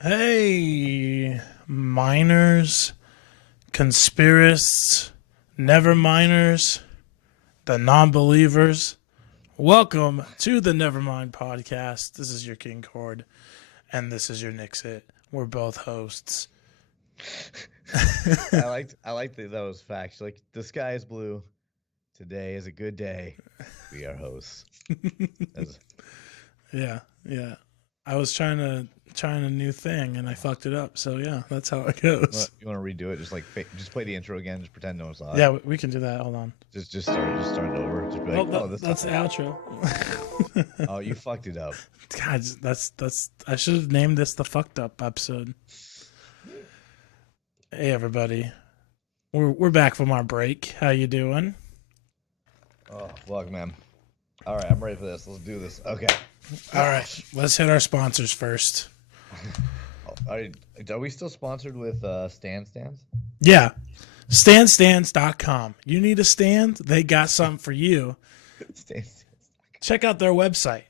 Hey, miners, conspiracists, never miners, the non believers. Welcome to the Nevermind podcast. This is your King Cord, and this is your Nixit. We're both hosts. I like those facts. Like the sky is blue. Today is a good day. We are hosts. That's- Yeah. I was trying a new thing and I fucked it up. So yeah, that's how it you goes. want, you want to redo it? Just play the intro again. Just pretend no one saw it. Yeah, we can do that. Hold on. Just start it over. Just be like, Oh, this. that's the outro. Oh, you fucked it up. God, that's. I should have named this the fucked up episode. Hey everybody, we're back from our break. How you doing? Oh, fuck, man. All right, I'm ready for this. Let's do this. Okay. All right, let's hit our sponsors first. Are we still sponsored with Stands? Yeah, standstands.com. You need a stand? They got something for you. Stands. Check out their website,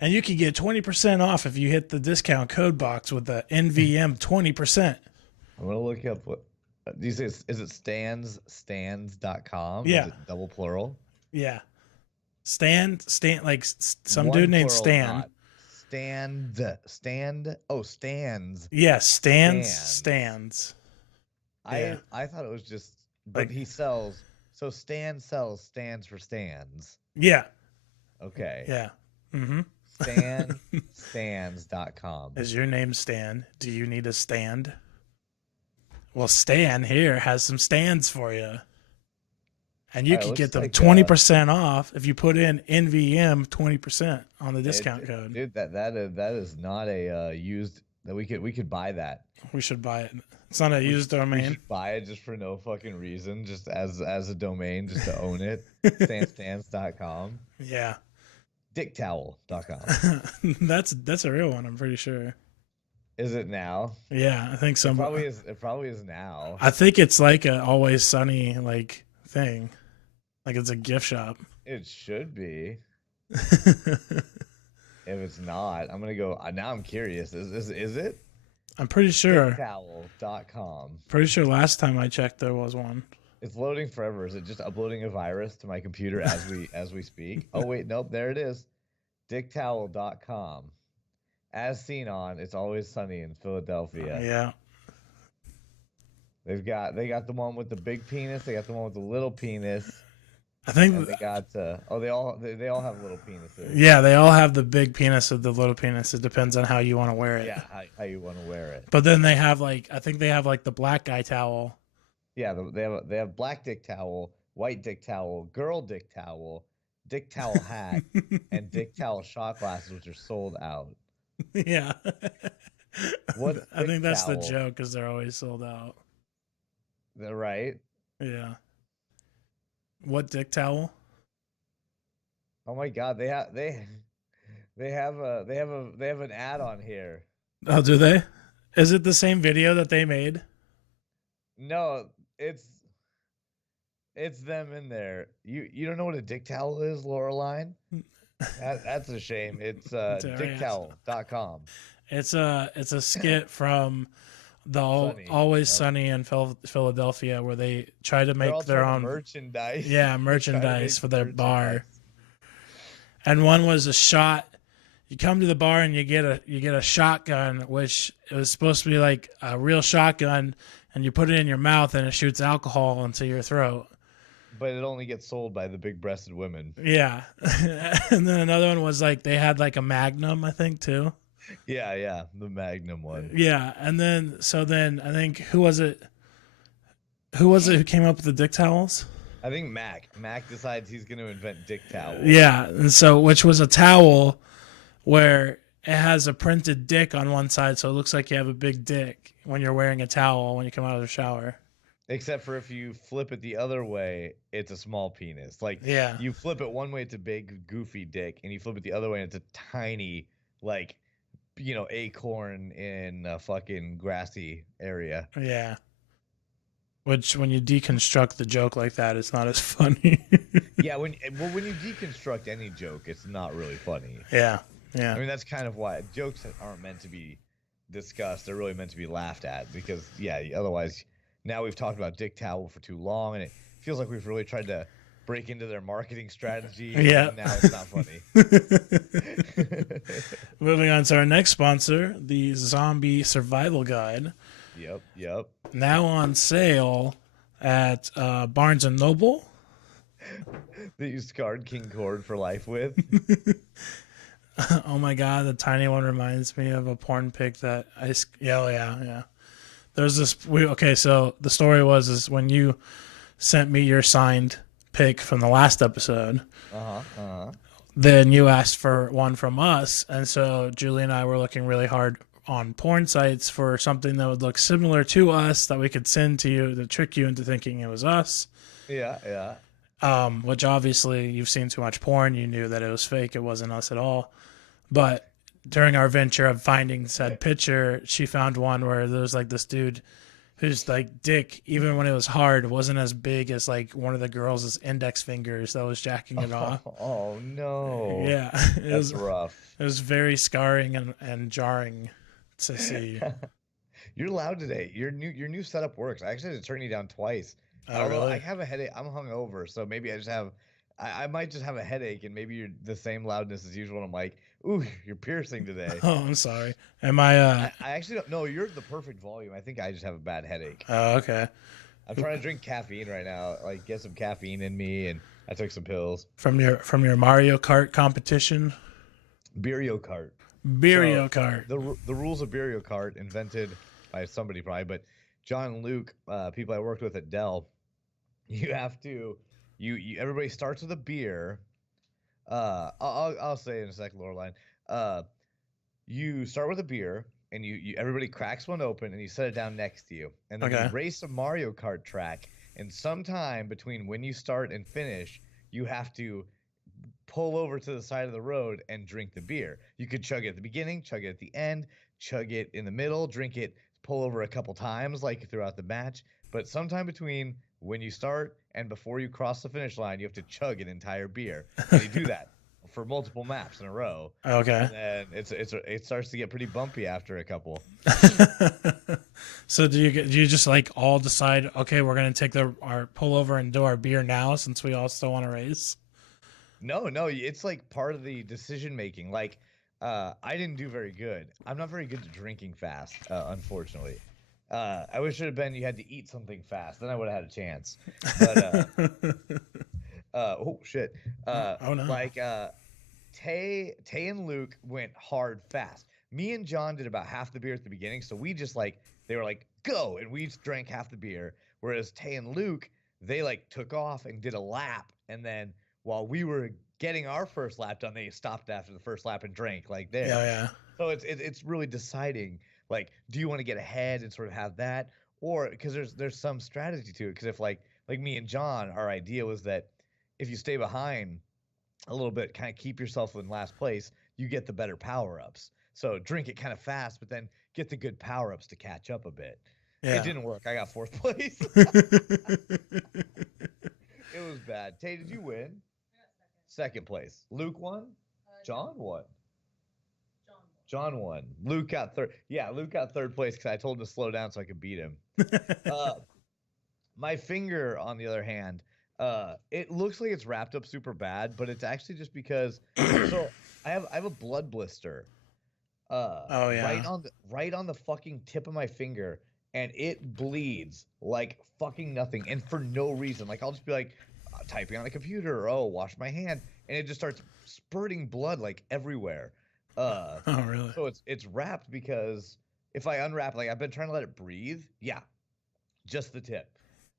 and you can get 20% off if you hit the discount code box with the NVM 20%. I'm gonna look up what. Do you say? Is it stands.com? Yeah. Is it double plural? Yeah, Stan, like some One dude named plural, Stan. not stand. Oh, stands. Yes, stands. Stands. Yeah. I thought it was just, but Like- he sells. So Stan sells stands for stands. Yeah, Okay. yeah. Mm-hmm. Stands.com. Is your name Stan? Do you need a stand? Well, Stan here has some stands for you. And you Alright, can looks get them like, 20% off if you put in NVM 20% on the discount code. Dude, that is not a used that we could buy that. We should buy it. It's not a used We domain. should buy it just for no fucking reason, just as a domain, just to own it. Stands.com. Yeah. Dicktowel.com. That's a real one, I'm pretty sure. Is it now? Yeah, I think so. It probably is now. I think it's like a Always Sunny like thing. Like it's a gift shop. It should be. If it's not, I'm gonna go. Now I'm curious. Is it? I'm pretty sure. Dicktowel.com. Pretty sure last time I checked there was one. It's loading forever. Is it just uploading a virus to my computer as we speak? Oh wait, nope. There it is. Dicktowel.com. As seen on It's Always Sunny in Philadelphia. Yeah. They got the one with the big penis. They got the one with the little penis. I think And they got they all have little penises. yeah, they all have the big penis or the little penis. It depends on how you want to wear it. Yeah, how you want to wear it. But then they have like I think they have like the black guy towel. Yeah, they have black dick towel, white dick towel, girl dick towel, dick towel hat, and dick towel shot glasses, which are sold out. Yeah. What I think that's the towel? joke because they're always sold out. They're right. Yeah. What dick towel? Oh my god, they have an ad on here. Oh, do they? Is it the same video that they made? No, it's them in there. You don't know what a dick towel is, Laureline? That's a shame. It's dicktowel.com. It's a skit from the Sunny. Always Sunny in Philadelphia where they try to They're all make their trying own to merchandise. yeah Trying to merchandise make for their bar. merchandise. And one was a shot. You come to the bar and you get a shotgun, which it was supposed to be like a real shotgun, and you put it in your mouth and it shoots alcohol into your throat. But it only gets sold by the big-breasted women. Yeah. And then another one was like they had like a Magnum, I think too. Yeah, the Magnum one. Yeah, and then I think who was it? Who was it who came up with the dick towels? I think Mac decides he's going to invent dick towel. Yeah, and so which was a towel where it has a printed dick on one side, so it looks like you have a big dick when you're wearing a towel when you come out of the shower. Except for if you flip it the other way, it's a small penis. Like, Yeah. you flip it one way, it's a big, goofy dick, and you flip it the other way, and it's a tiny, like, acorn in a fucking grassy area. Yeah. Which, when you deconstruct the joke like that, it's not as funny. Yeah, when you deconstruct any joke, it's not really funny. Yeah. I mean, that's kind of why jokes aren't meant to be discussed. They're really meant to be laughed at because, yeah, otherwise, now we've talked about Dick Towel for too long, and it feels like we've really tried to break into their marketing strategy. Yeah. And now it's not funny. Moving on to our next sponsor, the Zombie Survival Guide. Yep. Now on sale at Barnes & Noble. The used card King Cord for life with. Oh my god, the tiny one reminds me of a porn pic that yeah. There's this so the story is when you sent me your signed pic from the last episode. Then you asked for one from us, and so Julie and I were looking really hard on porn sites for something that would look similar to us that we could send to you to trick you into thinking it was us. Yeah. Which obviously you've seen too much porn. You knew that it was fake. It wasn't us at all. But during our venture of finding said picture, she found one where there was like this dude whose like dick, even when it was hard, wasn't as big as like one of the girls' index fingers that was jacking it off. Oh no. Yeah. That's rough. It was very scarring and jarring to see. You're loud today. Your new setup works. I actually had to turn you down twice. Oh, really? I have a headache. I'm hungover, so maybe I might just have a headache, and maybe you're the same loudness as usual. And I'm like, ooh, you're piercing today. Oh, I'm sorry. Am I? I actually don't. No, you're the perfect volume. I think I just have a bad headache. Oh, okay. I'm trying to drink caffeine right now, like get some caffeine in me, and I took some pills. From your Mario Kart competition. Beerio Kart. Kart. The rules of Beerio Kart invented by somebody probably, but John and Luke, people I worked with at Dell, you have to, everybody starts with a beer. I'll say in a second, Loreline. You start with a beer, and you everybody cracks one open, and you set it down next to you, and then you race a Mario Kart track. And sometime between when you start and finish, you have to pull over to the side of the road and drink the beer. You could chug it at the beginning, chug it at the end, chug it in the middle, drink it, pull over a couple times like throughout the match. But sometime between when you start and before you cross the finish line, you have to chug an entire beer. And you do that for multiple maps in a row. Okay. And it starts to get pretty bumpy after a couple. So do you just like all decide, okay, we're gonna take our pull over and do our beer now since we all still want to race? No, it's like part of the decision making. Like, I didn't do very good. I'm not very good at drinking fast, unfortunately. I wish it had been you had to eat something fast, then I would have had a chance. But oh shit. Oh no. Like Tay and Luke went hard fast. Me and John did about half the beer at the beginning, so we just like they were like go, and we drank half the beer. Whereas Tay and Luke, they like took off and did a lap, and then while we were getting our first lap done, they stopped after the first lap and drank like there. Yeah. So it's really deciding, like, do you want to get ahead and sort of have that, or because there's some strategy to it. Because if like me and John, our idea was that if you stay behind a little bit, kind of keep yourself in last place, you get the better power ups. So drink it kind of fast, but then get the good power ups to catch up a bit. Yeah. It didn't work. I got fourth place. It was bad. Tay, did you win? Second place. Luke won? John won. John won. Luke got third. Yeah, Luke got third place because I told him to slow down so I could beat him. My finger, on the other hand, it looks like it's wrapped up super bad, but it's actually just because. So I have a blood blister. Oh yeah. Right on the fucking tip of my finger, and it bleeds like fucking nothing, and for no reason. Like I'll just be like typing on the computer, or wash my hand, and it just starts spurting blood like everywhere. Oh really? So it's wrapped because if I unwrap, like I've been trying to let it breathe. Yeah, just the tip.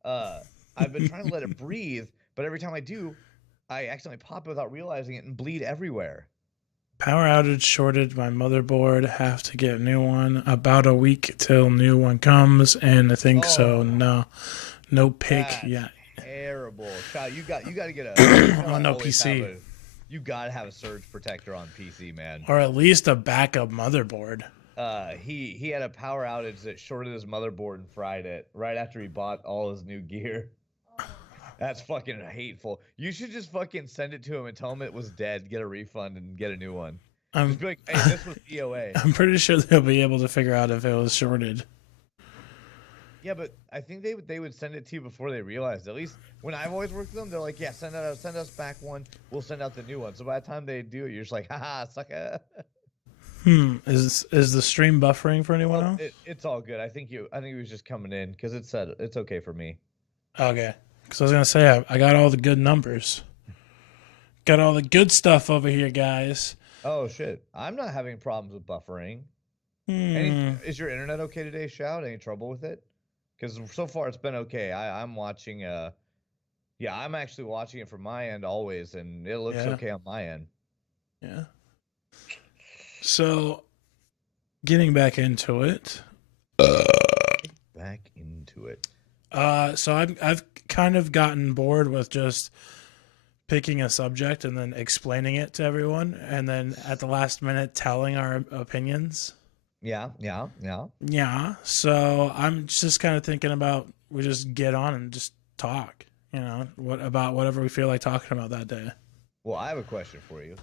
I've been trying to let it breathe, but every time I do, I accidentally pop it without realizing it and bleed everywhere. Power outage shorted my motherboard. Have to get a new one. About a week till new one comes, and I think so. No pick yet. Terrible. Child, you got to get a. On no PC. You got to have a surge protector on PC, man. Or at least a backup motherboard. He had a power outage that shorted his motherboard and fried it right after he bought all his new gear. That's fucking hateful. You should just fucking send it to him and tell him it was dead, get a refund, and get a new one. I'm Just be like, hey, this was EOA. I'm pretty sure they'll be able to figure out if it was shorted. Yeah, but I think they would send it to you before they realized. At least when I've always worked with them, they're like, yeah, send us back one. We'll send out the new one. So by the time they do it, you're just like, haha, sucker. Is the stream buffering for anyone Oh, else? it's all good. I think he was just coming in because it said it's okay for me. Okay, because I was gonna say I got all the good numbers, got all the good stuff over here, guys. Oh shit, I'm not having problems with buffering. Hmm. Is your internet okay today, Shout? Any trouble with it? Because so far it's been okay. I'm watching. Yeah, I'm actually watching it from my end always, and it looks Yeah. okay on my end. Yeah. So, getting back into it. Back into it. So I've kind of gotten bored with just picking a subject and then explaining it to everyone, and then at the last minute telling our opinions. Yeah. Yeah. So I'm just kind of thinking about we just get on and just talk. What about whatever we feel like talking about that day. Well, I have a question for you.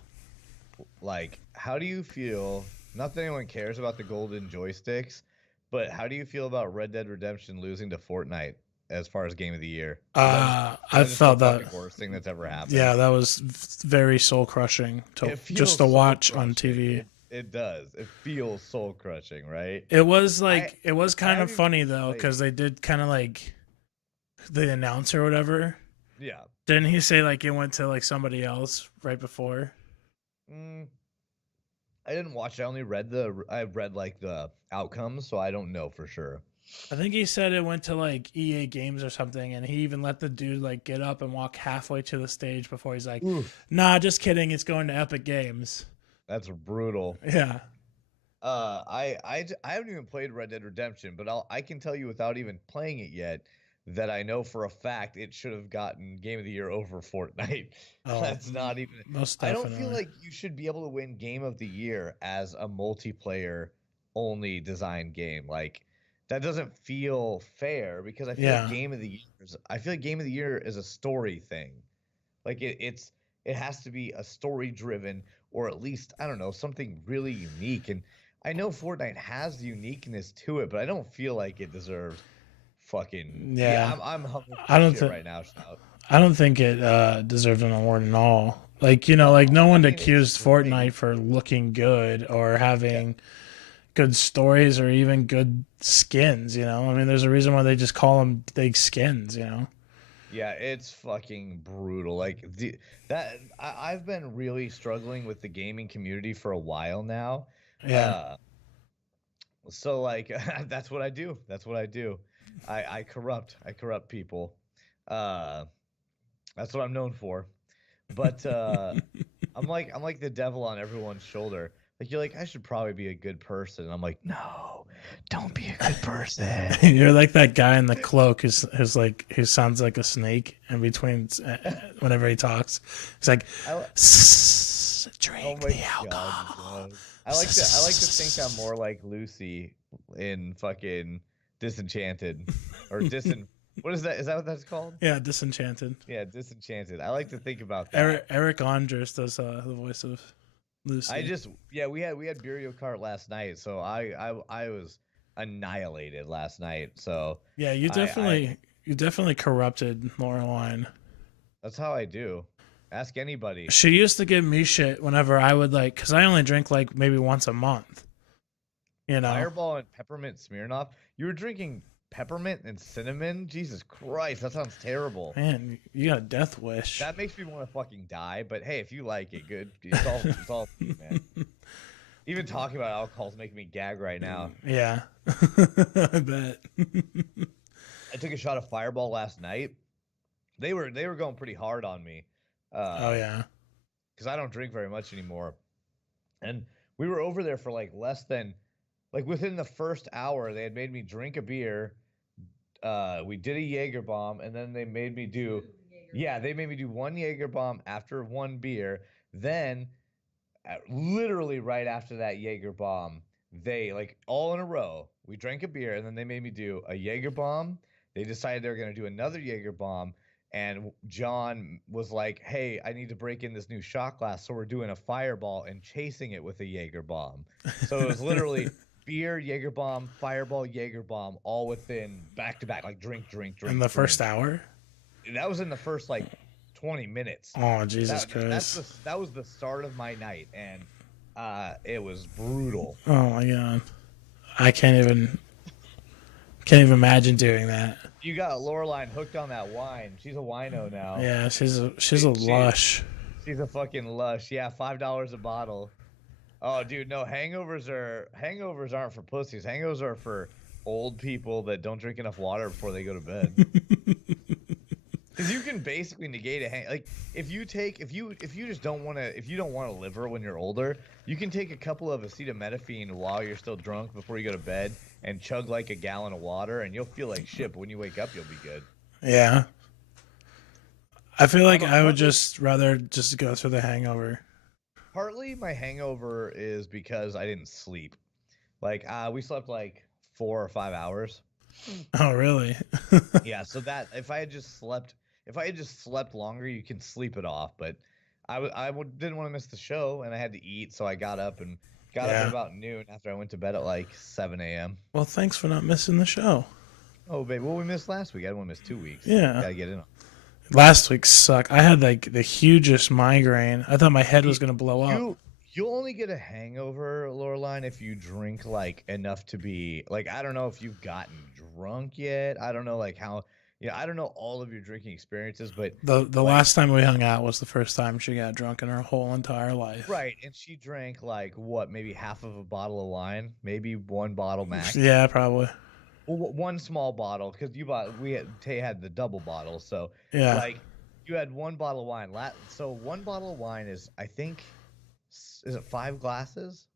Like, how do you feel? Not that anyone cares about the golden joysticks, but how do you feel about Red Dead Redemption losing to Fortnite as far as game of the year? I felt the that fucking worst thing that's ever happened. Yeah, that was very soul crushing just to watch on TV. It does. It feels soul crushing, right? It was like it was kind of haven't funny though played. because they did kind of like the announcer or whatever. Yeah. Didn't he say like it went to like somebody else right before? I didn't watch. I read like the outcomes, so I don't know for sure. I think he said it went to like EA Games or something, and he even let the dude like get up and walk halfway to the stage before he's like, Oof. "Nah, just kidding. It's going to Epic Games." That's brutal. Yeah. I haven't even played Red Dead Redemption, but I can tell you without even playing it yet that I know for a fact it should have gotten Game of the Year over Fortnite. Oh, That's not even. Most I definitely. don't feel like you should be able to win Game of the Year as a multiplayer only designed game. Like that doesn't feel fair because I feel like Game of the Year is a story thing. Like it has to be a story driven or at least I don't know something really unique. And I know Fortnite has uniqueness to it, but I don't feel like it deserves fucking. Yeah. I'm humble I don't shit right now. Shout. I don't think it deserved an award at all. Like like no one accused Fortnite for looking good or having good stories or even good skins. I mean, there's a reason why they just call them big skins. Yeah, it's fucking brutal. Like I've been really struggling with the gaming community for a while now. Yeah. So like that's what I do. That's what I do. I corrupt people. That's what I'm known for. But I'm like the devil on everyone's shoulder. Like you're like I should probably be a good person. And I'm like no, don't be a good person. You're like that guy in the cloak who sounds like a snake in between whenever he talks. He's like, drink the alcohol. I like to think I'm more like Lucy in fucking Disenchanted or What is that? Is that what that's called? Yeah, Disenchanted. Yeah, Disenchanted. I like to think about that. Eric Andres does the voice of Lucy. We had Burial Cart last night, so I was annihilated last night. So yeah, you definitely corrupted Laureline. That's how I do. Ask anybody. She used to give me shit whenever I would because I only drink like maybe once a month. Fireball and peppermint Smirnoff. You were drinking peppermint and cinnamon? Jesus Christ, that sounds terrible. Man, you got a death wish. That makes me want to fucking die. But hey, if you like it, good. It's all man. Even talking about alcohol is making me gag right now. Yeah, I bet. I took a shot of Fireball last night. They were going pretty hard on me. Oh yeah, because I don't drink very much anymore, and we were over there for less than within the first hour they had made me drink a beer. We did a Jaeger bomb, and then they made me do one Jaeger bomb after one beer. Then literally right after that Jaeger bomb, they all in a row. We drank a beer, and then they made me do a Jaeger bomb. They decided they were going to do another Jaeger bomb. and John was like, "Hey, I need to break in this new shot glass, so we're doing a fireball and chasing it with a Jaeger bomb." So it was literally beer, Jaeger bomb, fireball, Jaeger bomb, all within back to back, like drink, drink, drink. In the first drink. hour? That was in the first like 20 minutes. Oh, Jesus Christ. That was the start of my night, and it was brutal. Oh my God. I can't even imagine doing that. You got Loreline hooked on that wine. She's a wino now. Yeah, she's a lush. She's a fucking lush. Yeah, $5 a bottle. Oh, dude, no, hangovers aren't for pussies. Hangovers are for old people that don't drink enough water before they go to bed. Because you can basically negate like if you just don't want a liver when you're older, you can take a couple of acetaminophen while you're still drunk before you go to bed and chug like a gallon of water, and you'll feel like shit. But when you wake up, you'll be good. Yeah. I feel like I would just rather just go through the hangover. Partly my hangover is because I didn't sleep. Like we slept like 4 or 5 hours. Oh, really? Yeah, so that if I had just slept longer, you can sleep it off. But didn't want to miss the show, and I had to eat, so I got up at about noon after I went to bed at like 7 a.m. Well, thanks for not missing the show. Oh, babe, well, we missed last week. I didn't want to miss 2 weeks. Yeah. Gotta get in on. Last week sucked. I had like the hugest migraine. I thought my head was gonna blow up. You'll only get a hangover, Loreline, if you drink like enough to be like, I don't know if you've gotten drunk yet. I don't know like how. Yeah, I don't know all of your drinking experiences, but the last time we hung out was the first time she got drunk in her whole entire life. Right, and she drank like what, maybe half of a bottle of wine, maybe one bottle max. Yeah, probably. Well, one small bottle, because Tay had the double bottle, so yeah, like you had one bottle of wine. So one bottle of wine is, I think, is it 5 glasses?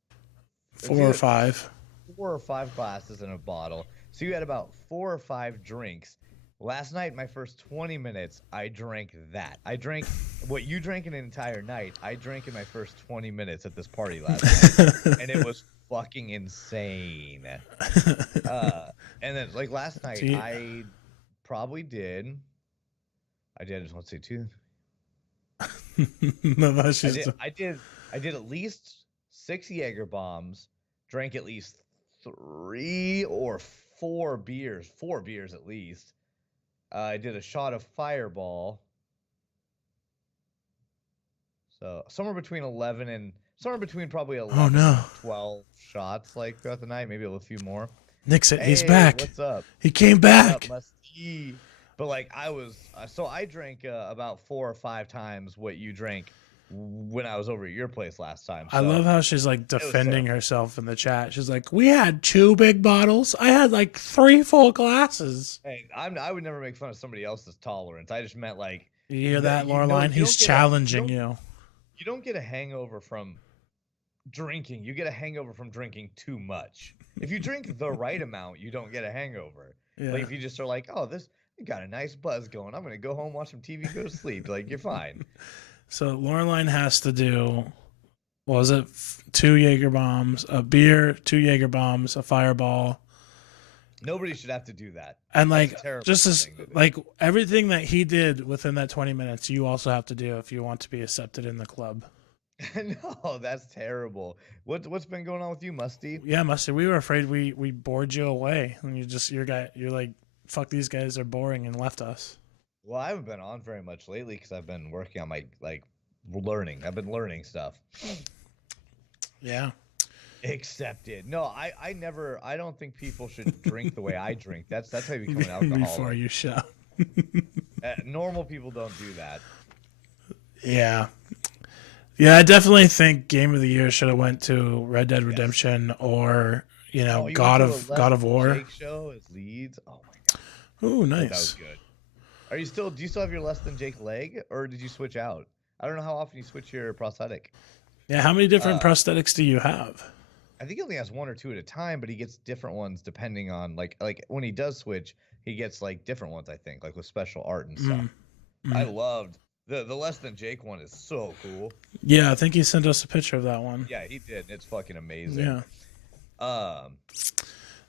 4 or 5. 4 or 5 glasses in a bottle. So you had about 4 or 5 drinks. Last night, my first 20 minutes, I drank that. I drank what you drank in an entire night. I drank in my first 20 minutes at this party last night, and it was fucking insane. And then, like last night, I probably did. I did. Let's see, 2. No, I did at least 6 Jaeger bombs. Drank at least 3 or 4 beers. 4 beers at least. I did a shot of Fireball. So somewhere between probably 11 and 12 shots like throughout the night, maybe a few more. Nick said he's back. What's up? He came back. What's up, but like I drank about 4 or 5 times what you drank when I was over at your place last time. So I love how she's like defending herself in the chat. She's like, "We had 2 big bottles. I had like 3 full glasses." Hey, I would never make fun of somebody else's tolerance. I just meant like, you hear that, Loreline? He's challenging you. You don't get a hangover from drinking. You get a hangover from drinking too much. If you drink the right amount, you don't get a hangover. Yeah. Like if you just are like, "Oh, you got a nice buzz going. I'm gonna go home, watch some TV, go to sleep." Like you're fine. So Loreline has to do, what was it, 2 Jaeger bombs, a beer, 2 Jaeger bombs, a Fireball. Nobody should have to do that. And like just as like everything that he did within that 20 minutes, you also have to do if you want to be accepted in the club. No, that's terrible. What's been going on with you, Musty? Yeah, Musty. We were afraid we bored you away, and you're like, fuck, these guys, they're boring, and left us. Well, I haven't been on very much lately because I've been working on my learning. I've been learning stuff. Yeah. Accepted. No, I don't think people should drink the way I drink. That's how you become an alcoholic. Before you show. Normal people don't do that. Yeah. Yeah, I definitely think Game of the Year should have went to Red Dead Redemption or, God of War. Jake show as leads. Oh my god. Oh, nice. That was good. Do you still have your less than Jake leg, or did you switch out? I don't know how often you switch your prosthetic. Yeah, how many different prosthetics do you have? I think he only has 1 or 2 at a time, but he gets different ones depending on like when he does switch, he gets like different ones, I think, like with special art and stuff. I loved the less than Jake one is so cool. Yeah, I think he sent us a picture of that one. Yeah, he did. It's fucking amazing. Yeah.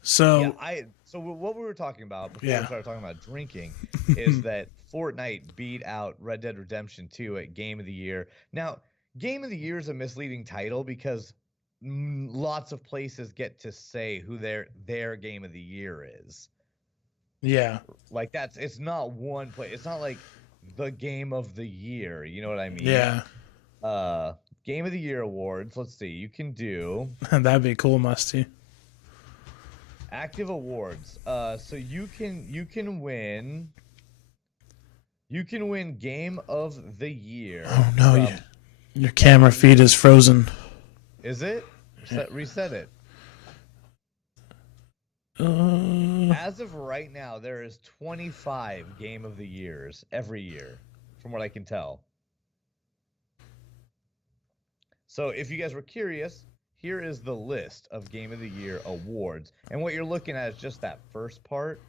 So So what we were talking about before Yeah. we started talking about drinking is that Fortnite beat out Red Dead Redemption 2 at Game of the Year. Now, Game of the Year is a misleading title because lots of places get to say who their Game of the Year is. yeah, Like it's not one place. It's not like the Game of the Year. You know what I mean? yeah, Uh, Game of the Year awards. Let's see. You can do that'd be cool, Musty. active awards. So you can win. You can win Game of the Year. Oh no, from- your camera feed is frozen. Is it? Reset it. Uh, As of right now, there is 25 Game of the Years every year, from what I can tell. So if you guys were curious, here is the list of Game of the Year awards. And what you're looking at is just that first part.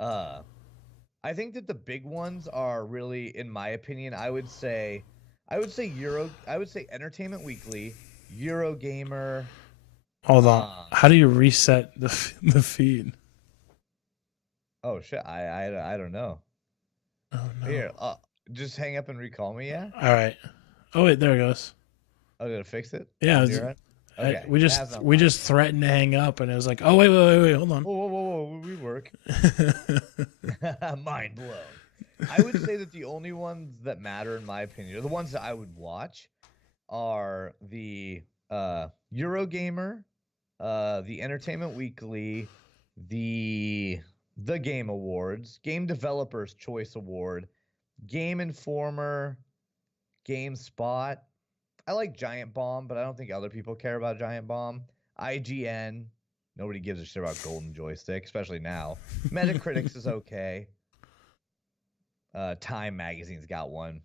I think that the big ones are really, in my opinion, I would say Entertainment Weekly, Eurogamer. hold on. How do you reset the feed? Oh shit, I don't know. Oh no. Here, just hang up and recall me, yeah? All right. Oh wait, there it goes. Oh, did it fix it? Yeah, You're right? Okay. we just threatened to hang up, and it was like, oh wait, hold on. Whoa, we work. Mind blown. I would say that the only ones that matter, in my opinion, or the ones that I would watch, are the Eurogamer, the Entertainment Weekly, the Game Awards, Game Developers Choice Award, Game Informer, GameSpot. I like Giant Bomb, but I don't think other people care about Giant Bomb. IGN. Nobody gives a shit about Golden Joystick, especially now. Metacritic's is okay. Time Magazine's got one.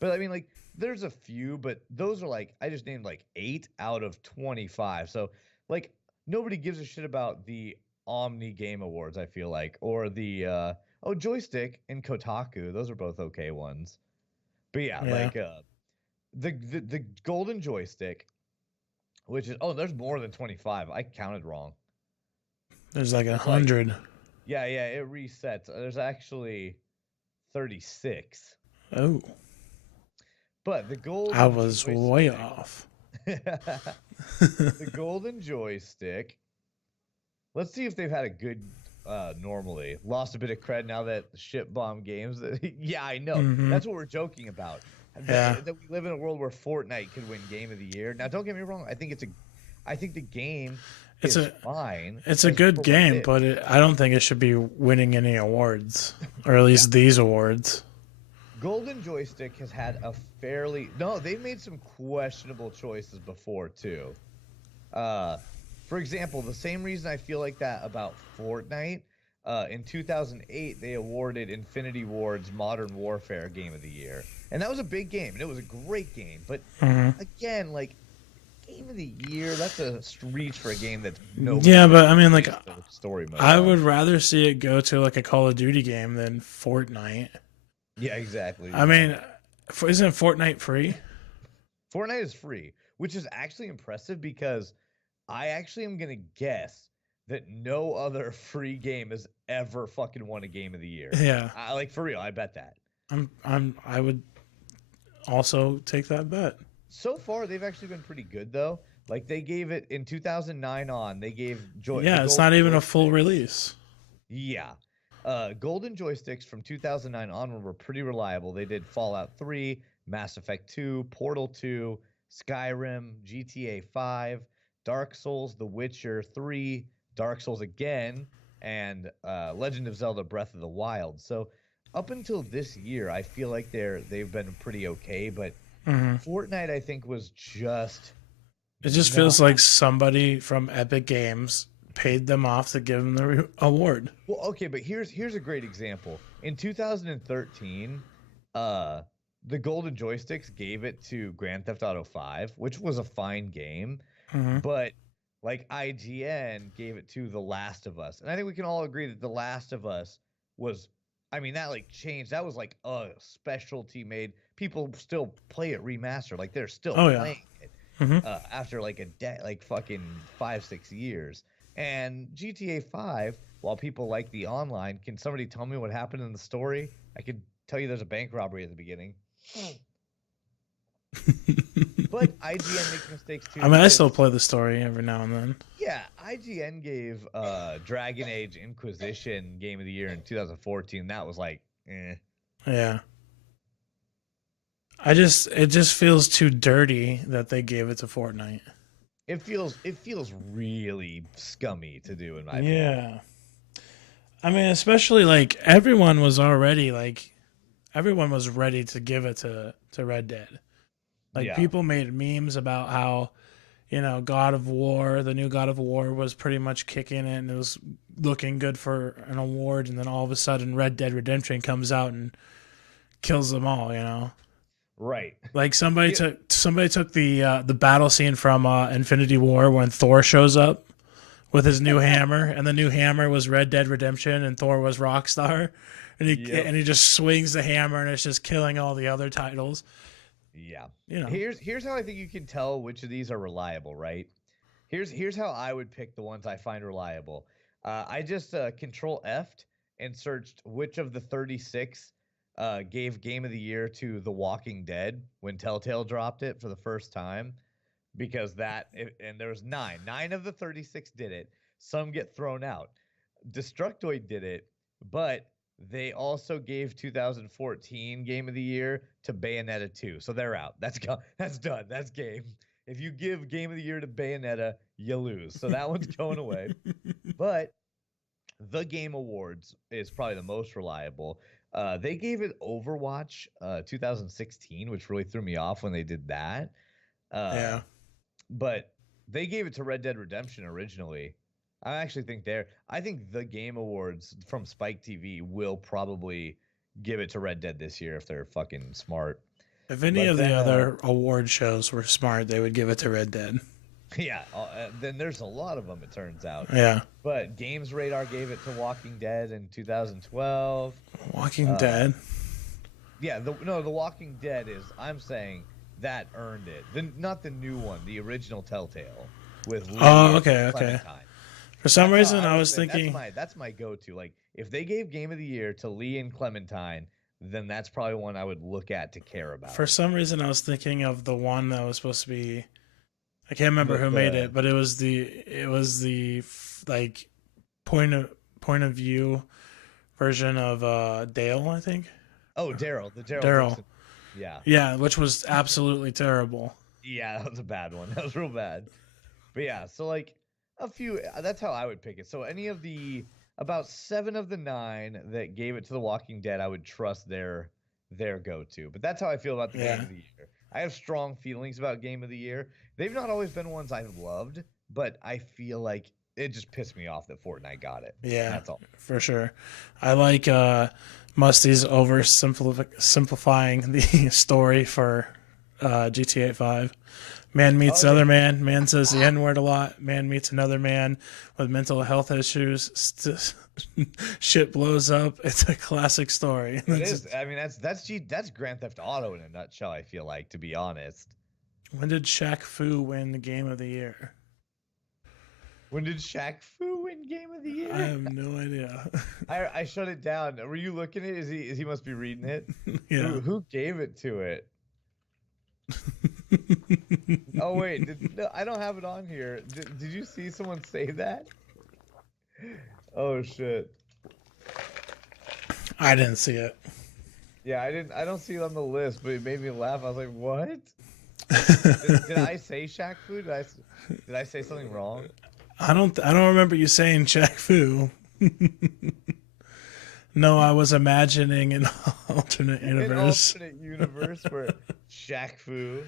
But I mean, like, there's a few, but those are like, I just named like 8 out of 25. So, like, nobody gives a shit about the Omni Game Awards, I feel like, or the Joystick and Kotaku. Those are both okay ones. But yeah. Like the Golden Joystick, which is there's more than 25. I counted wrong. There's like 100. Yeah, it resets. There's actually 36. Oh. But the Golden I was Joystick, way off. The Golden Joystick. Let's see if they've had a good normally. Lost a bit of cred now that shit bomb games. Yeah, I know. Mhm. That's what we're joking about. Yeah. That we live in a world where Fortnite could win Game of the Year. Now, don't get me wrong. I think the game is fine. It's a good game, but I don't think it should be winning any awards, or at least these awards. Golden Joystick has had a they've made some questionable choices before too. For example, the same reason I feel like that about Fortnite, in 2008 they awarded Infinity Ward's Modern Warfare Game of the Year, and that was a big game, and it was a great game. But again, like, Game of the Year, that's a reach for a game that's Yeah, but I mean, like, story mode. I would rather see it go to like a Call of Duty game than Fortnite. Yeah, exactly. I mean, isn't Fortnite free? Fortnite is free, which is actually impressive because I actually am gonna guess that no other free game has ever fucking won a Game of the Year. Yeah. Like, for real, I bet that. I would also take that bet. So far, they've actually been pretty good though. Like, they gave it in 2009 on. They gave Yeah, it's not even a full release. Yeah. Golden Joysticks from 2009 onward were pretty reliable. They did Fallout 3, Mass Effect 2, Portal 2, Skyrim, GTA 5, Dark Souls, The Witcher 3, Dark Souls again, and Legend of Zelda Breath of the Wild. So up until this year, I feel like they've been pretty okay, but Fortnite, I think, was just... It just feels like somebody from Epic Games paid them off to give them the award. Well, okay, but here's a great example. In 2013, the Golden Joysticks gave it to Grand Theft Auto 5, which was a fine game, but like IGN gave it to The Last of Us. And I think we can all agree that The Last of Us was, I mean, that like changed. That was like a specialty made. People still play it remastered. Like, they're still playing it after like fucking 5-6 years. And GTA 5, while people like the online, can somebody tell me what happened in the story? I could tell you there's a bank robbery at the beginning. But IGN makes mistakes too. I mean, I still play the story every now and then. Yeah, IGN gave Dragon Age Inquisition Game of the Year in 2014. That was like, eh. Yeah. It just feels too dirty that they gave it to Fortnite. It feels really scummy to do in my opinion. Yeah. I mean, especially like everyone was ready to give it to Red Dead. Like Yeah. people made memes about how, God of War, the new God of War was pretty much kicking it and it was looking good for an award, and then all of a sudden Red Dead Redemption comes out and kills them all. Right. Like somebody took the battle scene from Infinity War when Thor shows up with his new hammer, and the new hammer was Red Dead Redemption, and Thor was Rockstar, and he just swings the hammer, and it's just killing all the other titles. Yeah. You know. Here's how I think you can tell which of these are reliable, right? Here's how I would pick the ones I find reliable. I just Control F'd and searched which of the 36 gave Game of the Year to The Walking Dead when Telltale dropped it for the first time, because and there was 9. 9 of the 36 did it. Some get thrown out. Destructoid did it, but they also gave 2014 Game of the Year to Bayonetta 2. So they're out. That's done. That's game. If you give Game of the Year to Bayonetta, you lose. So that one's going away. But the Game Awards is probably the most reliable. They gave it Overwatch 2016, which really threw me off when they did that. Yeah. But they gave it to Red Dead Redemption originally. I think the Game Awards from Spike TV will probably give it to Red Dead this year if they're fucking smart. If any of the other award shows were smart, they would give it to Red Dead. Yeah, then there's a lot of them, it turns out. Yeah. But Games Radar gave it to Walking Dead in 2012. Walking Dead? Yeah, the Walking Dead I'm saying that earned it. Not the new one, the original Telltale with Lee okay. Clementine. For some reason, I was thinking that's my go-to. Like, if they gave Game of the Year to Lee and Clementine, then that's probably one I would look at to care about. For some reason, I was thinking of the one that was supposed to be. I can't remember who made it, but it was the like point of view version of Dale, I think. Oh, Daryl. Daryl. Yeah. Yeah, which was absolutely terrible. Yeah, that was a bad one. That was real bad. But yeah, so like a few. That's how I would pick it. So any of the about 7 of the 9 that gave it to The Walking Dead, I would trust their go-to. But that's how I feel about the Game of the Year. I have strong feelings about Game of the Year. They've not always been ones I've loved, but I feel like it just pissed me off that Fortnite got it. Yeah, that's all. For sure. I like Musty's simplifying the story for GTA 5. Man meets other man. Man says the N-word a lot. Man meets another man with mental health issues. Shit blows up. It's a classic story. It is. I mean, that's Grand Theft Auto in a nutshell, I feel like, to be honest. When did Shaq Fu win the Game of the Year? When did Shaq Fu win Game of the Year? I have no idea. I shut it down. Were you looking at it? Is he must be reading it? Yeah. Who gave it to it? Oh wait, no, I don't have it on here. Did you see someone say that? Oh shit. I didn't see it. Yeah, I don't see it on the list, but it made me laugh. I was like, what? did I say Shaq Fu? Did I say something wrong? I don't remember you saying Shaq Fu. No, I was imagining an alternate universe. An alternate universe where Shaq Fu.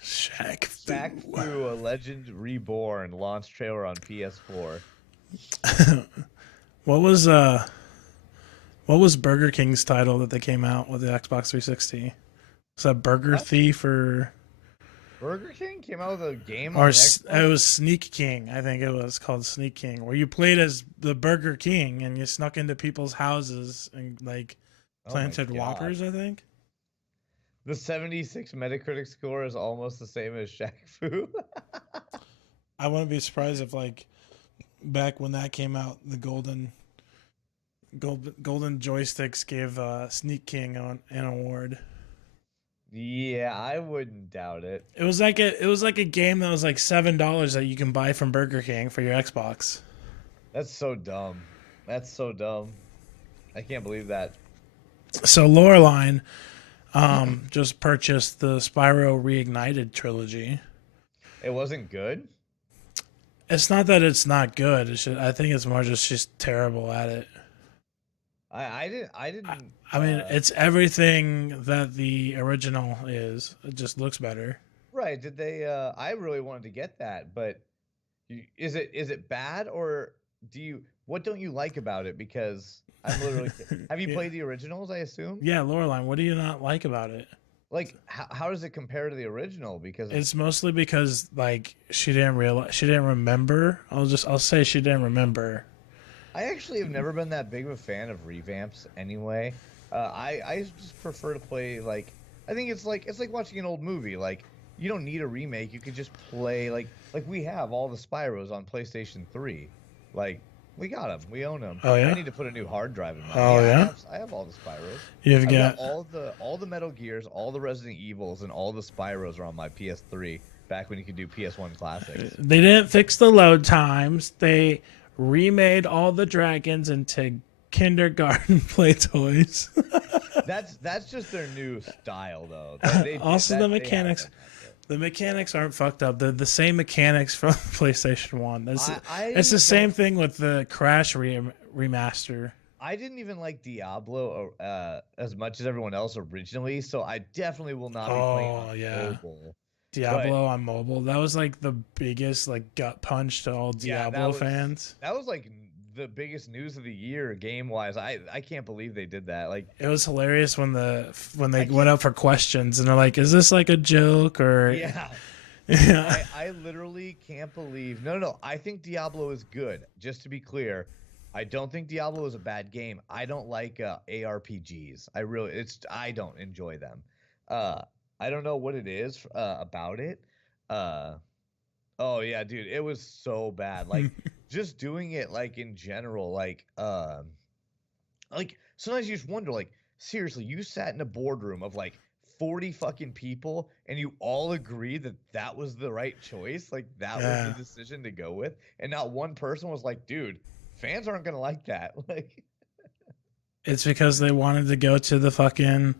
Shaq Fu, a Legend Reborn, launch trailer on PS4. What was Burger King's title that they came out with the Xbox 360? Was that Burger Thief or Burger King came out with a game? Or it was Sneak King. I think it was called Sneak King, where you played as the Burger King and you snuck into people's houses and like planted Whoppers. I think. The 76 Metacritic score is almost the same as Shaq Fu. I wouldn't be surprised if like back when that came out, the golden joysticks gave Sneak King an award. Yeah, I wouldn't doubt it. It was like a game that was like $7 that you can buy from Burger King for your Xbox. That's so dumb. That's so dumb. I can't believe that. So Loreline just purchased the Spyro Reignited trilogy. It wasn't good? It's not that it's not good. It's just, I think it's more just she's terrible at it. I didn't I mean, it's everything that the original is. It just looks better. right. Did they I really wanted to get that, but is it bad, or what don't you like about it? Because I'm literally have you Yeah. played the originals, I assume? Yeah, Loreline, what do you not like about it? Like how does it compare to the original? Because It's mostly because like she didn't remember. I'll say she didn't remember. I actually have never been that big of a fan of revamps anyway. I just prefer to play like I think it's like watching an old movie. Like you don't need a remake. You could just play like we have all the Spyros on PlayStation 3. Like we got them. We own them. Oh, yeah? I need to put a new hard drive in mine. Oh, yeah? I have all the Spyros. You've I've got got all the Metal Gears, all the Resident Evils, and all the Spyros are on my PS3 back when you could do PS1 classics. they didn't fix the load times. They remade all the dragons into kindergarten play toys. That's just their new style though. Also, the they have mechanics. done that, The mechanics aren't fucked up. They're the same mechanics from PlayStation 1. It's the don't- same thing with the Crash remaster. I didn't even like Diablo as much as everyone else originally, so I definitely will not be playing Oh, on yeah. mobile. Diablo on mobile. That was like the biggest like gut punch to all Yeah, Diablo fans. That was like the biggest news of the year game wise. I can't believe they did that. Like It was hilarious when they went up for questions and they're like, "Is this like a joke or?" yeah. Yeah. I literally can't believe. No. I think Diablo is good. Just to be clear, I don't think Diablo is a bad game. I don't like ARPGs. I don't enjoy them. I don't know what it is about it. Oh yeah, dude, it was so bad. Like just doing it like in general, like sometimes you just wonder, like, seriously, you sat in a boardroom of like 40 fucking people and you all agreed that that was the right choice, like that Yeah. was the decision to go with, and not one person was like, dude, fans aren't gonna like that. Like It's because they wanted to go to the fucking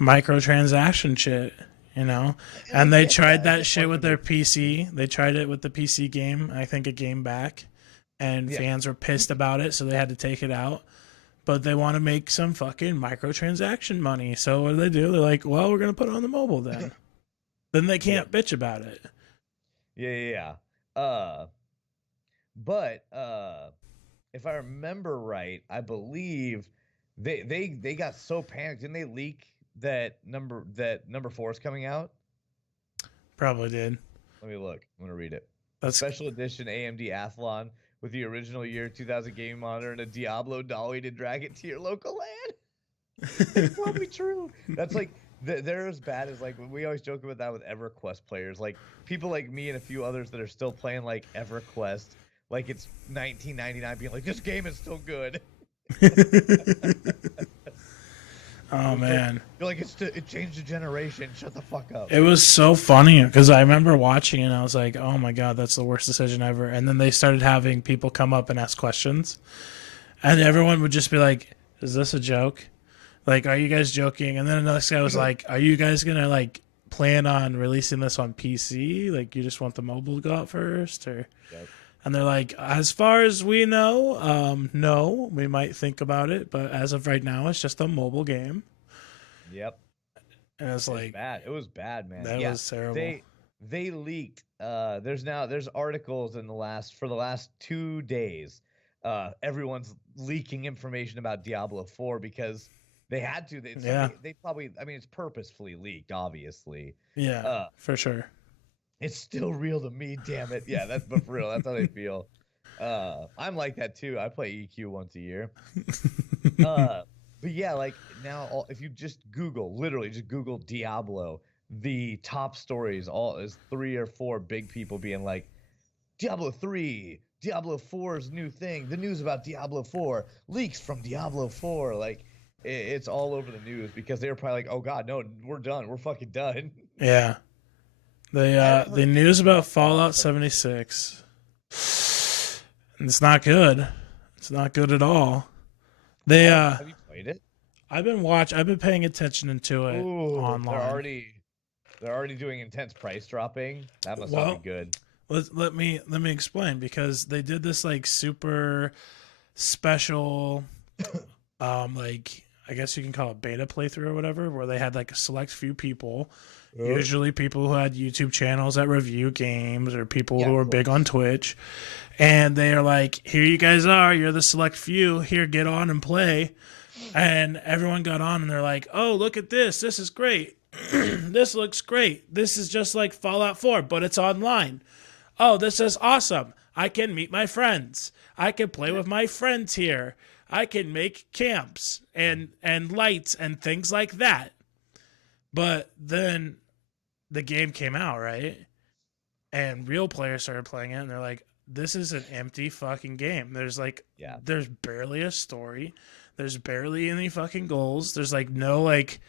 microtransaction shit, you know? And they get tried that. that It's shit fun with to their PC. They tried it with the PC game, I think a game back. And Yeah. fans were pissed about it, so they had to take it out. But they want to make some fucking microtransaction money. So what do? They're like, well, we're going to put it on the mobile then. Then they can't bitch about it. Yeah. But if I remember right, I believe they got so panicked. Didn't they leak that number 4 is coming out? Probably did. Let me look. I'm gonna read it. That's Special edition AMD Athlon with the original year 2000 gaming monitor and a Diablo dolly to drag it to your local LAN. It's probably true. That's like they're as bad as, like, we always joke about that with EverQuest players, like people like me and a few others that are still playing like EverQuest like it's 1999, being like, this game is still good. Oh man, You're like, it changed the generation. Shut the fuck up. it was so funny because I remember watching it and I was like, oh my god, that's the worst decision ever. And then they started having people come up and ask questions, and everyone would just be like, is this a joke? Like, are you guys joking? And then another guy was like, are you guys gonna like plan on releasing this on PC? Like, you just want the mobile to go out first, or? Yep. And they're like, as far as we know, no, we might think about it, but as of right now, it's just a mobile game. Yep. And it's like, Bad. It was bad, man. that was terrible. They leaked. There's articles for the last 2 days. Everyone's leaking information about Diablo 4 because they had to. They probably. I mean, it's purposefully leaked, obviously. Yeah, for sure. It's still real to me, damn it. Yeah, but for real, that's how they feel. I'm like that too. I play EQ once a year. But yeah, like now, if you just literally just Google Diablo, the top stories all is 3 or 4 big people being like, Diablo 3, Diablo 4's new thing, the news about Diablo 4, leaks from Diablo 4. Like, it's all over the news because they were probably like, oh God, no, we're done. We're fucking done. Yeah. I haven't The heard news anything about Fallout Fallout 76. It's not good. It's not good at all. They Have you played it? I've been paying attention to it Ooh, online. they're already doing intense price dropping. That must not be Well, good. let me explain, because they did this like super special like, I guess you can call it beta playthrough or whatever, where they had like a select few people, usually people who had YouTube channels that review games, or people Yeah, who of are big course. on Twitch, and they are like, here you guys are, you're the select few, here, get on and play. And everyone got on and they're like, oh, look at this, this is great. This looks great. This is just like Fallout 4, but it's online. Oh, this is awesome. I can meet my friends. I can play with my friends here. I can make camps and lights and things like that. But then the game came out, right? And real players started playing it, and they're like, this is an empty fucking game. Yeah. There's barely a story. There's barely any fucking goals. There's like no like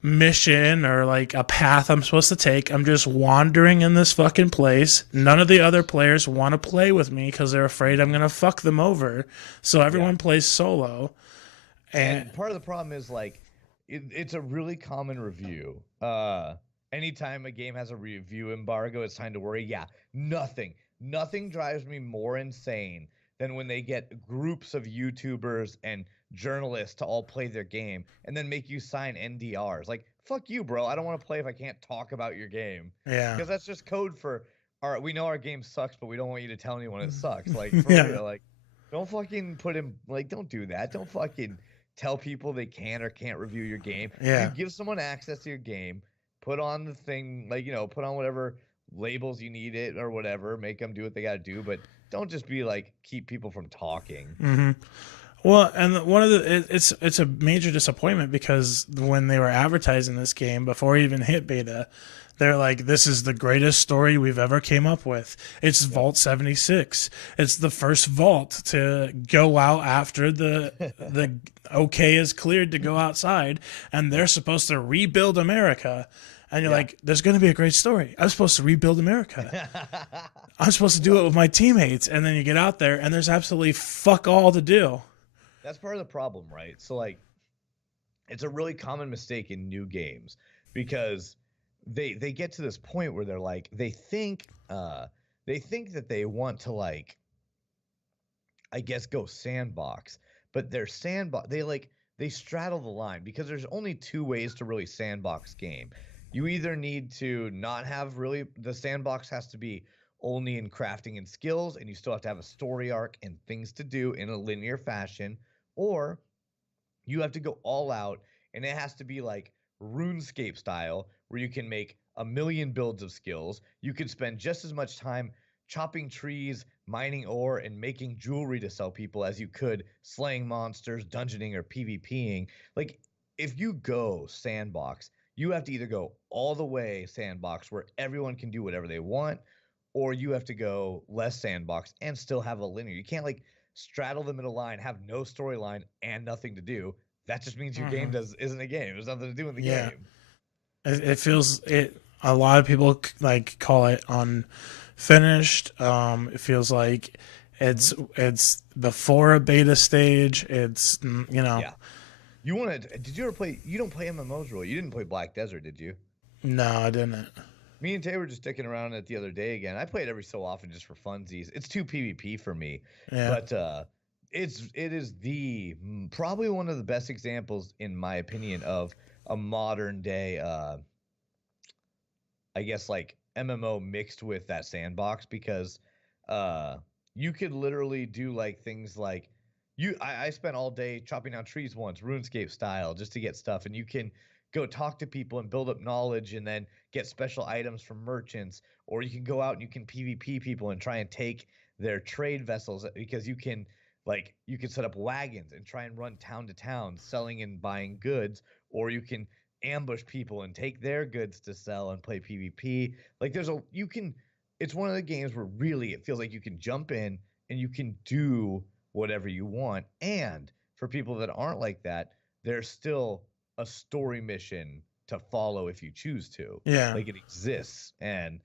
mission or like a path I'm supposed to take. I'm just wandering in this fucking place. None of the other players want to play with me because they're afraid I'm gonna fuck them over. So everyone plays solo. And part of the problem is like it's a really common review. Anytime a game has a review embargo, it's time to worry. Yeah, nothing drives me more insane than when they get groups of YouTubers and journalists to all play their game and then make you sign NDRs. Like, fuck you, bro. I don't want to play if I can't talk about your game. Yeah. Because that's just code for we know our game sucks, but we don't want you to tell anyone it sucks. Like, for Yeah. real, like, don't fucking put him like, don't do that. Don't fucking tell people they can or can't review your game. Yeah. You give someone access to your game, put on the thing, like, put on whatever labels you need it or whatever, make them do what they got to do, but don't just be like, keep people from talking. Mm-hmm. Well, and one of the it's a major disappointment, because when they were advertising this game before it even hit beta, they're like, this is the greatest story we've ever came up with. It's Vault 76. It's the first vault to go out after the okay is cleared to go outside, and they're supposed to rebuild America. And you're like, there's going to be a great story. I'm supposed to rebuild America. I'm supposed to do it with my teammates. And then you get out there and there's absolutely fuck all to do. That's part of the problem, right? So like, it's a really common mistake in new games because they get to this point where they're like, they think that they want to, like, I guess, go sandbox, but their sandbox, they straddle the line because there's only 2 ways to really sandbox game. You either need to not have really, the sandbox has to be only in crafting and skills, and you still have to have a story arc and things to do in a linear fashion, or you have to go all out and it has to be like RuneScape style, where you can make a million builds of skills. You can spend just as much time chopping trees, mining ore, and making jewelry to sell people as you could slaying monsters, dungeoning, or PvPing. Like, if you go sandbox, you have to either go all the way sandbox where everyone can do whatever they want, or you have to go less sandbox and still have a linear. You can't like straddle the middle line, have no storyline and nothing to do. That just means your game isn't a game. There's nothing to do in the game. It feels it. A lot of people like call it unfinished. It feels like it's before a beta stage. It's Yeah. You want to? Did you ever play? You don't play MMOs, really. You didn't play Black Desert, did you? No, I didn't. Me and Tay were just sticking around it the other day again. I play it every so often just for funsies. It's too PvP for me, but it is probably one of the best examples, in my opinion, of a modern day, I guess, like MMO mixed with that sandbox, because you could literally do like things like I spent all day chopping down trees once, RuneScape style, just to get stuff, and you can go talk to people and build up knowledge and then get special items from merchants, or you can go out and you can PvP people and try and take their trade vessels, because you can Like you can set up wagons and try and run town to town selling and buying goods, or you can ambush people and take their goods to sell and play PvP. Like it's one of the games where really it feels like you can jump in and you can do whatever you want. And for people that aren't like that, there's still a story mission to follow if you choose to. Yeah. Like it exists. And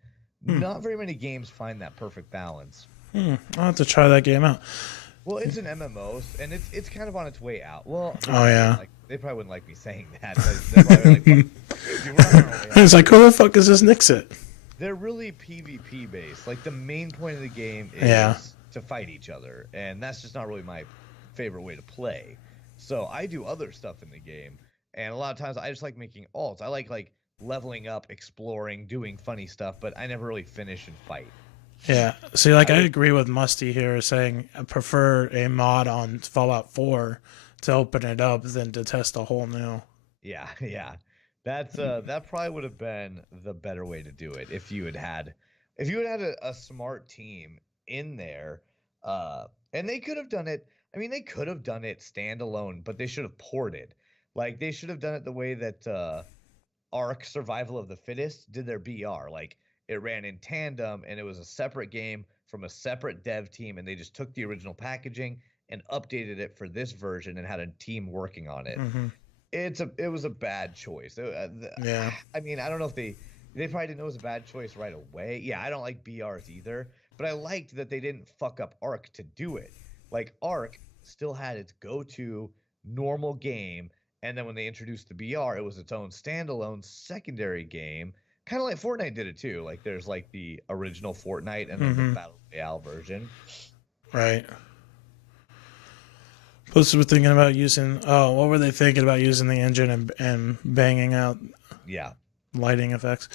Hmm. not very many games find that perfect balance. I'll have to try that game out. Well, it's an MMO, and it's kind of on its way out. Well, Oh yeah. they probably wouldn't like me saying that. They're probably like, dude, we're not on our way out. It's like, who the fuck is this Nixit? They're really PvP based. Like the main point of the game is Yeah. to fight each other, and that's just not really my favorite way to play. So I do other stuff in the game, and a lot of times I just like making alts. I like leveling up, exploring, doing funny stuff, but I never really finish and fight. Yeah. See, like I agree with Musty here, saying I prefer a mod on Fallout 4 to open it up than to test a whole new. Yeah, yeah. That's that probably would have been the better way to do it if you had a smart team in there, and they could have done it. I mean, they could have done it standalone, but they should have ported. Like they should have done it the way that Ark Survival of the Fittest did their BR. Like it ran in tandem and it was a separate game from a separate dev team, and they just took the original packaging and updated it for this version and had a team working on it. Mm-hmm. It was a bad choice. Yeah. I mean, I don't know if they probably didn't know it was a bad choice right away. Yeah, I don't like BRs either, but I liked that they didn't fuck up Ark to do it. Like Ark still had its go-to normal game, and then when they introduced the BR, it was its own standalone secondary game. Kind of like Fortnite did it too. Like there's like the original Fortnite and then the Battle Royale version. Right. Plus, we're thinking about using. Oh, what were they thinking about using the engine and banging out Yeah. lighting effects?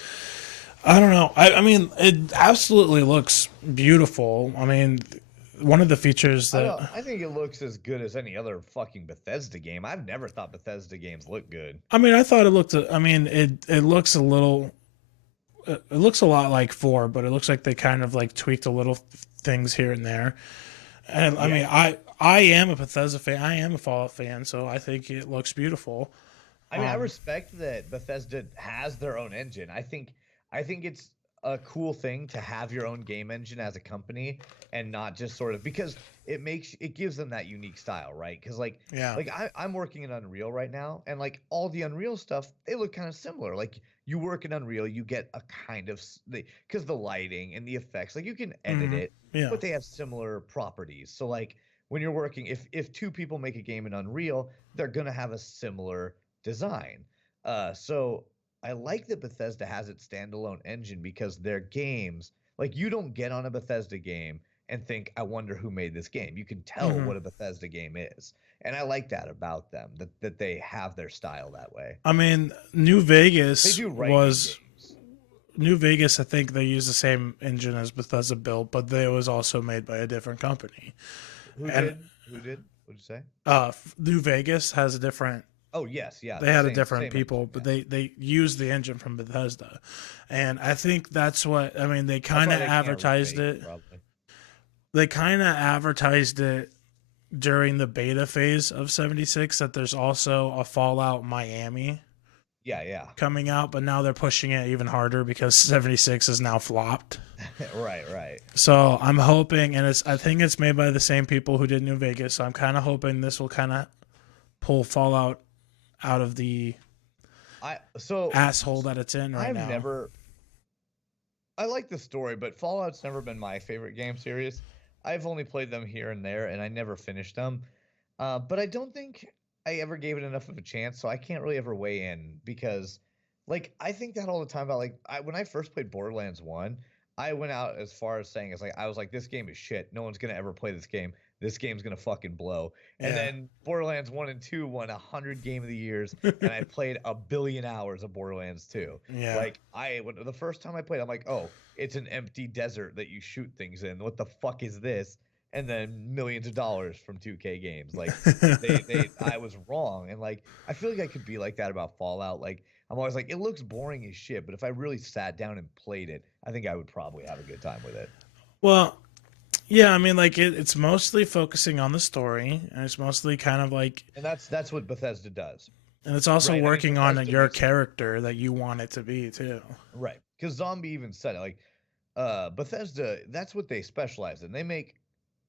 I don't know. I mean, it absolutely looks beautiful. I mean, one of the features that I think it looks as good as any other fucking Bethesda game. I've never thought Bethesda games look good. I mean, I thought it looked. I mean, it looks a little. It looks a lot like 4, but it looks like they kind of like tweaked a little things here and there. And I mean, I am a Bethesda fan. I am a Fallout fan, so I think it looks beautiful. I mean, I respect that Bethesda has their own engine. I think it's a cool thing to have your own game engine as a company and not just sort of because it gives them that unique style, right? Because like I'm working in Unreal right now, and like all the Unreal stuff, they look kind of similar. Like you work in Unreal, you get a kind of because the lighting and the effects, like you can edit it, but they have similar properties. So like when you're working, if two people make a game in Unreal, they're gonna have a similar design. So I like that Bethesda has its standalone engine because their games, like you don't get on a Bethesda game and think, I wonder who made this game. You can tell what a Bethesda game is. And I like that about them, that they have their style that way. I mean, New Vegas They do write was games. New Vegas. I think they use the same engine as Bethesda built, but it was also made by a different company. Who did? What'd you say? New Vegas has a different. Oh yes, yeah. They had same- a different same people, engine, but yeah. they used the engine from Bethesda, and I think that's what I mean. They That's kind why of they can't advertised remake, it. probably. They kind of advertised it during the beta phase of 76 that there's also a Fallout Miami Yeah. coming out, but now they're pushing it even harder because 76 is now flopped. Right. So I'm hoping, and I think it's made by the same people who did New Vegas. So I'm kind of hoping this will kind of pull Fallout out of the asshole that it's in right now. I like the story, but Fallout's never been my favorite game series. I've only played them here and there, and I never finished them. But I don't think I ever gave it enough of a chance, so I can't really ever weigh in because, like, I think that all the time about when I first played Borderlands 1, I went out as far as saying I was like, this game is shit. No one's gonna ever play this game. This game's gonna fucking blow. And then Borderlands 1 and 2 won 100 Game of the Years, and I played 1 billion hours of Borderlands 2. Yeah. Like the first time I played, I'm like, oh, it's an empty desert that you shoot things in. What the fuck is this? And then millions of dollars from 2K games. Like I was wrong. And like I feel like I could be like that about Fallout. Like I'm always like, it looks boring as shit, but if I really sat down and played it, I think I would probably have a good time with it. Well, Yeah, I mean, like it's mostly focusing on the story, and it's mostly kind of like, And that's what Bethesda does. and it's also Right, I mean, working on Bethesda your makes it character that you want it to be too. right. Because Zombie even said it, like Bethesda, that's what they specialize in. They make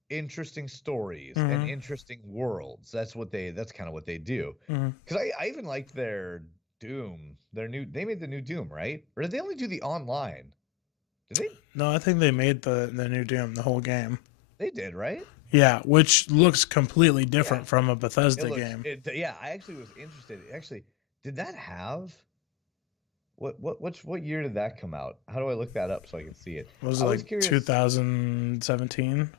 interesting stories and Hmm. interesting worlds. That's kind of what they do. Hmm. Because I even liked their Doom, they made the new Doom, right? Or did they only do the online? Did they? No, I think they made the new Doom, the whole game. They did, right? Yeah, which looks completely Yeah. different from a It Bethesda looks game. yeah, I actually was interested. Actually, did that have what year did that come out? How do I look that up so I can see it? Was I it was like curious. 2017, First,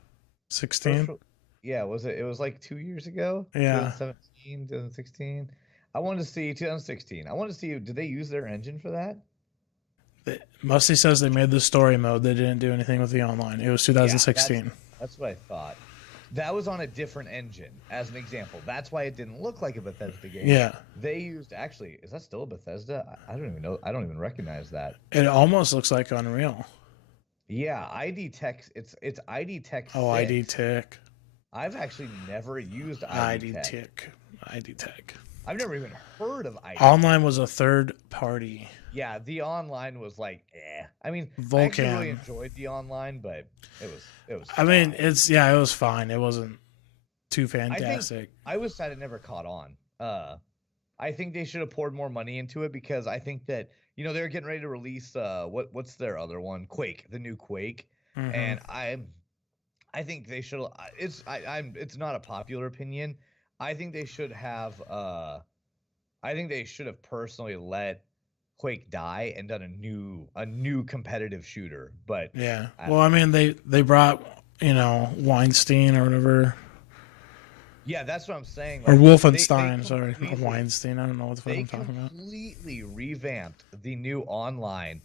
16? yeah, it was like 2 years ago? Yeah. 2017, 2016. I wanted to see 2016. I wanted to see did they use their engine for that? Musty says they made the story mode. They didn't do anything with the online. It was Yeah, 2016. that's what I thought. That was on a different engine, as an example. That's why it didn't look like a Bethesda game. Yeah. They used actually, is that still a Bethesda? I don't even know. I don't even recognize that. It almost looks like Unreal. Yeah, ID Tech. It's ID Tech 6. Oh, ID Tech. I've actually never used ID ID Tech. Tech. ID Tech. I've never even heard of ID. Online was a third party. Yeah, the online was like, eh. I mean, I Vulkan. actually really enjoyed the online, but it was. I mean, fine. it was fine. It wasn't too fantastic. I was sad it never caught on. I think they should have poured more money into it because I think that they're getting ready to release what's their other one, Quake, the new Quake, Mhm. and I think they should. It's not a popular opinion. I think they should have. I think they should have personally let Quake die and done a new competitive shooter. But Yeah. Well, I mean, they brought Weinstein or whatever, yeah, that's what I'm saying. or Like, Wolfenstein. Sorry, completely- Weinstein. I don't know what the fuck They I'm talking about. completely revamped the new online.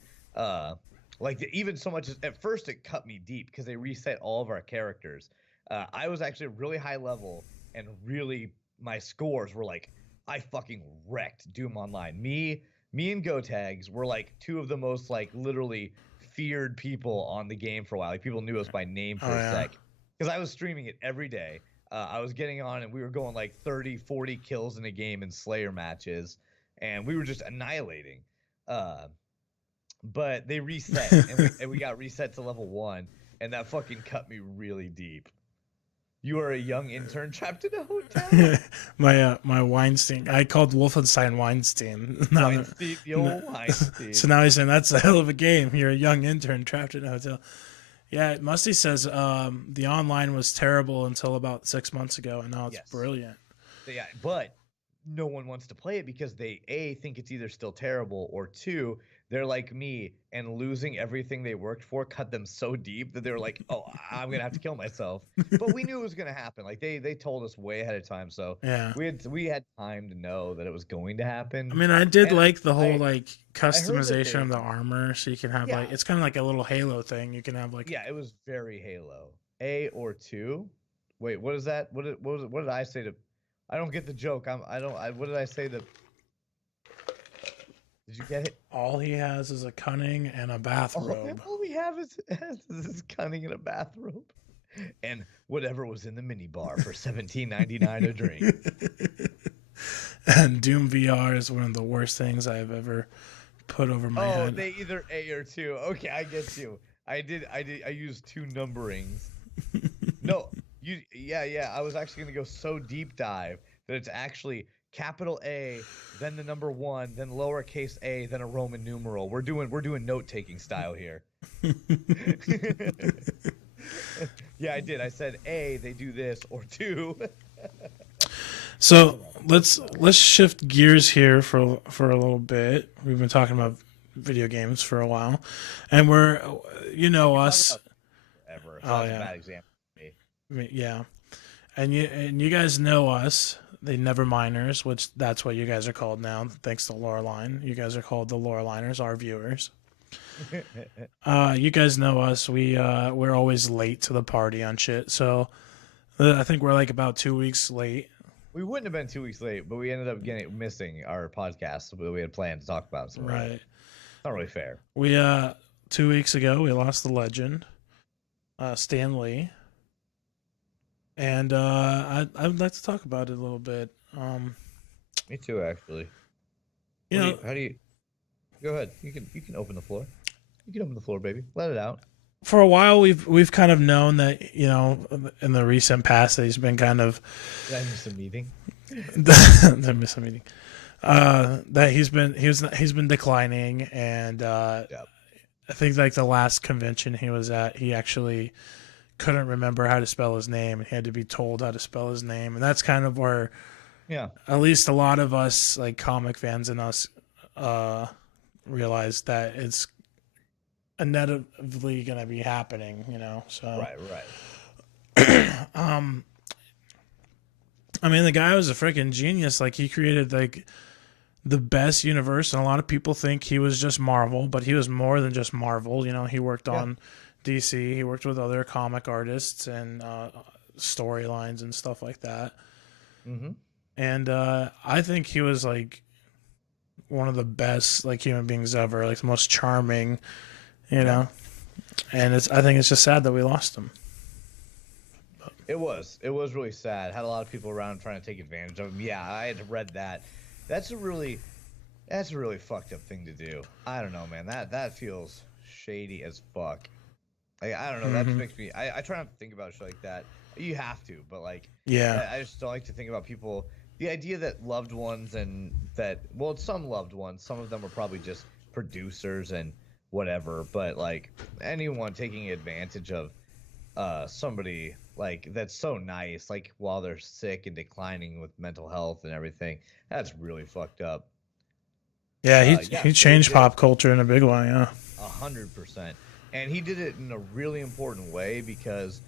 Even so much as at first it cut me deep because they reset all of our characters. I was actually really high level and really my scores were like I fucking wrecked Doom Online. Me and GoTags were like two of the most like literally feared people on the game for a while. Like people knew us by name for Oh, a yeah. sec because I was streaming it every day. I was getting on and we were going like 30, 40 kills in a game in Slayer matches, and we were just annihilating. But they reset, and we got reset to level 1, and that fucking cut me really deep. You are a young intern trapped in a hotel. my Weinstein. I called Wolfenstein Weinstein. Weinstein, the old Weinstein. So now he's saying that's a hell of a game. You're a young intern trapped in a hotel. Yeah, Musty says the online was terrible until about 6 months ago, and now it's brilliant. Yeah, but no one wants to play it because they think it's either still terrible, or 2, they're like me and losing everything they worked for cut them so deep that they were like, oh, I'm gonna have to kill myself. But we knew it was gonna happen. Like they told us way ahead of time, so Yeah. we had time to know that it was going to happen. I mean, I did like the whole like customization of the armor, so you can have like it's kind of like a little Halo thing. You can have like it was very Halo. A or 2. Wait, what is that? What did I say to? I don't get the joke. What did I say to? Did you get it? All he has is a cunning and a bathrobe. All we have is this cunning and a bathrobe, and whatever was in the mini bar for $17.99 a drink. And Doom VR is one of the worst things I've ever put over my head. Oh, they either A or 2. Okay, I get you. I used 2 numberings. No, yeah. I was actually gonna go so deep dive that it's actually capital A, then the number 1, then lowercase a, then a Roman numeral. We're doing note taking style here. Yeah, I did. I said A, they do this, or 2. So let's shift gears here for a little bit. We've been talking about video games for a while, and we're us. Forever. So that's a bad example. Yeah, and you guys know us, the Neverminders, which that's what you guys are called now, thanks to Loreline. You guys are called the Loreliners, our viewers. You guys know us. We're always late to the party on shit. So I think we're like about 2 weeks late. We wouldn't have been 2 weeks late, but we ended up missing our podcast that we had planned to talk about. So right. It's not really fair. We 2 weeks ago we lost the legend, Stan Lee. and I'd like to talk about it a little bit. Me too, actually. You know, How do you? Go ahead. You can open the floor. You can open the floor, baby. Let it out. for a while we've kind of known that, you know, in the recent past that he's been kind of Did I miss a meeting? I miss a meeting. That he's been declining, and Yeah. I think like the last convention he was at, he actually couldn't remember how to spell his name, and he had to be told how to spell his name, and that's kind of where Yeah. at least a lot of us like comic fans and us realize that it's inevitably going to be happening, you know. So Right. Right. um I mean, the guy was a freaking genius. Like, he created like the best universe, and a lot of people think he was just Marvel, but he was more than just Marvel. You know, he worked Yeah. on DC, he worked with other comic artists and storylines and stuff like that. Mm-hmm. And I think he was like one of the best like human beings ever, like the most charming, you know. And I think it's just sad that we lost him. It was. It was really sad. Had a lot of people around trying to take advantage of him. Yeah, I had read that. That's a really fucked up thing to do. I don't know, man. That feels shady as fuck. Like, I don't know. That just makes me. I try not to think about shit like that. You have to, but like, Yeah. I just don't like to think about people. The idea that loved ones and that, well, some loved ones, some of them were probably just producers and whatever, but like anyone taking advantage of somebody like that's so nice, like while they're sick and declining with mental health and everything, that's really fucked up. Yeah, Yeah, he they changed did pop culture in a big way, yeah. 100%, and he did it in a really important way because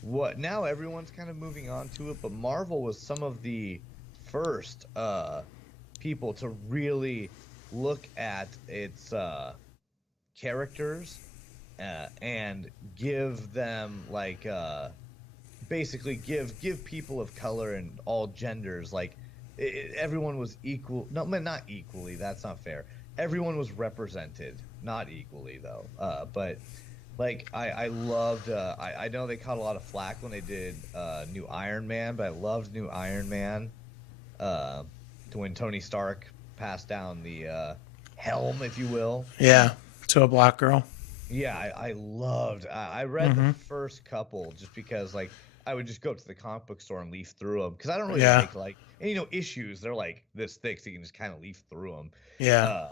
what now everyone's kind of moving on to it, but Marvel was some of the first people to really look at its characters and give them like basically give people of color and all genders like everyone was equal. No, not equally. That's not fair. Everyone was represented, not equally though. But like I loved. I know they caught a lot of flack when they did New Iron Man, but I loved New Iron Man. To when Tony Stark passed down the helm, if you will. Yeah, to a black girl. Yeah, I loved. I read the first couple just because, like, I would just go to the comic book store and leaf through them because I don't really Yeah. like and, you know, issues. They're like this thick, so you can just kind of leaf through them. Yeah.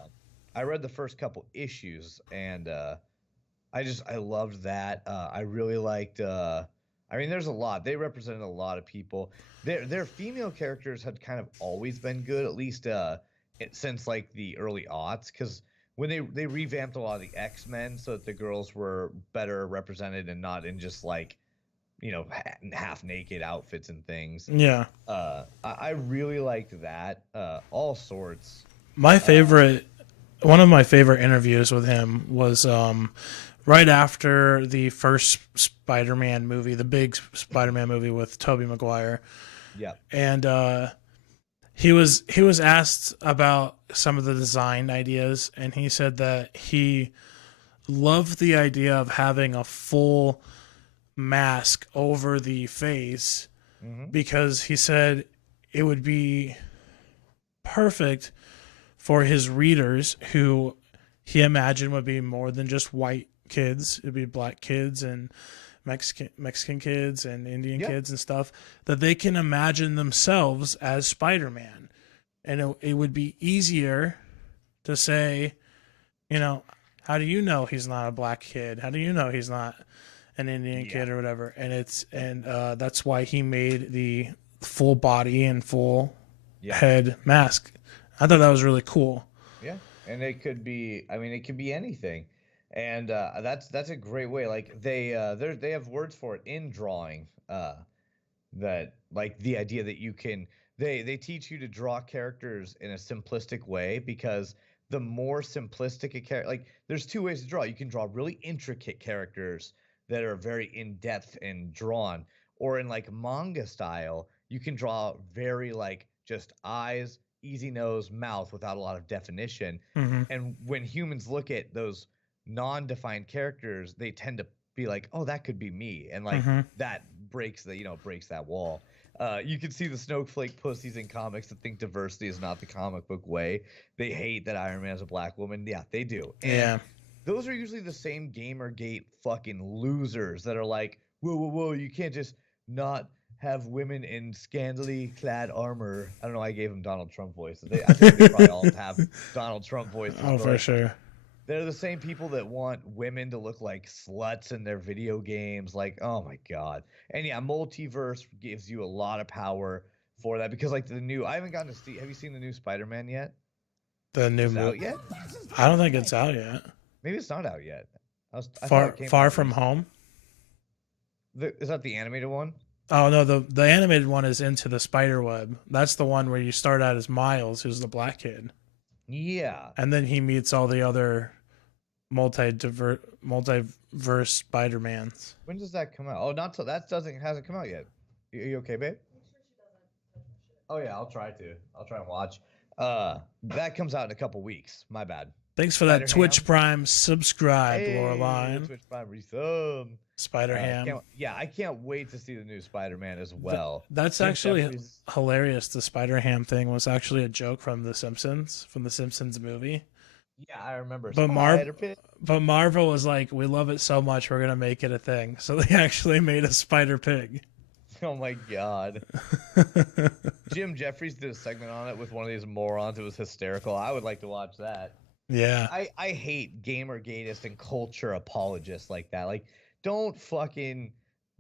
I read the first couple issues and I loved that. I really liked. I mean, there's a lot. They represented a lot of people. Their female characters had kind of always been good, at least since like the early aughts, because when they revamped a lot of the X-Men so that the girls were better represented and not in just like, you know, half naked outfits and things. Yeah. I really liked that. All sorts. My favorite one of my favorite interviews with him was right after the first Spider-Man movie, the big Spider-Man movie with Tobey Maguire. Yeah. And he was asked about some of the design ideas, and he said that he loved the idea of having a full mask over the face because he said it would be perfect for his readers who he imagined would be more than just white kids. It'd be black kids and Mexican kids and Indian kids and stuff, that they can imagine themselves as Spider-Man. And it would be easier to say, you know, how do you know he's not a black kid? How do you know he's not an Indian kid or whatever? And that's why he made the full body and full head mask. I thought that was really cool. Yeah, and it could be. I mean, it could be anything, and that's a great way. Like they have words for it in drawing. That like the idea that you can they teach you to draw characters in a simplistic way because the more simplistic a character, like there's two ways to draw. You can draw really intricate characters that are very in depth and drawn, or in like manga style, you can draw very like just eyes, easy nose, mouth without a lot of definition. And when humans look at those non-defined characters, they tend to be like, oh, that could be me, and like that breaks breaks that wall. You can see the snowflake pussies in comics that think diversity is not the comic book way. They hate that Iron Man is a black woman. Yeah, they do. And Yeah. those are usually the same Gamergate fucking losers that are like, whoa, you can't just not have women in scantily clad armor. I don't know. I gave them Donald Trump voices. I think they probably all have Donald Trump voices. Oh, for sure. They're the same people that want women to look like sluts in their video games. Like, oh my God. And yeah, multiverse gives you a lot of power for that because like I haven't gotten to see, have you seen the new Spider-Man yet? The new Is it out movie? yet? I don't think it's out yet. Maybe it's not out yet. I thought Far it came Far out From recently. Home? Is that the animated one? Oh no, the animated one is Into the Spiderweb. That's the one where you start out as Miles, who's the black kid, Yeah. and then he meets all the other multiverse Spider-Mans. When does that come out? Oh, not till hasn't come out yet. You okay, babe? Oh yeah, I'll try and watch. That comes out in a couple weeks. My bad. Thanks for that Spider-Ham. Twitch Prime subscribe, Hey, Loreline. Twitch Prime resub. Spider-Ham. I can't wait to see the new Spider-Man as well. That's Jim actually Jeffries- hilarious. The Spider-Ham thing was actually a joke from The Simpsons, movie. Yeah, I remember. But Spider-Pig. But Marvel was like, we love it so much, we're gonna make it a thing. So they actually made a Spider Pig. Oh my God. Jim Jeffries did a segment on it with one of these morons. It was hysterical. I would like to watch that. Yeah. I hate gamergatist and culture apologists like that. Like, don't fucking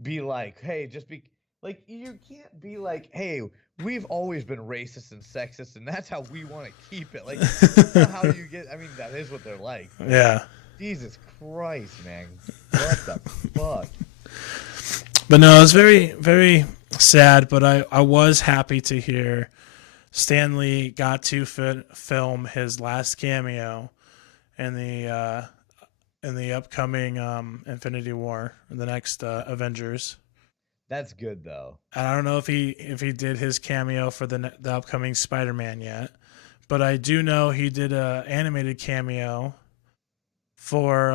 be like, hey, just be like, you can't be like, hey, we've always been racist and sexist, and that's how we want to keep it. Like, that's not how you get. I mean, that is what they're like. Yeah. Jesus Christ, man. What the fuck? But no, it was very, very sad. But I was happy to hear Stan Lee got to film his last cameo in the upcoming Infinity War, the next Avengers. That's good though. And I don't know if he did his cameo for the upcoming Spider-Man yet, but I do know he did a animated cameo for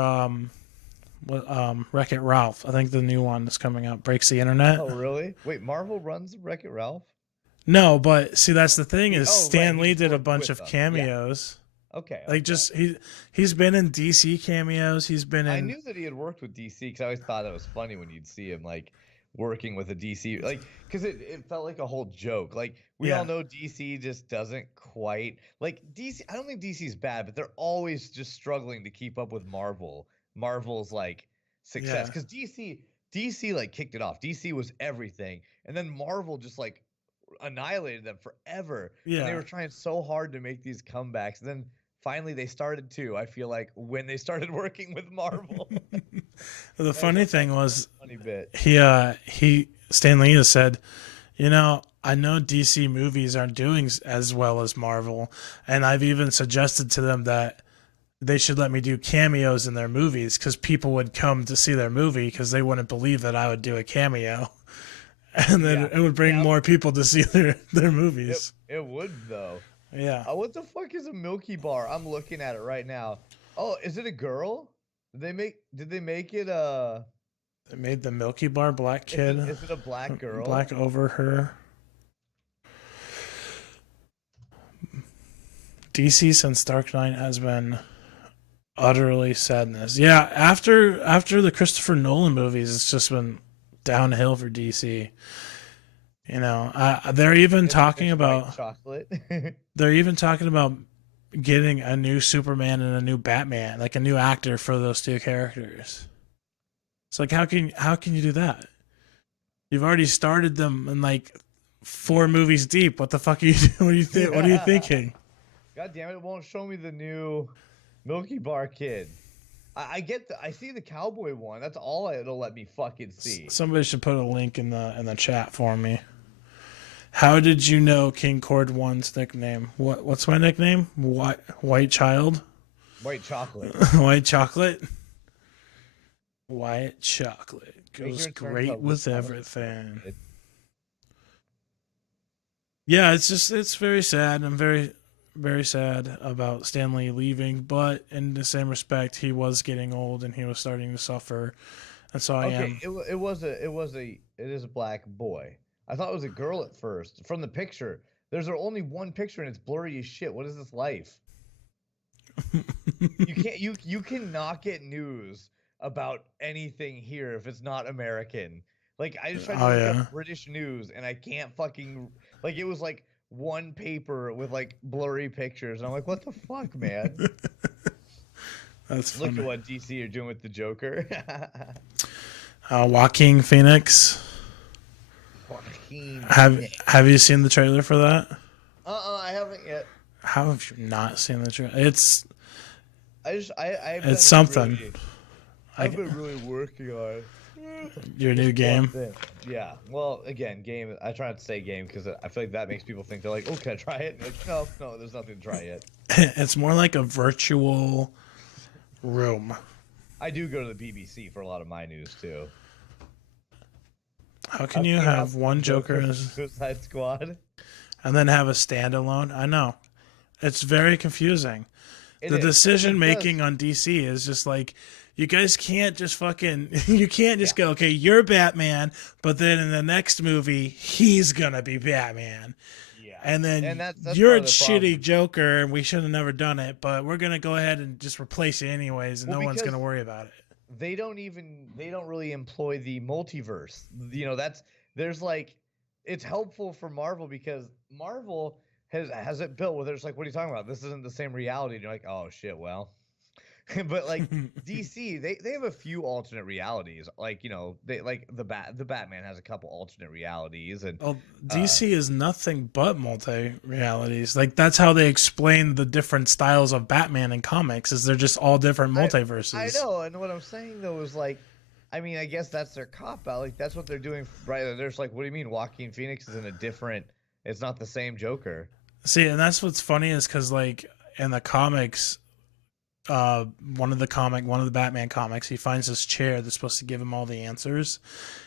Wreck-It Ralph. I think the new one that's coming out, Breaks the Internet. Oh, really? Wait, Marvel runs Wreck-It Ralph? No, but see, that's the thing is Stan right, Lee he's did a worked bunch with of them. cameos. Okay. Like just he's been in DC cameos. He's been in. I knew that he had worked with DC because I always thought it was funny when you'd see him like working with a DC, like because it felt like a whole joke. Like we all know DC just doesn't quite like DC. I don't think DC's bad, but they're always just struggling to keep up with Marvel's like success because DC like kicked it off. DC was everything, and then Marvel just like annihilated them forever. Yeah, and they were trying so hard to make these comebacks. And then finally they started to. I feel like when they started working with Marvel. The funny thing was, funny bit. Stan Lee has said, you know, I know DC movies aren't doing as well as Marvel, and I've even suggested to them that they should let me do cameos in their movies because people would come to see their movie because they wouldn't believe that I would do a cameo. And then it would bring more people to see their movies. It would though. Yeah. What the fuck is a Milky Bar? I'm looking at it right now. Oh, is it a girl? Did they make it They made the Milky Bar black kid. Is it a black girl? Black over her. DC since Dark Knight has been utterly sadness. Yeah, after the Christopher Nolan movies, it's just been downhill for DC. You know, they're even talking about chocolate. They're even talking about getting a new Superman and a new Batman, like a new actor for those two characters. It's like how can you do that? You've already started them in like 4 movies deep. What the fuck are you doing? What are you thinking? God damn it won't show me the new Milky Bar kid. I see the cowboy one. That's all it'll let me fucking see. Somebody should put a link in the chat for me. How did you know King Cord 1's nickname? What's my nickname? White Child? White chocolate. White chocolate? White chocolate goes great with everything. Yeah, it's very sad. I'm very, very sad about Stan Lee leaving, but in the same respect, he was getting old and he was starting to suffer That's all I Okay, am. it is a black boy. I thought it was a girl at first. From the picture, there's only one picture and it's blurry as shit. What is this life? You cannot get news about anything here if it's not American. Like I just tried to Oh look yeah. up British news and I can't fucking like it was like one paper with like blurry pictures and I'm like, what the fuck, man? That's Look funny. at what DC are doing with the Joker. Joaquin Phoenix. Joaquin Have you seen the trailer for that? I haven't yet. How have you not seen the trailer? It's I've it's something. I've been really working on Your new game. Yeah. Well, again, game. I try not to say game because I feel like that makes people think they're like, "Oh, can I try it?" And like, no, there's nothing to try yet. It's more like a virtual room. I do go to the BBC for a lot of my news too. How can you have one Joker Suicide Squad and then have a standalone? I know. It's very confusing. The decision making on DC is just like, you guys can't just fucking, you can't just go, okay, you're Batman, but then in the next movie, he's gonna be Batman. Yeah. And then that's you're a part of the shitty problem. Joker, and we should have never done it, but we're gonna go ahead and just replace you anyways, and Well, no one's because gonna worry about it. they don't really employ the multiverse. You know, there's like it's helpful for Marvel because Marvel has it built where there's like, what are you talking about? This isn't the same reality. And you're like, oh shit, well. But like DC, they have a few alternate realities. Like, you know, they like the Batman has a couple alternate realities and Well, DC is nothing but multi-realities. Like, that's how they explain the different styles of Batman in comics, is they're just all different multiverses. I know, and what I'm saying though is like, I mean, I guess that's their cop out. Like that's what they're doing right there. There's like, what do you mean Joaquin Phoenix is in a different, it's not the same Joker. See, and that's what's funny is because, like, in the comics, one of the Batman comics, he finds this chair that's supposed to give him all the answers,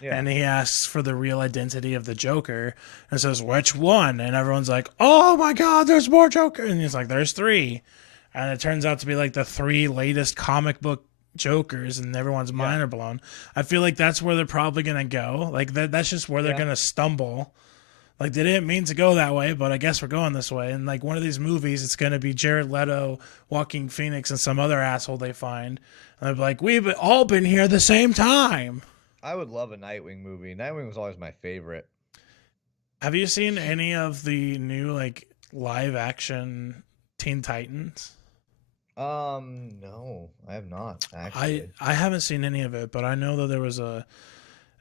and he asks for the real identity of the Joker and says, which one? And everyone's like, oh my god, there's more Joker, and he's like, there's three, and it turns out to be like the three latest comic book Jokers, and everyone's mind are blown. I feel like that's where they're probably gonna go. Like that's just where they're gonna stumble. Like, they didn't mean to go that way, but I guess we're going this way. And like one of these movies, it's going to be Jared Leto, Joaquin Phoenix, and some other asshole they find. And they're like, we've all been here at the same time. I would love a Nightwing movie. Nightwing was always my favorite. Have you seen any of the new like live action Teen Titans? No, I have not actually. I haven't seen any of it, but I know that there was a.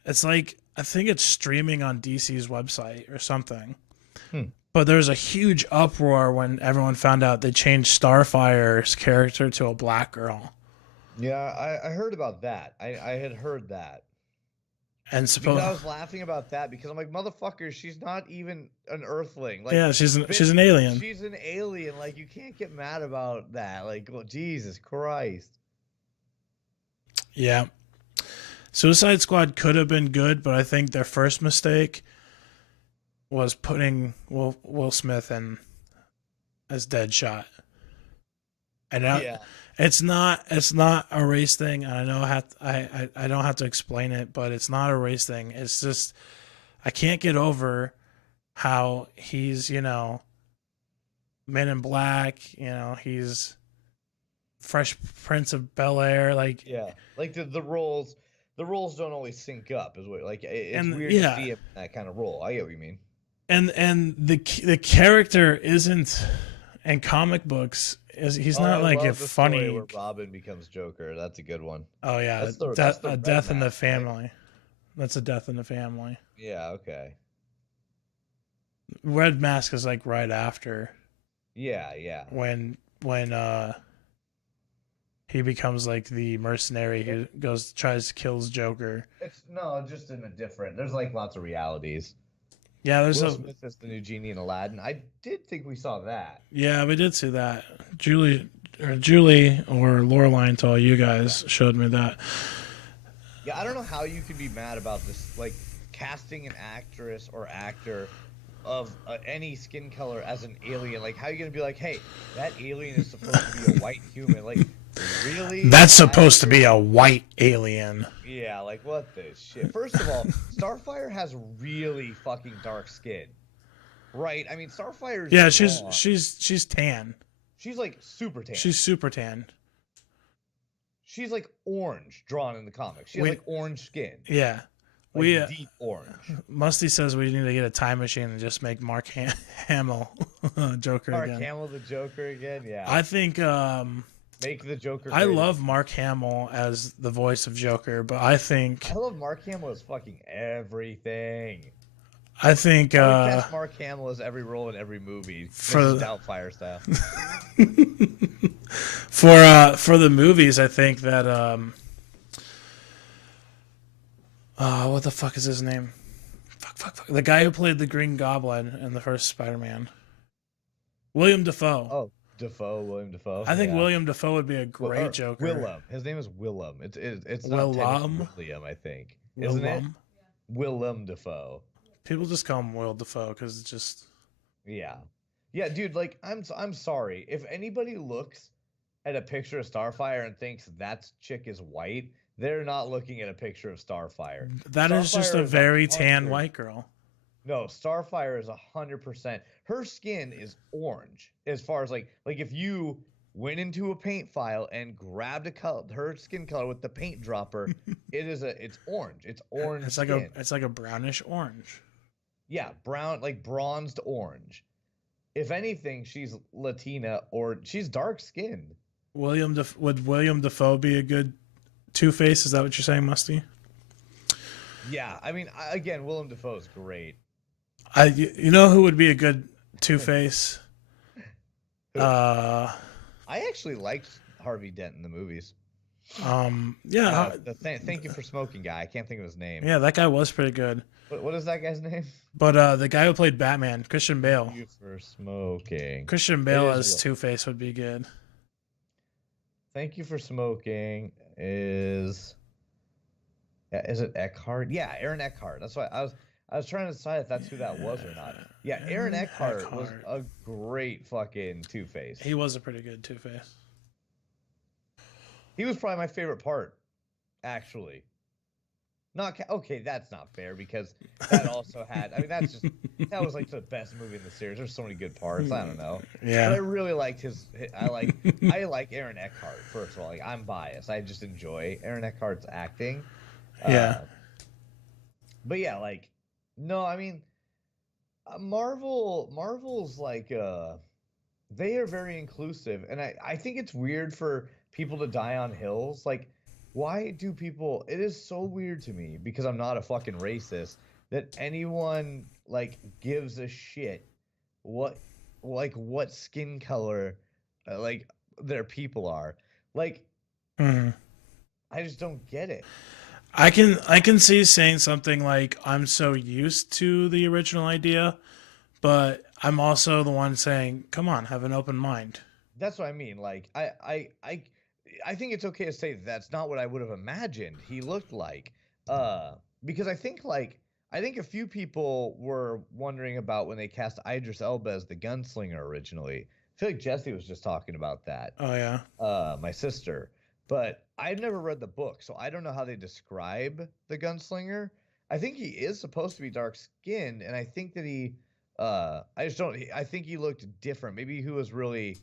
It's like, I think it's streaming on DC's website or something. But there was a huge uproar when everyone found out they changed Starfire's character to a black girl. Yeah, I heard about that. I had heard that. And Because I was laughing about that because I'm like, motherfucker, she's not even an Earthling. Like, yeah, she's an alien. She's an alien. Like, you can't get mad about that. Like, well, Jesus Christ. Yeah. Suicide Squad could have been good, but I think their first mistake was putting Will Smith in as Deadshot. And it's not a race thing. And I know I don't have to explain it, but it's not a race thing. It's just I can't get over how he's, you know, Men in Black, you know, he's Fresh Prince of Bel-Air, like like the roles don't always sync up, is what like it's weird to see him in that kind of role. I get what you mean. And the character isn't in comic books. He's not like a funny. Where Robin becomes Joker. That's a good one. Oh yeah, that's a death in the family. Right? That's a death in the family. Yeah. Okay. Red Mask is like right after. Yeah. When he becomes like the mercenary who tries to kill Joker. It's just in a different. There's like lots of realities. Yeah, there's Will Smith is the new genie in Aladdin. I did think we saw that. Yeah, we did see that. Julie or Loreline to all you guys showed me that. Yeah, I don't know how you could be mad about this, like casting an actress or actor of any skin color as an alien. Like, how are you gonna be like, hey, that alien is supposed to be a white human? Like, really? That's supposed to be a white alien. Yeah, like what the shit? First of all, Starfire has really fucking dark skin, right? I mean, Starfire's Yeah, drawn. she's tan. She's like super tan. She's super tan. She's like orange drawn in the comics. She has like orange skin. Yeah. Like deep orange. Musty says we need to get a time machine and just make Mark Hamill Joker Mark again. Hamill the Joker again, yeah. I think make the Joker. I love Mark Hamill as the voice of Joker, but I love Mark Hamill as fucking everything. I think Mark Hamill as every role in every movie. For Doubtfire style. For the movies, I think that what the fuck is his name? Fuck. The guy who played the Green Goblin in the first Spider-Man. William Dafoe. Oh, William Dafoe. I think William Dafoe would be a great Joker. Willem. His name is Willem. It's Willem? not William, I think. Isn't it? Willem Dafoe. People just call him Will Dafoe because it's just. Yeah, dude. Like, I'm sorry if anybody looks at a picture of Starfire and thinks that chick is white. They're not looking at a picture of Starfire. That is just a very tan white girl. No, Starfire is 100%. Her skin is orange. As far as like if you went into a paint file and grabbed her skin color with the paint dropper, it's orange. It's orange. It's like a brownish orange. Yeah, brown, like bronzed orange. If anything, she's Latina or she's dark skinned. Would William Dafoe be a good Two-Face? Is that what you're saying, Musty? Yeah, I mean, again, Willem Dafoe is great. You know who would be a good Two-Face? I actually liked Harvey Dent in the movies. Yeah. Thank you for smoking guy. I can't think of his name. Yeah, that guy was pretty good. What is that guy's name? But the guy who played Batman, Christian Bale. Thank you for smoking. Christian Bale as Two-Face would be good. Thank you for smoking is it Eckhart? Yeah, Aaron Eckhart. That's why I was trying to decide if that's who that was or not. Yeah, Aaron Eckhart was a great fucking Two-Face. He was a pretty good Two-Face. He was probably my favorite part, actually. Okay, that's not fair because that also had. I mean, that was like the best movie in the series. There's so many good parts. I don't know. Yeah. But I really liked I like Aaron Eckhart. First of all, like I'm biased. I just enjoy Aaron Eckhart's acting. Yeah. But yeah, like no, I mean, Marvel's like they are very inclusive, and I think it's weird for people to die on hills. Like, why do people? It is so weird to me because I'm not a fucking racist that anyone like gives a shit what skin color like their people are. Like, I just don't get it. I can see saying something like I'm so used to the original idea, but I'm also the one saying, come on, have an open mind. That's what I mean. Like I think it's okay to say that's not what I would have imagined he looked like. Because I think a few people were wondering about when they cast Idris Elba as the gunslinger originally. I feel like Jesse was just talking about that. Oh yeah. My sister. But I've never read the book, so I don't know how they describe the gunslinger. I think he is supposed to be dark skinned, and I think that I think he looked different. Maybe he was really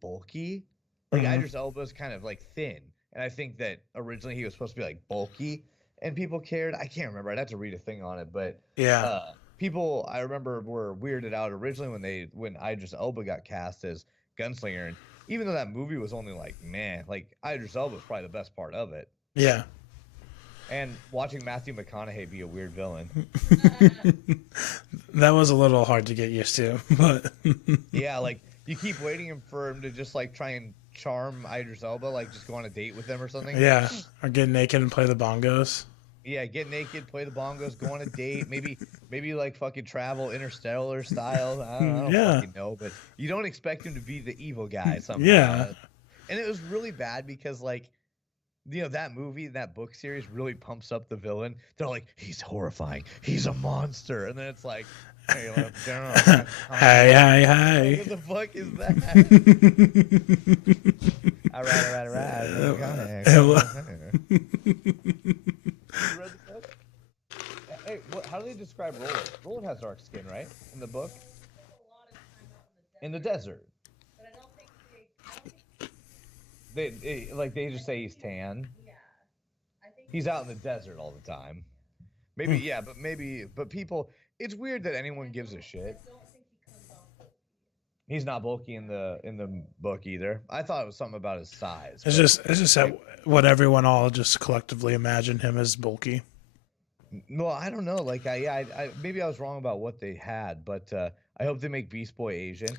bulky. Like Idris Elba's kind of like thin, and I think that originally he was supposed to be like bulky, and people cared. I can't remember. I'd have to read a thing on it, but yeah, people I remember were weirded out originally when Idris Elba got cast as gunslinger, and even though that movie was only like Idris Elba was probably the best part of it. Yeah. And watching Matthew McConaughey be a weird villain. That was a little hard to get used to, but yeah, like you keep waiting for him to just like try and charm Idris Elba, like just go on a date with him or something. Yeah, or get naked and play the bongos. Yeah, get naked, play the bongos, go on a date, maybe like fucking travel Interstellar style. I don't fucking know, but you don't expect him to be the evil guy somehow. Yeah. And it was really bad because like, you know, that movie, that book series really pumps up the villain. They're like, he's horrifying, he's a monster, and then it's like, Hey, General. Hey. What the fuck is that? All right. You read the book? Hey, how do they describe Roland? Roland has dark skin, right? In the book? In the desert. They just say he's tan. He's out in the desert all the time. Maybe, yeah, but people, it's weird that anyone gives a shit. He's not bulky in the book either. I thought it was something about his size. It's just like, what everyone all just collectively imagine him as bulky. No, I don't know. Like, I maybe I was wrong about what they had, but I hope they make Beast Boy Asian.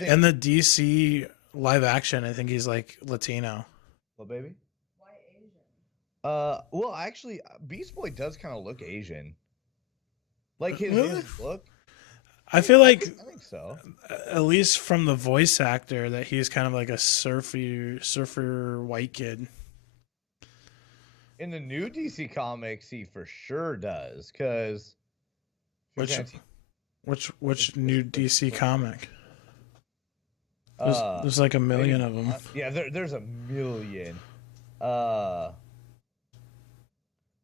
In the DC live action, I think he's like Latino. What, baby? Why Asian? Well, actually, Beast Boy does kind of look Asian. Like his look. I feel like I think so. At least from the voice actor, that he's kind of like a surfer white kid. In the new DC comics, he for sure does. Cause which new DC comic? There's like a million of them. Yeah, there's a million. I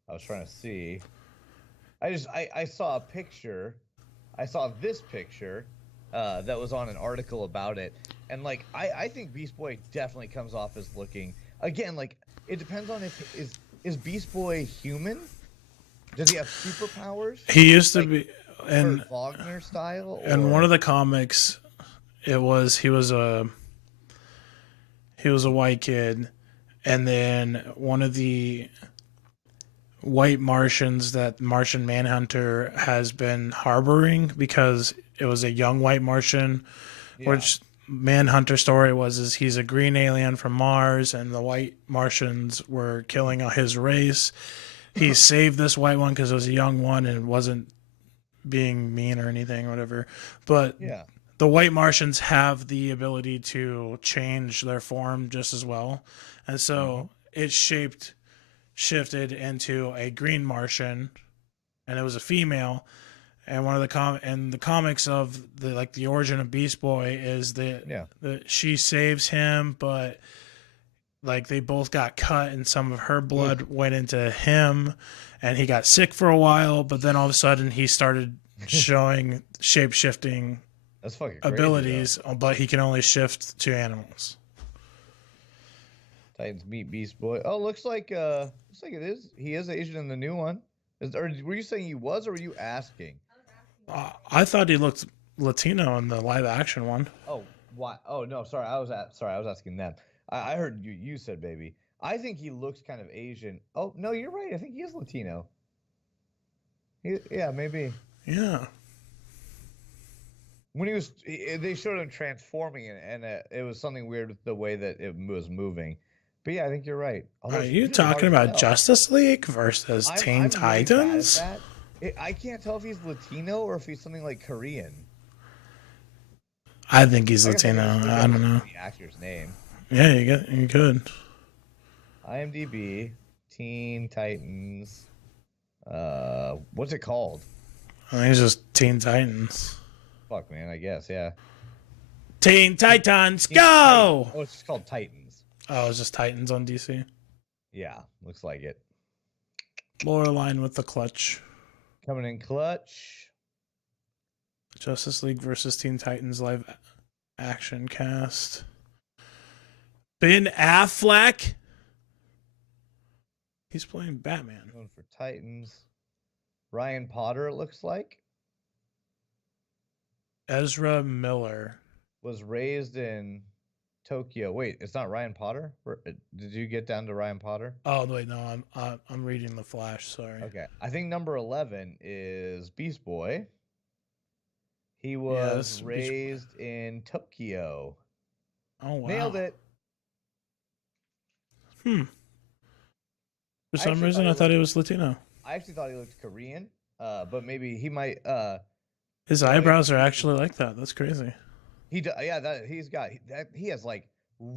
was trying to see. I saw a picture. I saw this picture that was on an article about it, and like I think Beast Boy definitely comes off as looking, again, like it depends on if is Beast Boy human? Does he have superpowers? He used to be in Wagner style. In one of the comics, he was a white kid, and then one of the white Martians that Martian Manhunter has been harboring, because it was a young white Martian, which Manhunter story is he's a green alien from Mars, and the white Martians were killing his race. He saved this white one because it was a young one and wasn't being mean or anything or whatever. But the white Martians have the ability to change their form just as well. And so it shifted into a green Martian, and it was a female. And one of the comics of the origin of Beast Boy is that she saves him, but like they both got cut and some of her blood went into him, and he got sick for a while, but then all of a sudden he started showing shape-shifting abilities, but he can only shift to animals. Titans meet Beast Boy. Oh, looks like it is. He is Asian in the new one. Or were you saying he was, or were you asking? I thought he looked Latino in the live action one. Oh, why? Oh no, sorry. I was asking them. I heard you said baby. I think he looks kind of Asian. Oh no, you're right. I think he is Latino. Yeah, maybe. Yeah. When they showed him transforming, and it was something weird with the way that it was moving. But yeah, I think you're right. Are you talking about Justice League versus Teen Titans? Really I can't tell if he's Latino or if he's something like Korean. I think he's Latino. I don't know the actor's name. Yeah, you could. IMDb, Teen Titans. What's it called? I think it's just Teen Titans. Fuck, man. I guess, yeah. Teen Titans, go! Oh, it's just called Titans. Oh, it's just Titans on DC. Yeah, looks like it. Loreline with the clutch. Coming in clutch. Justice League versus Teen Titans live action cast. Ben Affleck. He's playing Batman. Going for Titans. Ryan Potter, it looks like. Ezra Miller. Was raised in Tokyo. Wait, it's not Ryan Potter? Did you get down to Ryan Potter? Oh wait, no, I'm reading The Flash. Sorry. Okay, I think number 11 is Beast Boy. He was raised in Tokyo. Oh wow! Nailed it. For some reason, I thought he was Latino. I actually thought he looked Korean, but maybe he might. His eyebrows are actually like that. That's crazy. He has like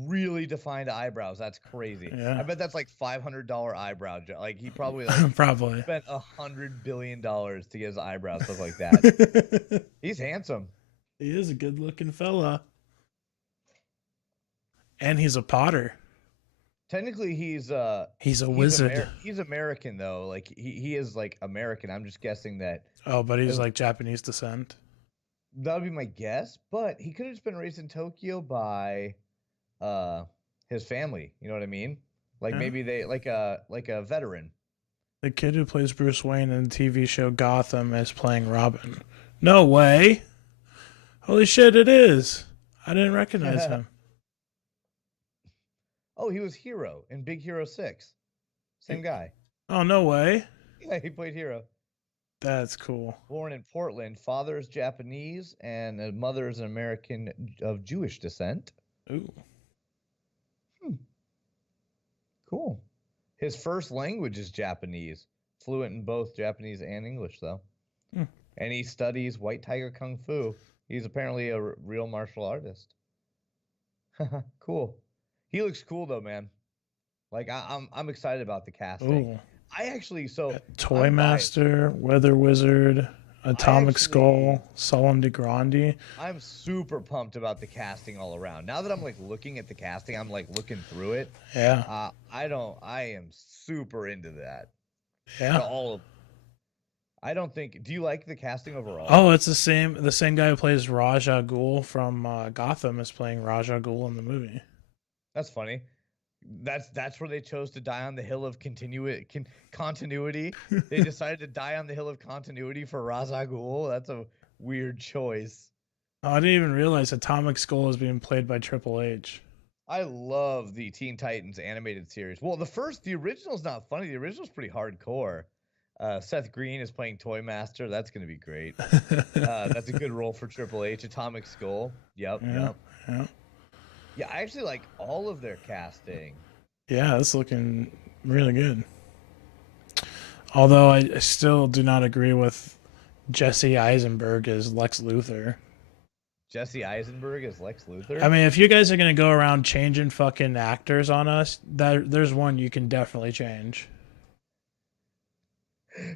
really defined eyebrows. That's crazy. Yeah. I bet that's like $500 eyebrow job. Like he probably like Probably. spent $100 billion to get his eyebrows look like that. He's handsome. He is a good looking fella. And he's a Potter. Technically, he's a wizard. He's American though. Like he is like American. I'm just guessing that. Oh, but he's like Japanese descent. That would be my guess. But he could have just been raised in Tokyo by his family. You know what I mean? Like maybe they like a veteran. The kid who plays Bruce Wayne in the TV show Gotham is playing Robin. No way. Holy shit, it is. I didn't recognize him. Oh, he was Hero in Big Hero 6. Same guy. Oh, no way. Yeah, he played Hero. That's cool. Born in Portland, father is Japanese and mother is an American of Jewish descent. Ooh. Cool. His first language is Japanese. Fluent in both Japanese and English, though. And he studies White Tiger Kung Fu. He's apparently a real martial artist. Cool. He looks cool though, man. Like I'm excited about the casting. Ooh. I actually Toy Master, Weather Wizard, Atomic Skull, Solemn de Grande. I'm super pumped about the casting all around. Now that I'm like looking at the casting, I'm like looking through it. Yeah. I am super into that. Yeah. I don't think. Do you like the casting overall? Oh, it's the same guy who plays Raja Ghul from Gotham is playing Raja Ghul in the movie. That's funny. That's where they chose to die on the hill of continuity. They decided to die on the hill of continuity for Ra's al Ghul. That's a weird choice. Oh, I didn't even realize Atomic Skull is being played by Triple H. I love the Teen Titans animated series. Well, the original's not funny. The original's pretty hardcore. Seth Green is playing Toy Master. That's going to be great. That's a good role for Triple H. Atomic Skull. Yep. Yeah, I actually like all of their casting. Yeah, it's looking really good. Although I still do not agree with Jesse Eisenberg as Lex Luthor. Jesse Eisenberg as Lex Luthor? I mean, if you guys are going to go around changing fucking actors on us, there's one you can definitely change.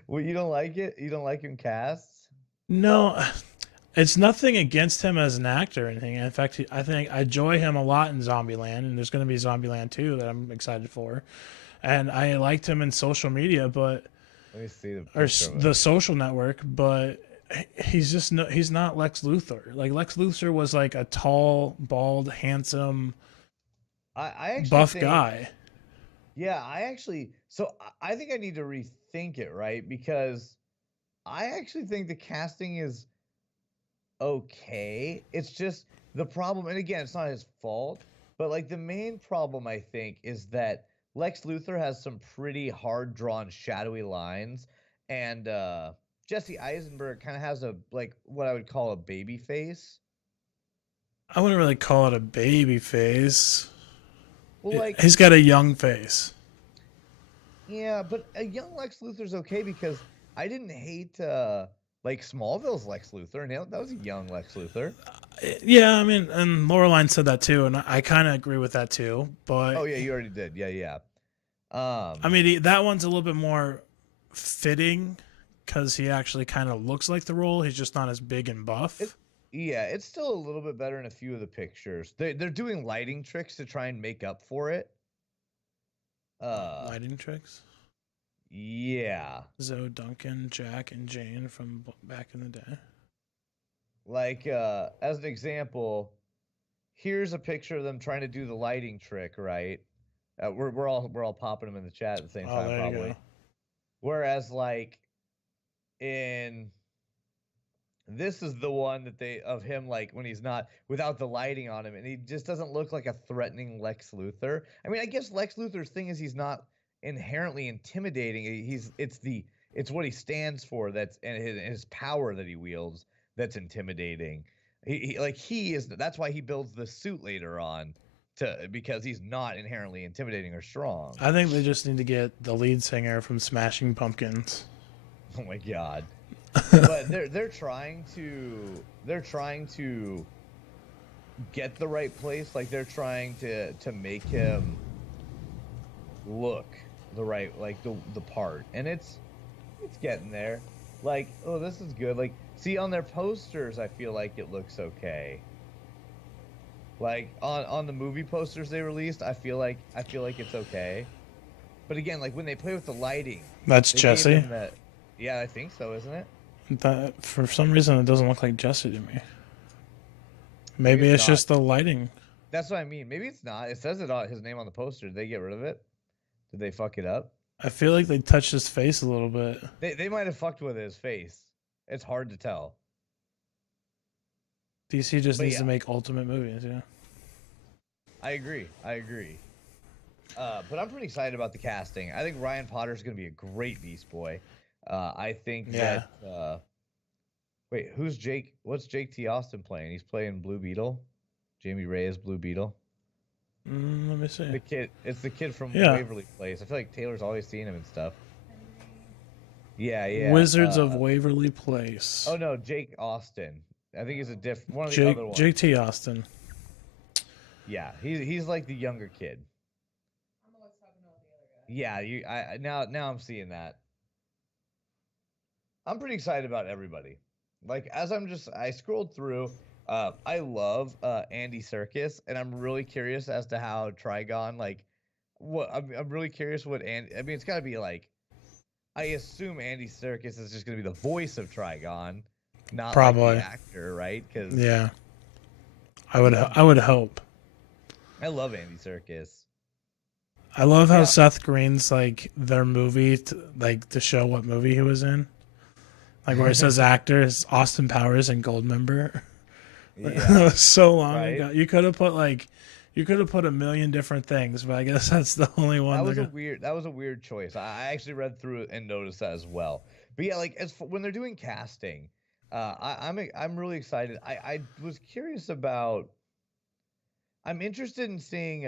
Well, you don't like it? You don't like him cast? No, it's nothing against him as an actor or anything. In fact, I think I enjoy him a lot in Zombieland, and there's going to be Zombieland 2 that I'm excited for. And I liked him in Social Media, but let me see the Social Network, but he's just he's not Lex Luthor. Like Lex Luthor was like a tall, bald, handsome, I buff guy. Yeah, I think I need to rethink it, right? Because I actually think the casting is okay. It's just the problem, and again, it's not his fault, but like the main problem I think is that Lex Luthor has some pretty hard drawn shadowy lines, and Jesse Eisenberg kind of has a like what I would call a baby face. I wouldn't really call it a baby face. Well, like he's got a young face. Yeah, but a young Lex Luthor's okay because I didn't hate like Smallville's Lex Luthor, and that was a young Lex Luthor. Yeah, I mean, and Laureline said that too, and I kind of agree with that too. But oh yeah, you already did. Yeah. I mean, that one's a little bit more fitting because he actually kind of looks like the role. He's just not as big and buff. It's still a little bit better in a few of the pictures. They're doing lighting tricks to try and make up for it. Lighting tricks? Yeah. Zoe Duncan, Jack, and Jane from back in the day. Like, as an example, here's a picture of them trying to do the lighting trick, right? We're all popping them in the chat at the same time, there probably. You go. Whereas, like, this is the one that of him, like, when he's not, without the lighting on him, and he just doesn't look like a threatening Lex Luthor. I mean, I guess Lex Luthor's thing is he's not inherently intimidating. It's what he stands for and his power that he wields that's intimidating. That's why he builds the suit later on, because he's not inherently intimidating or strong. I think they just need to get the lead singer from Smashing Pumpkins. Oh my god. But they're trying to get the right place. Like they're trying to make him look the right, like the part, and it's getting there. Like, oh, this is good. Like, see on their posters, I feel like it looks okay. Like on the movie posters they released, I feel like it's okay. But again, like when they play with the lighting, That's they gave Jesse. him that. Yeah, I think so, isn't it? That for some reason it doesn't look like Jesse to me. Maybe it's it's not. just the lighting. That's what I mean. Maybe it's not. It says it on his name on the poster. Did they get rid of it? Did they fuck it up? I feel like they touched his face a little bit. They might have fucked with his face. It's hard to tell. DC just But needs yeah. to make ultimate movies, yeah. I agree. But I'm pretty excited about the casting. I think Ryan Potter's going to be a great Beast Boy. I think that. Wait, who's Jake? What's Jake T. Austin playing? He's playing Blue Beetle. Jamie Reyes, Blue Beetle. Let me see. The kid. It's the kid from Yeah. Waverly Place. I feel like Taylor's always seen him and stuff. Yeah. Wizards of Waverly Place. Oh no, Jake Austin. I think he's a one of the other ones. Jake T. Austin. Yeah, he's like the younger kid. Yeah, now I'm seeing that. I'm pretty excited about everybody. Like as I scrolled through, I love Andy Serkis, and I'm really curious as to how Trigon I'm really curious what Andy. I mean, it's got to be like. I assume Andy Serkis is just going to be the voice of Trigon, not Probably like the actor, right? Because yeah, I would hope. I love Andy Serkis. I love how Seth Green's like their movie, to show what movie he was in. Like where it says actor is Austin Powers and Goldmember. Yeah. That was so long Right? ago. You could have put a million different things, but I guess that's the only one. That was a weird choice. I actually read through it and noticed that as well. But yeah, like when they're doing casting, I'm really excited. I was curious about. I'm interested in seeing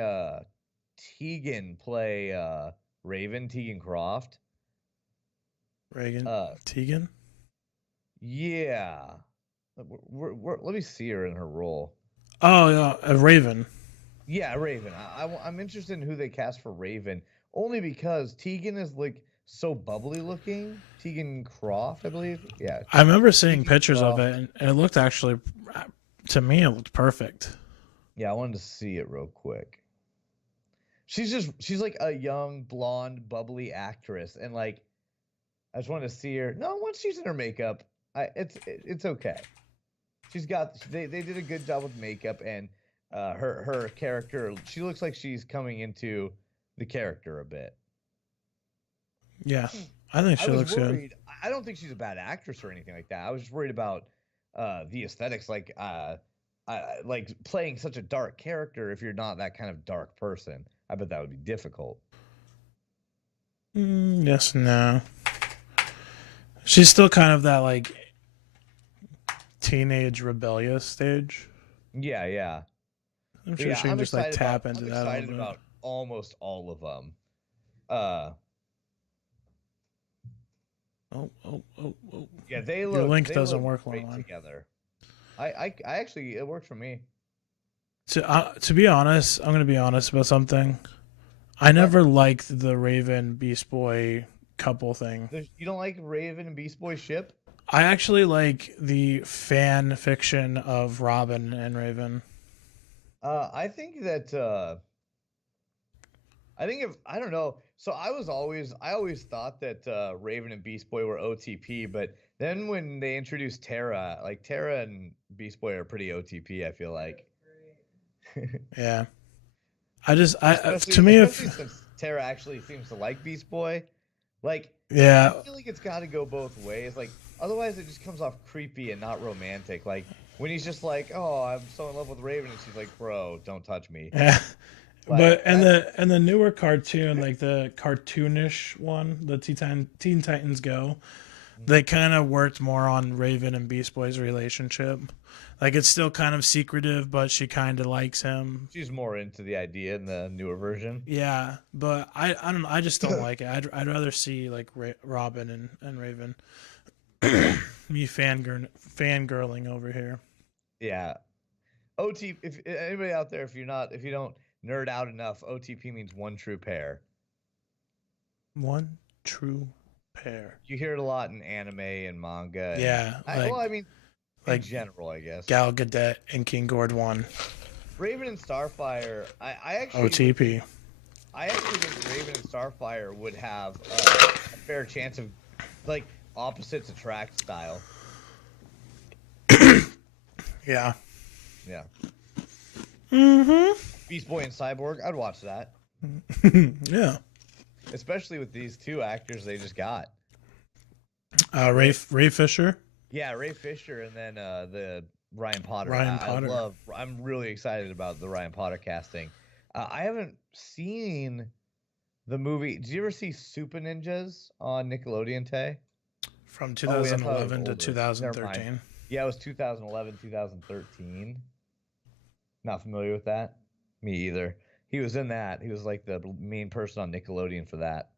Tegan play Raven, Tegan Croft. Tegan. Yeah. Let me see her in her role. Oh yeah, a Raven. Yeah, Raven. I'm interested in who they cast for Raven, only because Tegan is like so bubbly looking. Tegan Croft, I believe. Yeah. I remember seeing pictures of it, and it looked actually, to me, it looked perfect. Yeah, I wanted to see it real quick. She's like a young, blonde, bubbly actress, and like, I just wanted to see her. No, once she's in her makeup, it's okay. They did a good job with makeup, and her character, she looks like she's coming into the character a bit. Yeah, I think she looks good. I don't think she's a bad actress or anything like that. I was just worried about the aesthetics, like playing such a dark character. If you're not that kind of dark person, I bet that would be difficult. Yes, no. She's still kind of that like teenage rebellious stage. Yeah. I'm sure she can just like tap into that. I'm excited about almost all of them. Oh. Yeah, they look. Your link they doesn't look work great online. together. I actually, it worked for me. To be honest, I'm gonna be honest about something. I never liked the Raven Beast Boy couple thing. You don't like Raven and Beast Boy ship? I actually like the fan fiction of Robin and Raven. I think that I don't know. So I always thought that Raven and Beast Boy were OTP, but then when they introduced Terra, like Terra and Beast Boy are pretty OTP, I feel like. Yeah. Since Terra actually seems to like Beast Boy, like yeah, I feel like it's got to go both ways. Like otherwise, it just comes off creepy and not romantic. Like when he's just like, "Oh, I'm so in love with Raven," and she's like, "Bro, don't touch me." Yeah. Like, but and the newer cartoon, like the cartoonish one, the Teen Titans Go, they kind of worked more on Raven and Beast Boy's relationship. Like it's still kind of secretive, but she kind of likes him. She's more into the idea in the newer version. Yeah, but I don't know. I just don't like it. I'd rather see like Robin and Raven. Me fangirling over here. Yeah, OT. If anybody out there, if you don't nerd out enough, OTP means one true pair. One true pair. You hear it a lot in anime and manga. Yeah, I mean, in like general, I guess. Gal Gadot and King Gord 1. Raven and Starfire. I actually OTP. I actually think Raven and Starfire would have a fair chance of, like, opposites attract style. Yeah. Yeah. Mm-hmm. Beast Boy and Cyborg. I'd watch that. Yeah. Especially with these two actors they just got. Ray Fisher. Yeah, Ray Fisher and then the Ryan Potter. Ryan Potter. I'm really excited about the Ryan Potter casting. I haven't seen the movie. Did you ever see Super Ninjas on Nickelodeon, Tay? From 2011 to 2013. Yeah, it was 2011, 2013. Not familiar with that? Me either. He was in that. He was like the main person on Nickelodeon for that.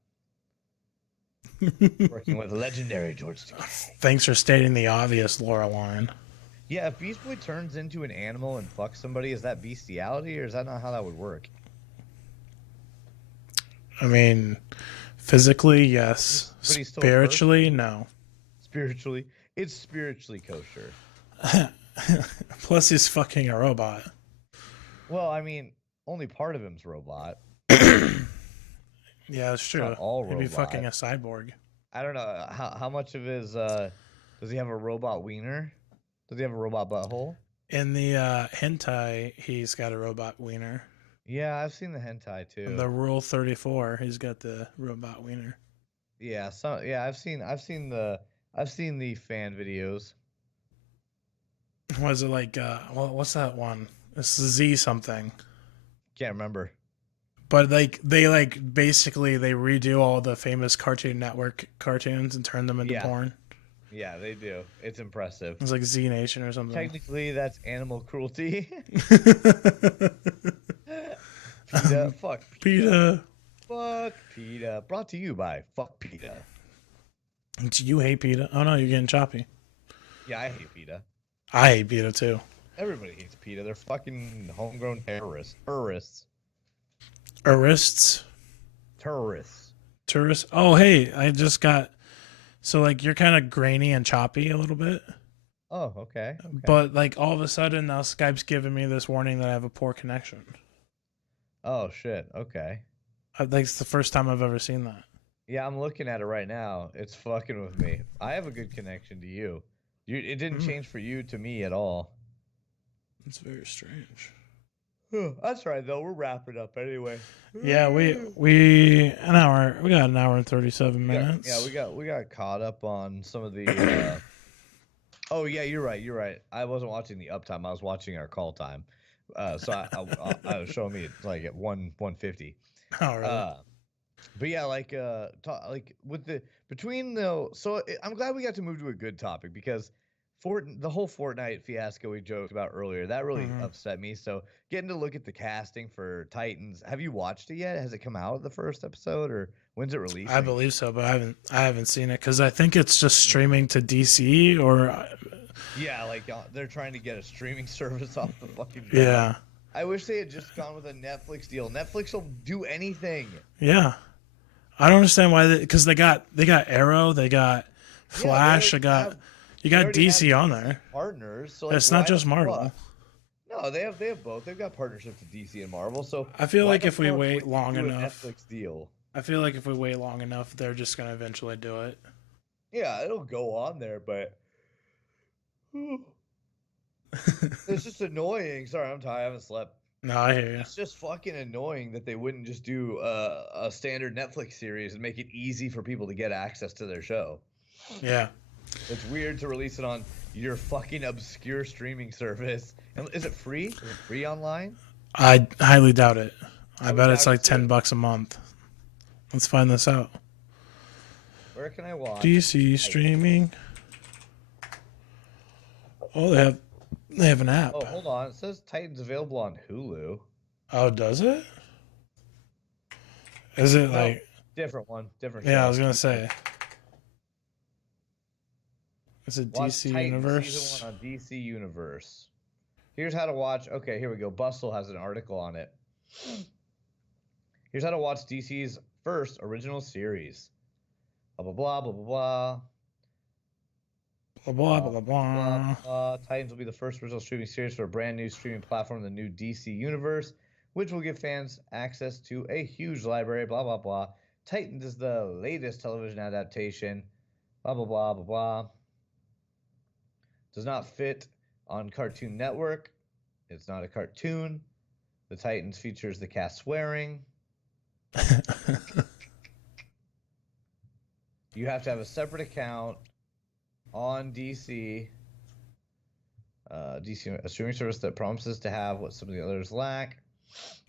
Working with legendary George Takei. Thanks for stating the obvious, Laureline. Yeah, if Beast Boy turns into an animal and fucks somebody, is that bestiality or is that not how that would work? I mean, physically, yes. But he's still Spiritually, no. Spiritually? It's spiritually kosher. Plus, he's fucking a robot. Well, I mean, only part of him's robot. Yeah, that's true. Not all He'd be robot. fucking a cyborg. I don't know how much of his does he have a robot wiener? Does he have a robot butthole? In the hentai, he's got a robot wiener. Yeah, I've seen the hentai too. In the Rule 34, he's got the robot wiener. Yeah, I've seen the fan videos. Was it like what's that one? It's Z something. Can't remember. But like they basically they redo all the famous Cartoon Network cartoons and turn them into porn. Yeah, they do. It's impressive. It's like Z Nation or something. Technically, that's animal cruelty. PETA, fuck PETA. Fuck PETA. Brought to you by Fuck PETA. Do you hate PETA? Oh no, you're getting choppy. Yeah, I hate PETA. I hate PETA too. Everybody hates PETA. They're fucking homegrown terrorists. Tourists. Tourists. Oh, hey, I just got. So, like, you're kind of grainy and choppy a little bit. Oh, okay. But, like, all of a sudden, now Skype's giving me this warning that I have a poor connection. Oh, shit. Okay. I think it's the first time I've ever seen that. Yeah, I'm looking at it right now. It's fucking with me. I have a good connection to you. It didn't change for you to me at all. It's very strange. That's right, though. We're wrapping up anyway. Yeah, we got an hour and 37 minutes. Yeah, we got caught up on some of the. Oh yeah, you're right. I wasn't watching the uptime. I was watching our call time. So I was showing me like at 150. Oh really? But yeah, like with the between the. So I'm glad we got to move to a good topic because. The whole Fortnite fiasco we joked about earlier, that really upset me. So getting to look at the casting for Titans, have you watched it yet? Has it come out, the first episode, or when's it released? I believe so, but I haven't seen it because I think it's just streaming to DC or. Yeah, like they're trying to get a streaming service off the fucking. Yeah. I wish they had just gone with a Netflix deal. Netflix will do anything. Yeah, I don't understand why because they got Arrow, they got Flash, You got DC on there. Partners. So like, it's not just Marvel. No, they have both. They've got partnerships with DC and Marvel. So I feel like if we wait long enough, Netflix deal. I feel like if we wait long enough, they're just gonna eventually do it. Yeah, it'll go on there, but it's just annoying. Sorry, I'm tired. I haven't slept. No, I hear you. It's just fucking annoying that they wouldn't just do a standard Netflix series and make it easy for people to get access to their show. Yeah. It's weird to release it on your fucking obscure streaming service. And is it free? Is it free online? I highly doubt it. I bet it's like $10 a month. Let's find this out. Where can I watch? DC streaming. Oh, they have an app. Oh, hold on. It says Titans available on Hulu. Oh, does it? Is it like different one? Different. Yeah, show. I was gonna say. Is it Watch DC Titans Universe? Season 1 on DC Universe. Here's how to watch. Okay, here we go. Bustle has an article on it. Here's how to watch DC's first original series. Blah blah blah blah blah blah. Blah blah blah blah. Titans will be the first original streaming series for a brand new streaming platform, the new DC universe, which will give fans access to a huge library. Blah blah blah. Titans is the latest television adaptation. Blah blah blah blah blah. Does not fit on Cartoon Network. It's not a cartoon. The Titans features the cast swearing. You have to have a separate account on DC. DC, a streaming service that promises to have what some of the others lack.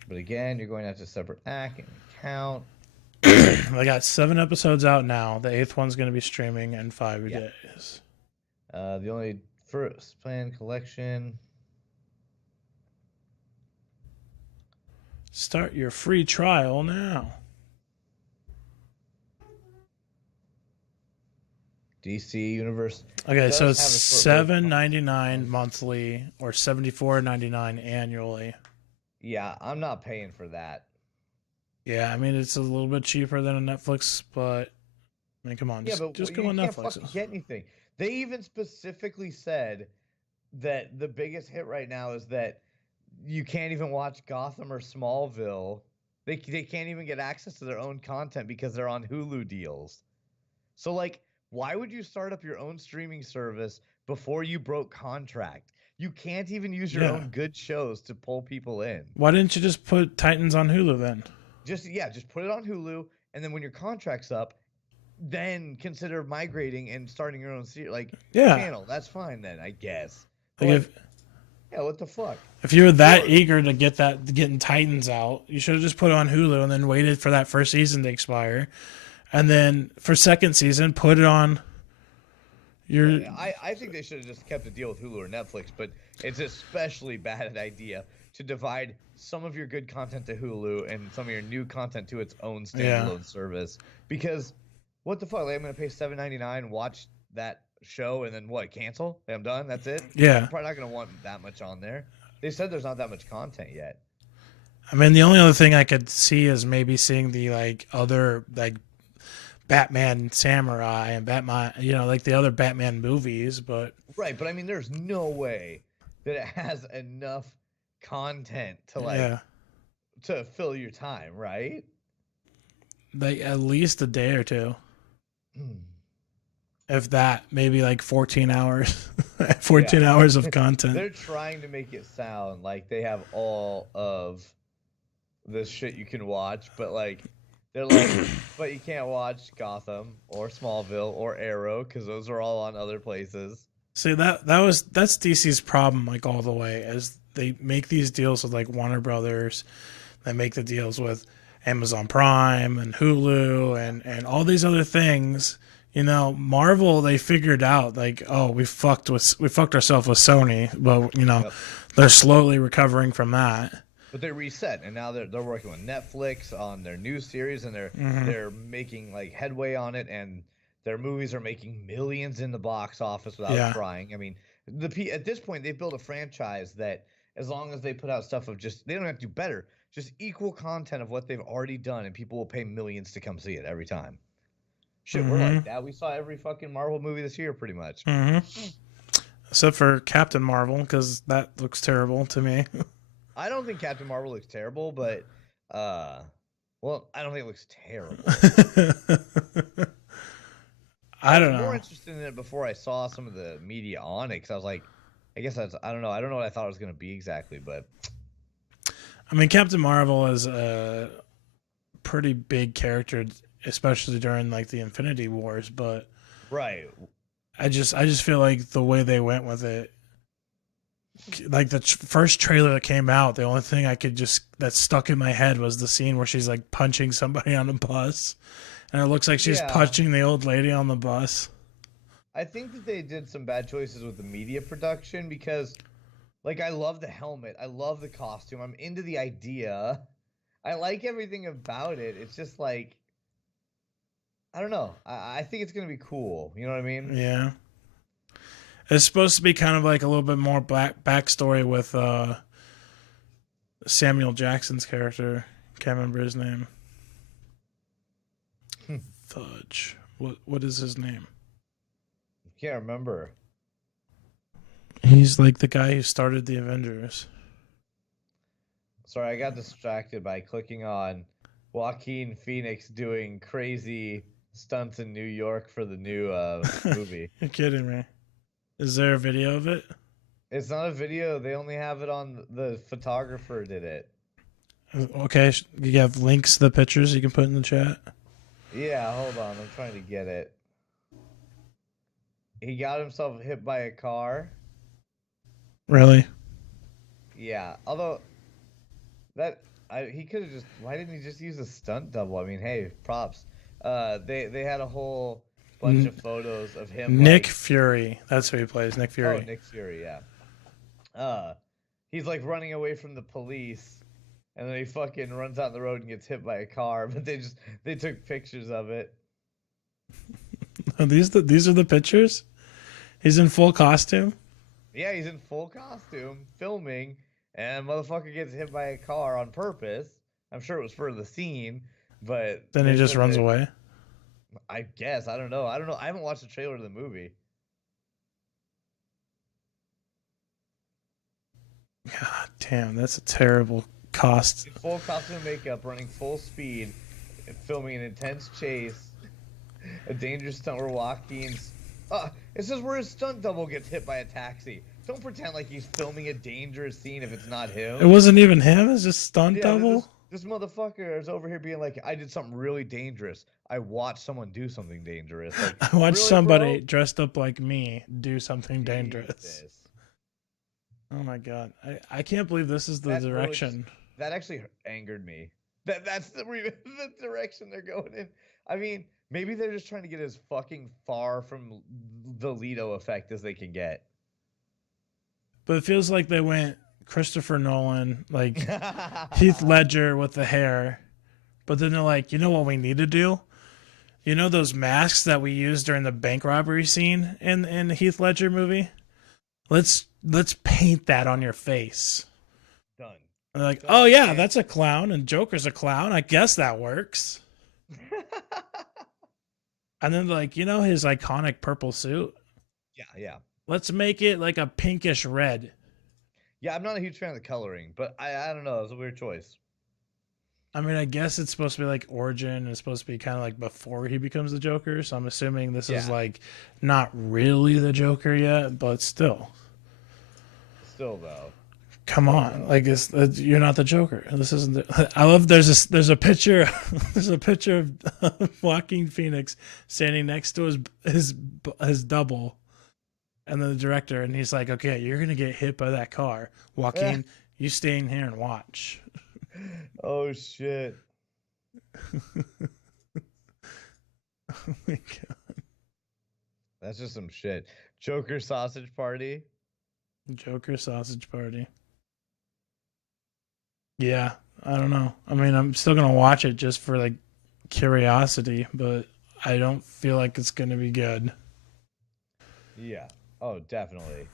But again, you're going to have to separate account. They got 7 episodes out now. The 8th one's going to be streaming in 5 days. The only first plan collection. Start your free trial now. DC Universe. Okay, so it's $7.99 monthly or $74.99 annually. Yeah, I'm not paying for that. Yeah, I mean it's a little bit cheaper than a Netflix, but I mean, come on, just go on Netflix. Can't get anything. They even specifically said that the biggest hit right now is that you can't even watch Gotham or Smallville. They can't even get access to their own content because they're on Hulu deals. So like, why would you start up your own streaming service before you broke contract? You can't even use your own good shows to pull people in. Why didn't you just put Titans on Hulu then? Just put it on Hulu, and then when your contract's up, then consider migrating and starting your own channel. That's fine then, I guess. Like, what the fuck? If you were that eager to getting Titans out, you should have just put it on Hulu and then waited for that first season to expire. And then for second season, put it on your... I think they should have just kept a deal with Hulu or Netflix, but it's especially bad an idea to divide some of your good content to Hulu and some of your new content to its own standalone service. Because what the fuck? Like, I'm going to pay $7.99, watch that show, and then what? Cancel? I'm done? That's it? Yeah. I'm probably not going to want that much on there. They said there's not that much content yet. I mean, the only other thing I could see is maybe seeing the other Batman Samurai and Batman, the other Batman movies, but right. But I mean, there's no way that it has enough content to fill your time, right? Like at least a day or two. If that, maybe 14 hours, 14 hours of content. They're trying to make it sound like they have all of this shit you can watch, but they're but you can't watch Gotham or Smallville or Arrow because those are all on other places. See, that's DC's problem, all the way, is they make these deals with Warner Brothers, they make the deals with Amazon Prime and Hulu and all these other things. Marvel, they figured out we fucked ourselves with Sony, but they're slowly recovering from that. But they reset, and now they're working with Netflix on their new series, and they're making headway on it, and their movies are making millions in the box office without trying. I mean, at this point they've built a franchise that as long as they put out stuff of they don't have to do better, just equal content of what they've already done, and people will pay millions to come see it every time. Shit, we're like that. We saw every fucking Marvel movie this year, pretty much. Except for Captain Marvel, because that looks terrible to me. I don't think Captain Marvel looks terrible, but I don't think it looks terrible. I don't know. I was more interested in it before I saw some of the media on it, because I was like, I guess I don't know. I don't know what I thought it was going to be exactly, but I mean, Captain Marvel is a pretty big character, especially during the Infinity Wars, but right. I just feel like the way they went with it, the first trailer that came out, the only thing that stuck in my head was the scene where she's punching somebody on a bus, and it looks like she's punching the old lady on the bus. I think that they did some bad choices with the media production because, I love the helmet, I love the costume, I'm into the idea, I like everything about it. It's just I don't know. I think it's gonna be cool. You know what I mean? Yeah. It's supposed to be kind of like a little bit more backstory with Samuel Jackson's character. Can't remember his name. Fudge. What is his name? Can't remember. He's like the guy who started the Avengers. Sorry, I got distracted by clicking on Joaquin Phoenix doing crazy stunts in New York for the new movie. You're kidding me. Is there a video of it? It's not a video. They only have it on the photographer did it. Okay, you have links to the pictures you can put in the chat? Yeah, hold on. I'm trying to get it. He got himself hit by a car. Really? Yeah, although he could have just. Why didn't he just use a stunt double? I mean, hey, props. They had a whole bunch of photos of him. Nick Fury. That's who he plays. Nick Fury. Oh, Nick Fury. Yeah. He's like running away from the police, and then he fucking runs out on the road and gets hit by a car. But they took pictures of it. These are the pictures. He's in full costume. Yeah, he's in full costume filming, and motherfucker gets hit by a car on purpose. I'm sure it was for the scene, but then he just runs away. I guess. I don't know. I haven't watched the trailer of the movie. God damn, that's a terrible cost. In full costume and makeup, running full speed, filming an intense chase, a dangerous stunt where Joaquin's. It says where his stunt double gets hit by a taxi. Don't pretend like he's filming a dangerous scene if it's not him. It wasn't even him. It's just stunt double. This motherfucker is over here being like, I did something really dangerous. I watched someone do something dangerous. Like, I watched really, somebody bro? dressed up like me do something dangerous. Jesus. Oh my god, I can't believe this is the direction. That actually angered me. That's the direction they're going in. I mean, maybe they're just trying to get as fucking far from the Leto effect as they can get. But it feels like they went Christopher Nolan, like Heath Ledger with the hair. But then they're like, you know what we need to do? You know those masks that we used during the bank robbery scene in the Heath Ledger movie? Let's paint that on your face. Done. And they're like, oh yeah, that's a clown, and Joker's a clown. I guess that works. And then like, you know his iconic purple suit? Yeah. Let's make it like a pinkish red. Yeah, I'm not a huge fan of the coloring, but I don't know. It's a weird choice. I mean, I guess it's supposed to be like origin. It's supposed to be kind of like before he becomes the Joker. So I'm assuming this is like not really the Joker yet, but still. Still though. Come on, like you're not the Joker. This isn't. I love there's a picture there's a picture of Joaquin Phoenix standing next to his double, and then the director, and he's like, "Okay, you're gonna get hit by that car, Joaquin. You stay in here and watch." Oh shit! Oh my god, that's just some shit. Joker sausage party. Joker sausage party. Yeah, I don't know. I mean, I'm still gonna watch it just for like curiosity, but I don't feel like it's gonna be good. Yeah. Oh, definitely.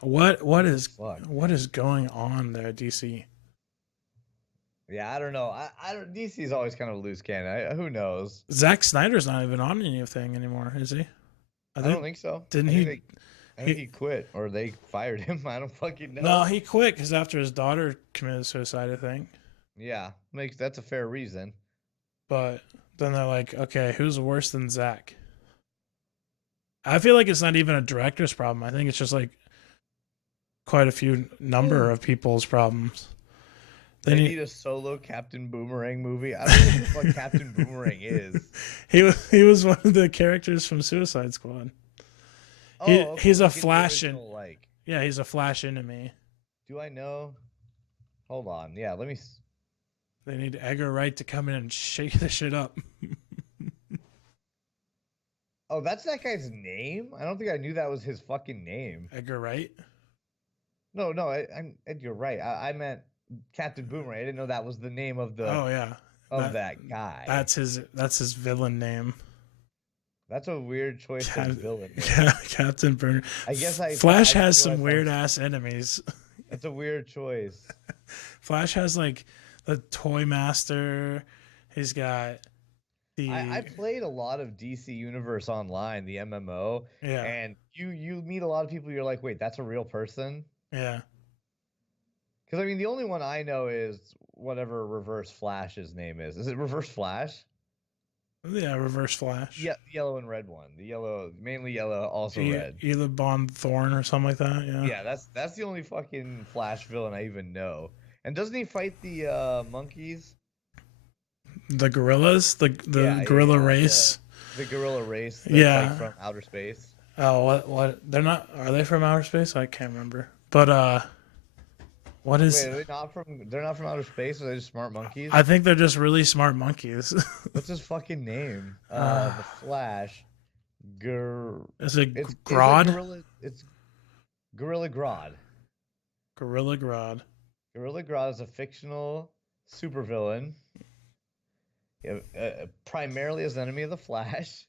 What is going on there, DC? Yeah, I don't know. I don't. DC's always kind of a loose cannon. Who knows? Zack Snyder's not even on anything anymore, is he? I don't think so. Didn't he? I think he quit, or they fired him. I don't fucking know. No, he quit because after his daughter committed suicide, I think. Yeah, that's a fair reason. But then they're like, okay, who's worse than Zack? I feel like it's not even a director's problem. I think it's just like quite a few number of people's problems. They need a solo Captain Boomerang movie. I don't know what Captain Boomerang is. He was one of the characters from Suicide Squad. He's a Flash he's a Flash enemy. Do I know? Hold on. Yeah, let me. They need Edgar Wright to come in and shake the shit up. Oh, that's that guy's name? I don't think I knew that was his fucking name. Edgar Wright? No, you're right. I meant Captain Boomerang. I didn't know that was the name of the. Oh yeah. That guy. That's his villain name. That's a weird choice of villain name. Captain Burner. I guess Flash I has just some realized weird ass enemies. that's a weird choice. Flash has like the Toy Master. He's got the I played a lot of DC Universe Online, the MMO, yeah, and you meet a lot of people. You're like, wait, that's a real person? yeah. Because I mean, the only one I know is whatever Reverse Flash's name is. Is it Reverse Flash? Yeah, Reverse Flash. Yeah, yellow and red one. The yellow, mainly yellow, also red. Either Bond Thorn or something like that. Yeah. Yeah, that's the only fucking Flash villain I even know. And doesn't he fight the monkeys? The gorillas, the gorilla race. The gorilla race. That's Yeah. like from outer space. Oh, what? They're not. Are they from outer space? I can't remember. But what is? Wait, are they not from? They're not from outer space. Are they just smart monkeys? I think they're just really smart monkeys. What's his fucking name? The Flash. Is it It's Grodd? It's Gorilla Grodd. Gorilla Grodd. Gorilla Grodd is a fictional supervillain. Primarily as an enemy of the Flash.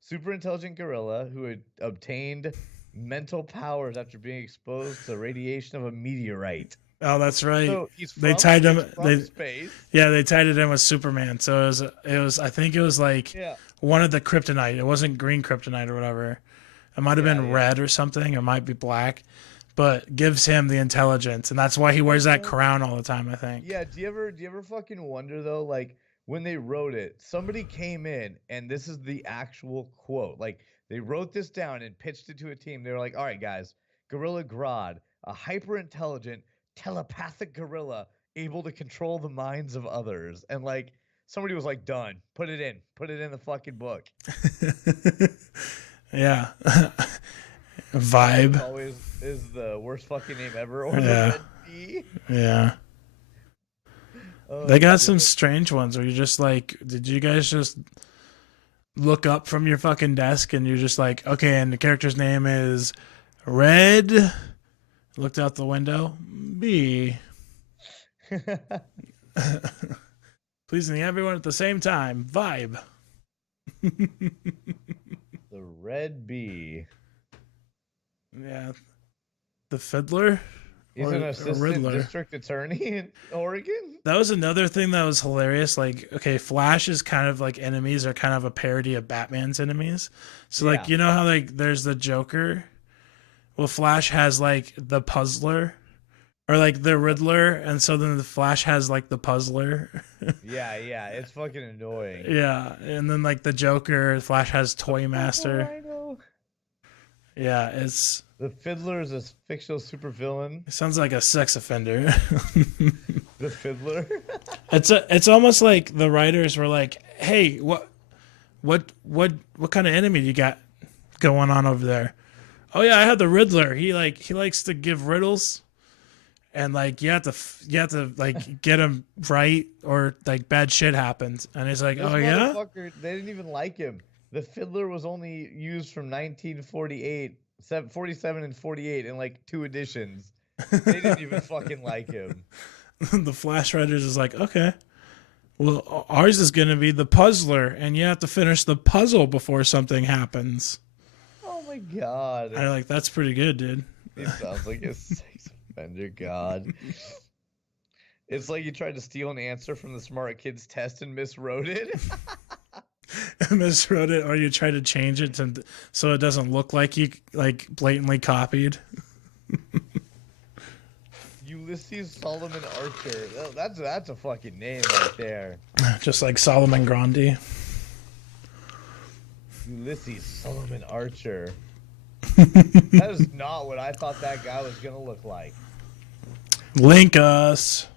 Super intelligent gorilla who had obtained mental powers after being exposed to radiation of a meteorite. Oh, that's right. So They tied him. Space. Yeah, they tied it in with Superman. So it was. I think it was like one of the kryptonite. It wasn't green kryptonite or whatever. It might have been red or something. It might be black, but gives him the intelligence, and that's why he wears that crown all the time. I think. Yeah. Do you ever fucking wonder though, like when they wrote it, somebody came in and this is the actual quote. Like they wrote this down and pitched it to a team. They were like, "All right, guys, Gorilla Grodd, a hyper intelligent, telepathic gorilla able to control the minds of others," and like somebody was like, "Done. Put it in the fucking book." Yeah. Vibe always is the worst fucking name ever. Or yeah. Yeah. Oh, they got some strange ones where you're just like, did you guys just look up from your fucking desk and you're just like, okay, and the character's name is Red. Looked out the window. B. Pleasing everyone at the same time. Vibe. The Red Bee. Yeah. The Fiddler? He's an assistant district attorney in Oregon? That was another thing that was hilarious. Like, okay, Flash's kind of like enemies are kind of a parody of Batman's enemies. So, like, you know how, like, there's the Joker? Well, Flash has, like, the Puzzler. Or, like, the Riddler. And so then the Flash has, like, the Puzzler. Yeah. It's fucking annoying. Yeah. And then, like, the Joker, Flash has Toy Master. I know. Yeah, it's... The Fiddler is a fictional supervillain. It sounds like a sex offender. The Fiddler? It's almost like the writers were like, "Hey, what kind of enemy do you got going on over there?" "Oh yeah, I have the Riddler. He likes to give riddles, and like you have to like get him right or like bad shit happens." And he's like, "Oh yeah." They didn't even like him. The Fiddler was only used from 1948. 47 and 48 in like 2 editions. They didn't even fucking like him. The Flash writers is like, okay, well, ours is going to be the Puzzler, and you have to finish the puzzle before something happens. Oh my god. I'm like, that's pretty good, dude. It sounds like a sex offender. God. It's like you tried to steal an answer from the Smart Kids test and miswrote it. Miswrote it, or you try to change it so it doesn't look like you like blatantly copied. Ulysses Solomon Archer. That's a fucking name right there. Just like Solomon Grundy. Ulysses Solomon Archer. That is not what I thought that guy was gonna look like. Link us.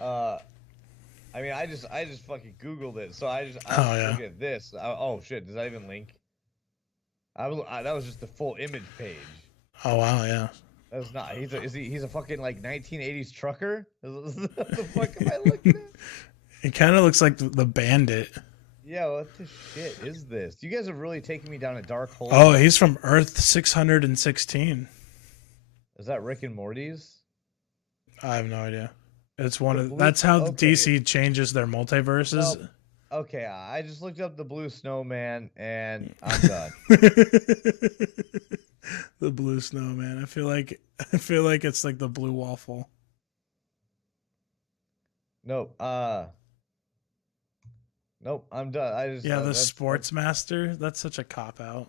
I mean, I just fucking Googled it, so I just look at this. Oh shit, does that even link? That was just the full image page. Oh wow, yeah. That's not. He's a fucking like 1980s trucker. What the fuck am I looking at? He kind of looks like the Bandit. Yeah, what the shit is this? You guys have really taken me down a dark hole. Oh, he's from Earth 616. Is that Rick and Morty's? I have no idea. It's one of that's how DC changes their multiverses. Okay, I just looked up the blue snowman and I'm done. The blue snowman. I feel like it's like the blue waffle. Nope. Nope. I'm done. I just Yeah, the that's sports master. That's such a cop out.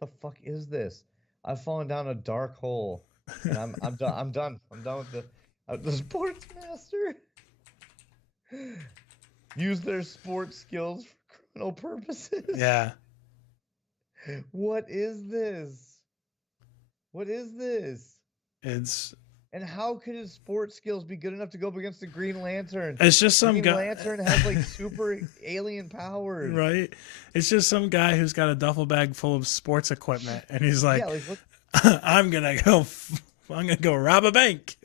the fuck is this? I've fallen down a dark hole, and I'm done. I'm done. I'm done with the sports master. Use their sports skills for criminal purposes. Yeah. What is this? What is this? It's And how could his sports skills be good enough to go up against the Green Lantern? it's just some Green guy, Lantern has like super alien powers. right? It's just some guy who's got a duffel bag full of sports equipment, and he's like, Yeah, like what? I'm gonna go rob a bank.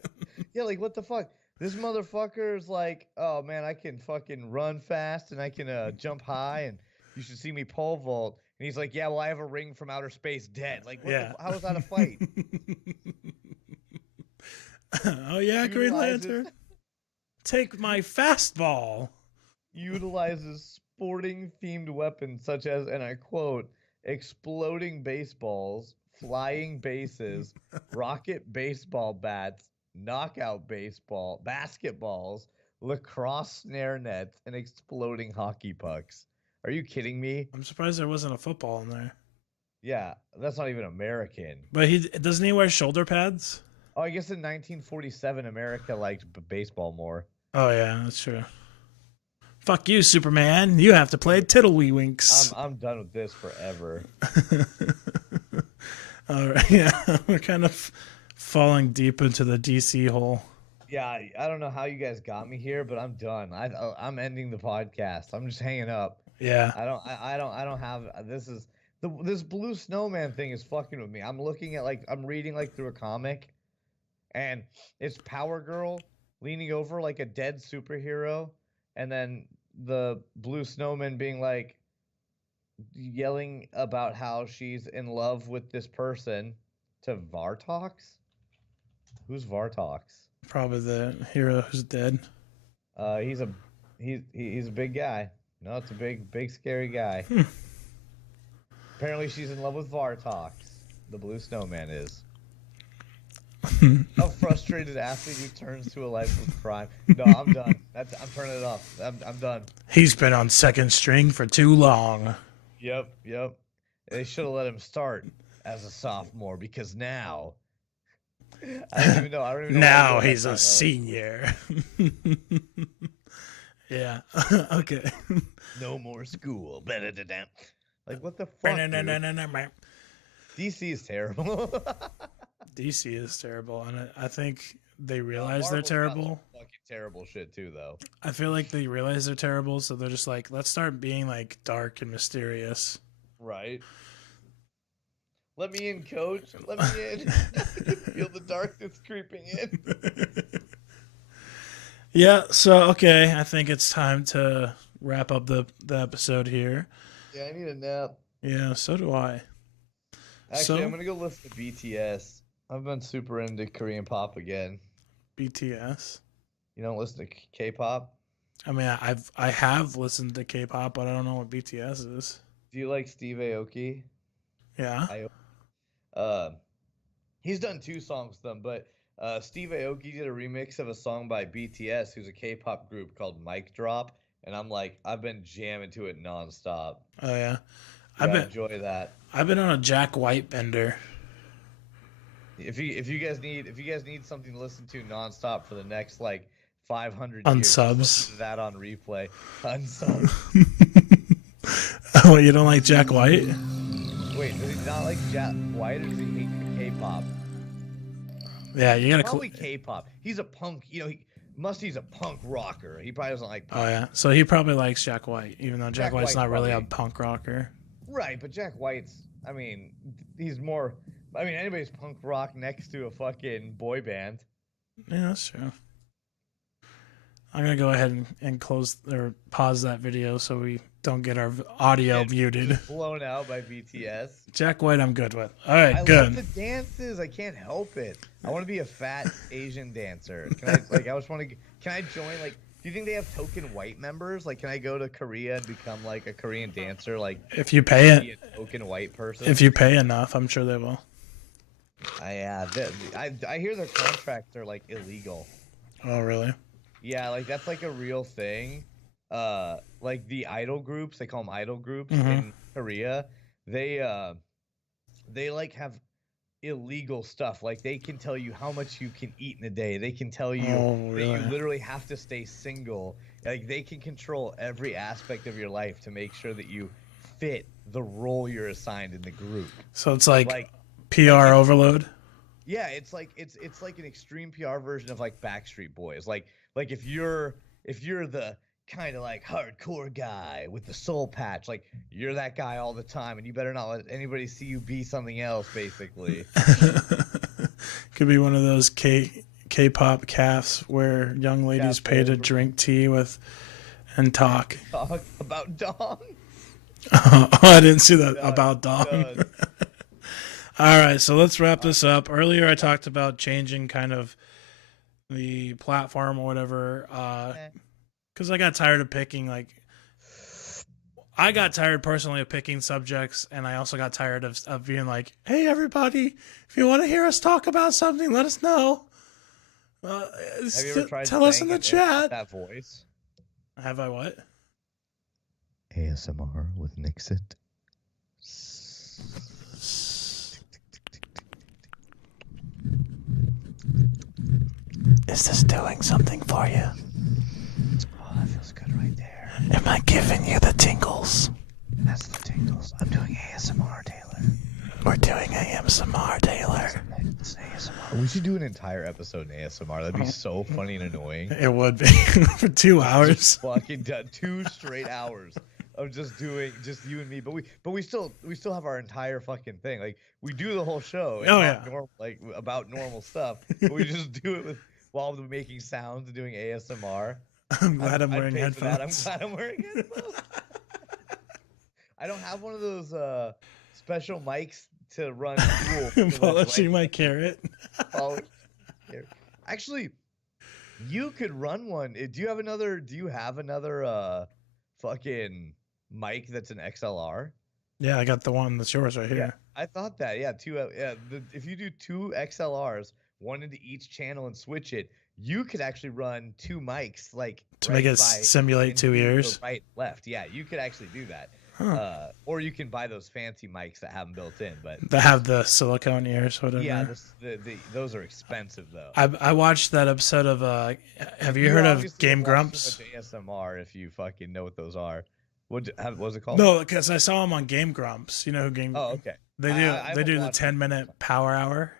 Yeah, like what the fuck? This motherfucker's like, oh man, I can fucking run fast and I can jump high and you should see me pole vault. And he's like, yeah, well, I have a ring from outer space dead. Like, what Yeah. how is that a fight? Oh yeah, Green Utilizes- Lantern. Take my fastball. Utilizes sporting themed weapons such as, and I quote, exploding baseballs, flying bases, rocket baseball bats, knockout basketballs, lacrosse snare nets, and exploding hockey pucks. Are you kidding me? I'm surprised there wasn't a football in there. Yeah, that's not even American. But he doesn't he wear shoulder pads? Oh, I guess in 1947, America liked baseball more. Oh yeah, that's true. Fuck you, Superman. You have to play Tiddlywinks. I'm done with this forever. All right, yeah, we're kind of falling deep into the DC hole. Yeah, I don't know how you guys got me here, but I'm done. I'm ending the podcast. I'm just hanging up. Yeah, I don't have this blue snowman thing is fucking with me. I'm looking at I'm reading like through a comic, and it's Power Girl leaning over like a dead superhero, and then the blue snowman being like yelling about how she's in love with this person to Vartox. Who's Vartox? probably the hero who's dead. He's a big guy. No, it's a big scary guy. Apparently, she's in love with Vartox. The blue snowman is. A frustrated athlete who turns to a life of crime. No, I'm done. I'm turning it off. I'm done. He's been on second string for too long. Yep. They should have let him start as a sophomore because now I don't even know. Now he's a senior. Yeah. Okay. No more school. Like what the fuck? Dude? DC is terrible. DC is terrible, and I think they realize Marvel's they're got some terrible. fucking terrible shit too, though. I feel like they realize they're terrible, so they're just like, let's start being like dark and mysterious. Right. Let me in, coach. Let me in. Feel the darkness creeping in. Yeah, so okay, I think it's time to wrap up the episode here. Yeah, I need a nap. Yeah, so do I. Actually, I'm gonna go listen to BTS. I've been super into Korean pop again. BTS. You don't listen to K-pop? I mean, I have listened to K-pop, but I don't know what BTS is. Do you like Steve Aoki? Yeah. He's done 2 songs with them, but Steve Aoki did a remix of a song by BTS, who's a K-pop group called Mic Drop, and I've been jamming to it nonstop. Oh yeah. I enjoy that. I've been on a Jack White bender. If you guys need something to listen to nonstop for the next 500 Unsubs. years, just listen to that on replay. Unsubs. Oh, you don't like Jack White? Wait, does he not like Jack White, or does he hate K-pop? Yeah, you gotta. Probably K-pop. He's a punk. Musty's a punk rocker. He probably doesn't like punk. Oh yeah, so he probably likes Jack White, even though Jack White's not really a probably. punk rocker. Right, but Jack White's. He's more. Anybody's punk rock next to a fucking boy band. Yeah, that's true. I'm gonna go ahead and close or pause that video so we don't get our audio It's muted. just blown out by BTS. Jack White, I'm good with. All right, I good. love the dances. I can't help it. I want to be a fat Asian dancer. Can I like? I just want to. Can I join? Like, do you think they have token white members? Like, can I go to Korea and become like a Korean dancer? Like, If you pay be it, a token white person. if you pay enough, I'm sure they will. I hear their contracts are like illegal. Oh, really? Yeah, like that's like a real thing. Like the idol groups, they call them idol groups Mhm. in Korea. They like have illegal stuff. Like they can tell you how much you can eat in a day. They can tell you Oh, that really? you literally have to stay single. Like they can control every aspect of your life to make sure that you fit the role you're assigned in the group. So it's like, Like PR overload. yeah, it's like an extreme PR version of like Backstreet Boys. Like if you're the kind of like hardcore guy with the soul patch, like you're that guy all the time, and you better not let anybody see you be something else. Basically, Could be one of those K-pop calves where young ladies Calf pay to over. drink tea with and talk. talk about Dong. Oh, I didn't see that Does, about Dong. does. All right, so let's wrap this up. Earlier, I talked about changing kind of the platform or whatever, because I got tired of picking. Like, I got tired personally of picking subjects, and I also got tired of being like, "Hey, everybody, if you want to hear us talk about something, let us know. Have you ever tried Tell us in saying the it chat." that voice? Have I what? ASMR with Nixit. Is this doing something for you? Oh, that feels good right there. Am I giving you the tingles? That's the tingles. I'm doing ASMR, Taylor. We're doing ASMR, Taylor. It's ASMR. We should do an entire episode in ASMR. That'd be so funny and annoying. It would be for 2 hours. Fucking done 2 straight hours of just doing just you and me. But we still have our entire fucking thing. Like we do the whole show. And Oh, talk yeah. like about normal stuff. But we just do it while we're making sounds and doing ASMR. I'm glad I'm I'd wearing pay for that. headphones. I'm glad I'm wearing headphones. I don't have one of those special mics to run Duel. Polishing my carrot. Actually, you could run one. Do you have another fucking mic that's an XLR? Yeah, I got the one that's yours right Yeah, here. I thought that. Yeah, if you do 2 XLRs, one into each channel and switch it, you could actually run 2 mics like To make it simulate and 2 do the ears. right, left. Yeah, you could actually do that. Huh. Or you can buy those fancy mics that have them built in. But They have the silicone ears, whatever. yeah, those are expensive though. I watched that episode of have you heard of obviously Game watch Grumps? too much ASMR if you fucking know what those are. What was it called? No, because I saw them on Game Grumps. You know who Game Oh, okay. They do I they haven't do the watched 10-minute power hour,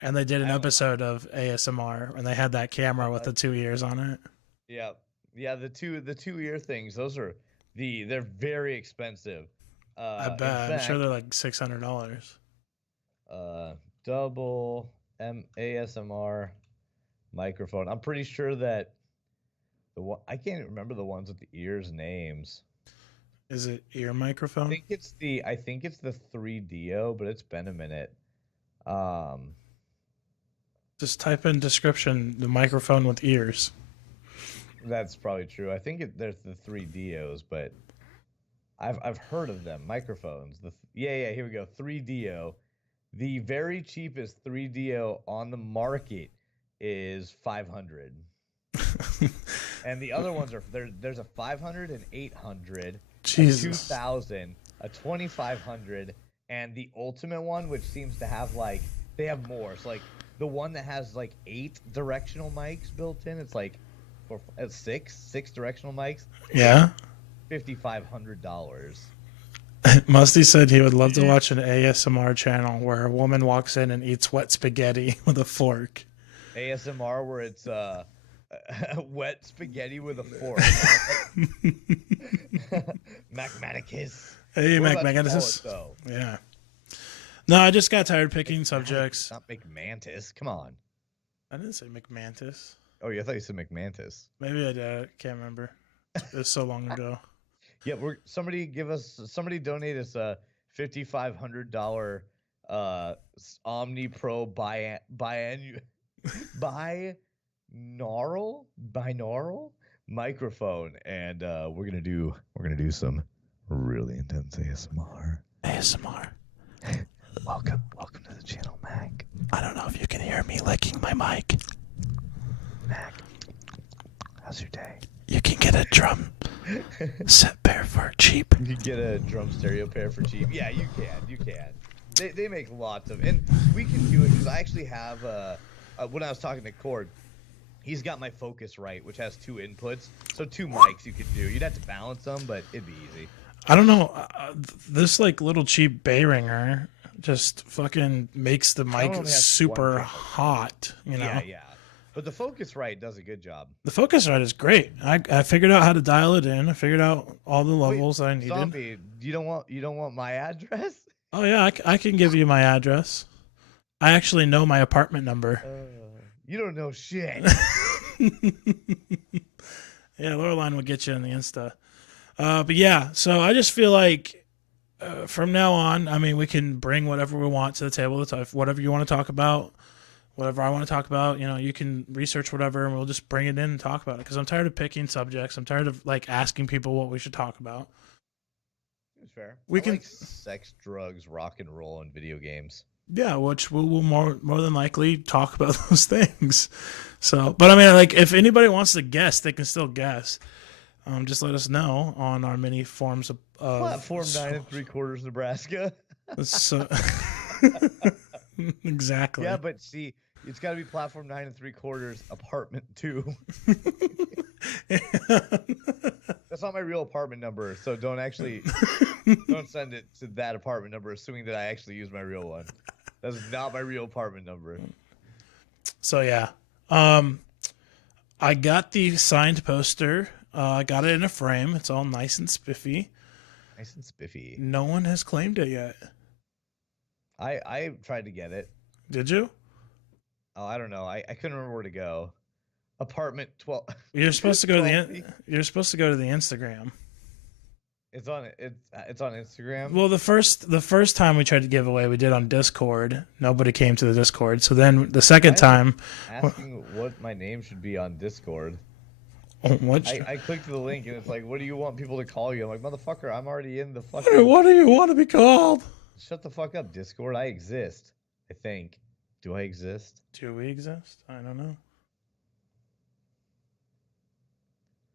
and they did an I haven't episode of ASMR, and they had that camera with the 2 ears on it. Yeah. The two ear things. They're very expensive. I in bet. I'm sure fact, they're like $600. double ASMR microphone. I'm pretty sure that I can't remember the ones with the ears names. Is it ear I microphone? think it's the 3DO, but it's been a minute. Just type in description the microphone with ears. That's probably true. I think there's the 3DOs, but I've heard of them. Microphones. Yeah, here we go. 3DO. The very cheapest 3DO on the market is 500. And the other ones are there's a 500 and 800, Jesus. a 2000, a 2500, and the ultimate one, which seems to have like they have more. So like the one that has like 8 directional mics built in, it's like for six directional mics. Yeah. $5,500. Musty said he would love to watch an ASMR channel where a woman walks in and eats wet spaghetti with a fork. ASMR where it's wet spaghetti with a fork. Macmanicus. Hey, What about Macmanicus. you call it, though? Yeah. No, I just got tired picking subjects. Not McMantis. Come on. I didn't say McMantis. Oh, yeah, I thought you said McMantis. Maybe I did. I can't remember. It was so long ago. Yeah, somebody donate us a $5,500 Omni Pro binaural microphone, and we're gonna do some really intense ASMR. ASMR. Welcome to the channel, Mac. I don't know if you can hear me licking my mic. Mac, how's your day? You can get a drum set pair for cheap. You can get a drum stereo pair for cheap. Yeah, you can. They make lots of, and we can do it because I actually have when I was talking to Cord, he's got my Focusrite, which has 2 inputs, so 2 mics you could do. You'd have to balance them, but it'd be easy. I don't know. This like little cheap Behringer just fucking makes the mic super hot. You know. Yeah. But the Focusrite does a good job. The Focusrite is great. I figured out how to dial it in. I figured out all the levels I needed. Zombie, you don't want my address? Oh yeah, I can give you my address. I actually know my apartment number. You don't know shit. Yeah, Loreline will get you on the Insta. But yeah, so I just feel like from now on, I mean, we can bring whatever we want to the table. Whatever you want to talk about, whatever I want to talk about, you can research whatever, and we'll just bring it in and talk about it. Because I'm tired of picking subjects. I'm tired of like asking people what we should talk about. It's fair. We can like sex, drugs, rock and roll, and video games. Yeah, which we will more than likely talk about those things. So, but I mean, like, if anybody wants to guess, they can still guess. Just let us know on our many forms of Platform 9 3/4 Nebraska. So, exactly. Yeah, but see, it's got to be Platform 9 3/4 Apartment 2. That's not my real apartment number, so don't send it to that apartment number, assuming that I actually use my real one. That's not my real apartment number. So yeah, I got the signed poster. I got it in a frame. It's all nice and spiffy. Nice and spiffy. No one has claimed it yet. I tried to get it. Did you? Oh, I don't know. I couldn't remember where to go. Apartment 12. You're supposed to go to You're supposed to go to the Instagram. It's on Instagram. Well, the first time we tried to give away, we did on Discord. Nobody came to the Discord. So then the second time, asking what my name should be on Discord. I clicked the link and it's like, what do you want people to call you? I'm like, motherfucker, I'm already in the fucking. What do you want to be called? Shut the fuck up, Discord. I exist. I think. Do I exist? Do we exist? I don't know.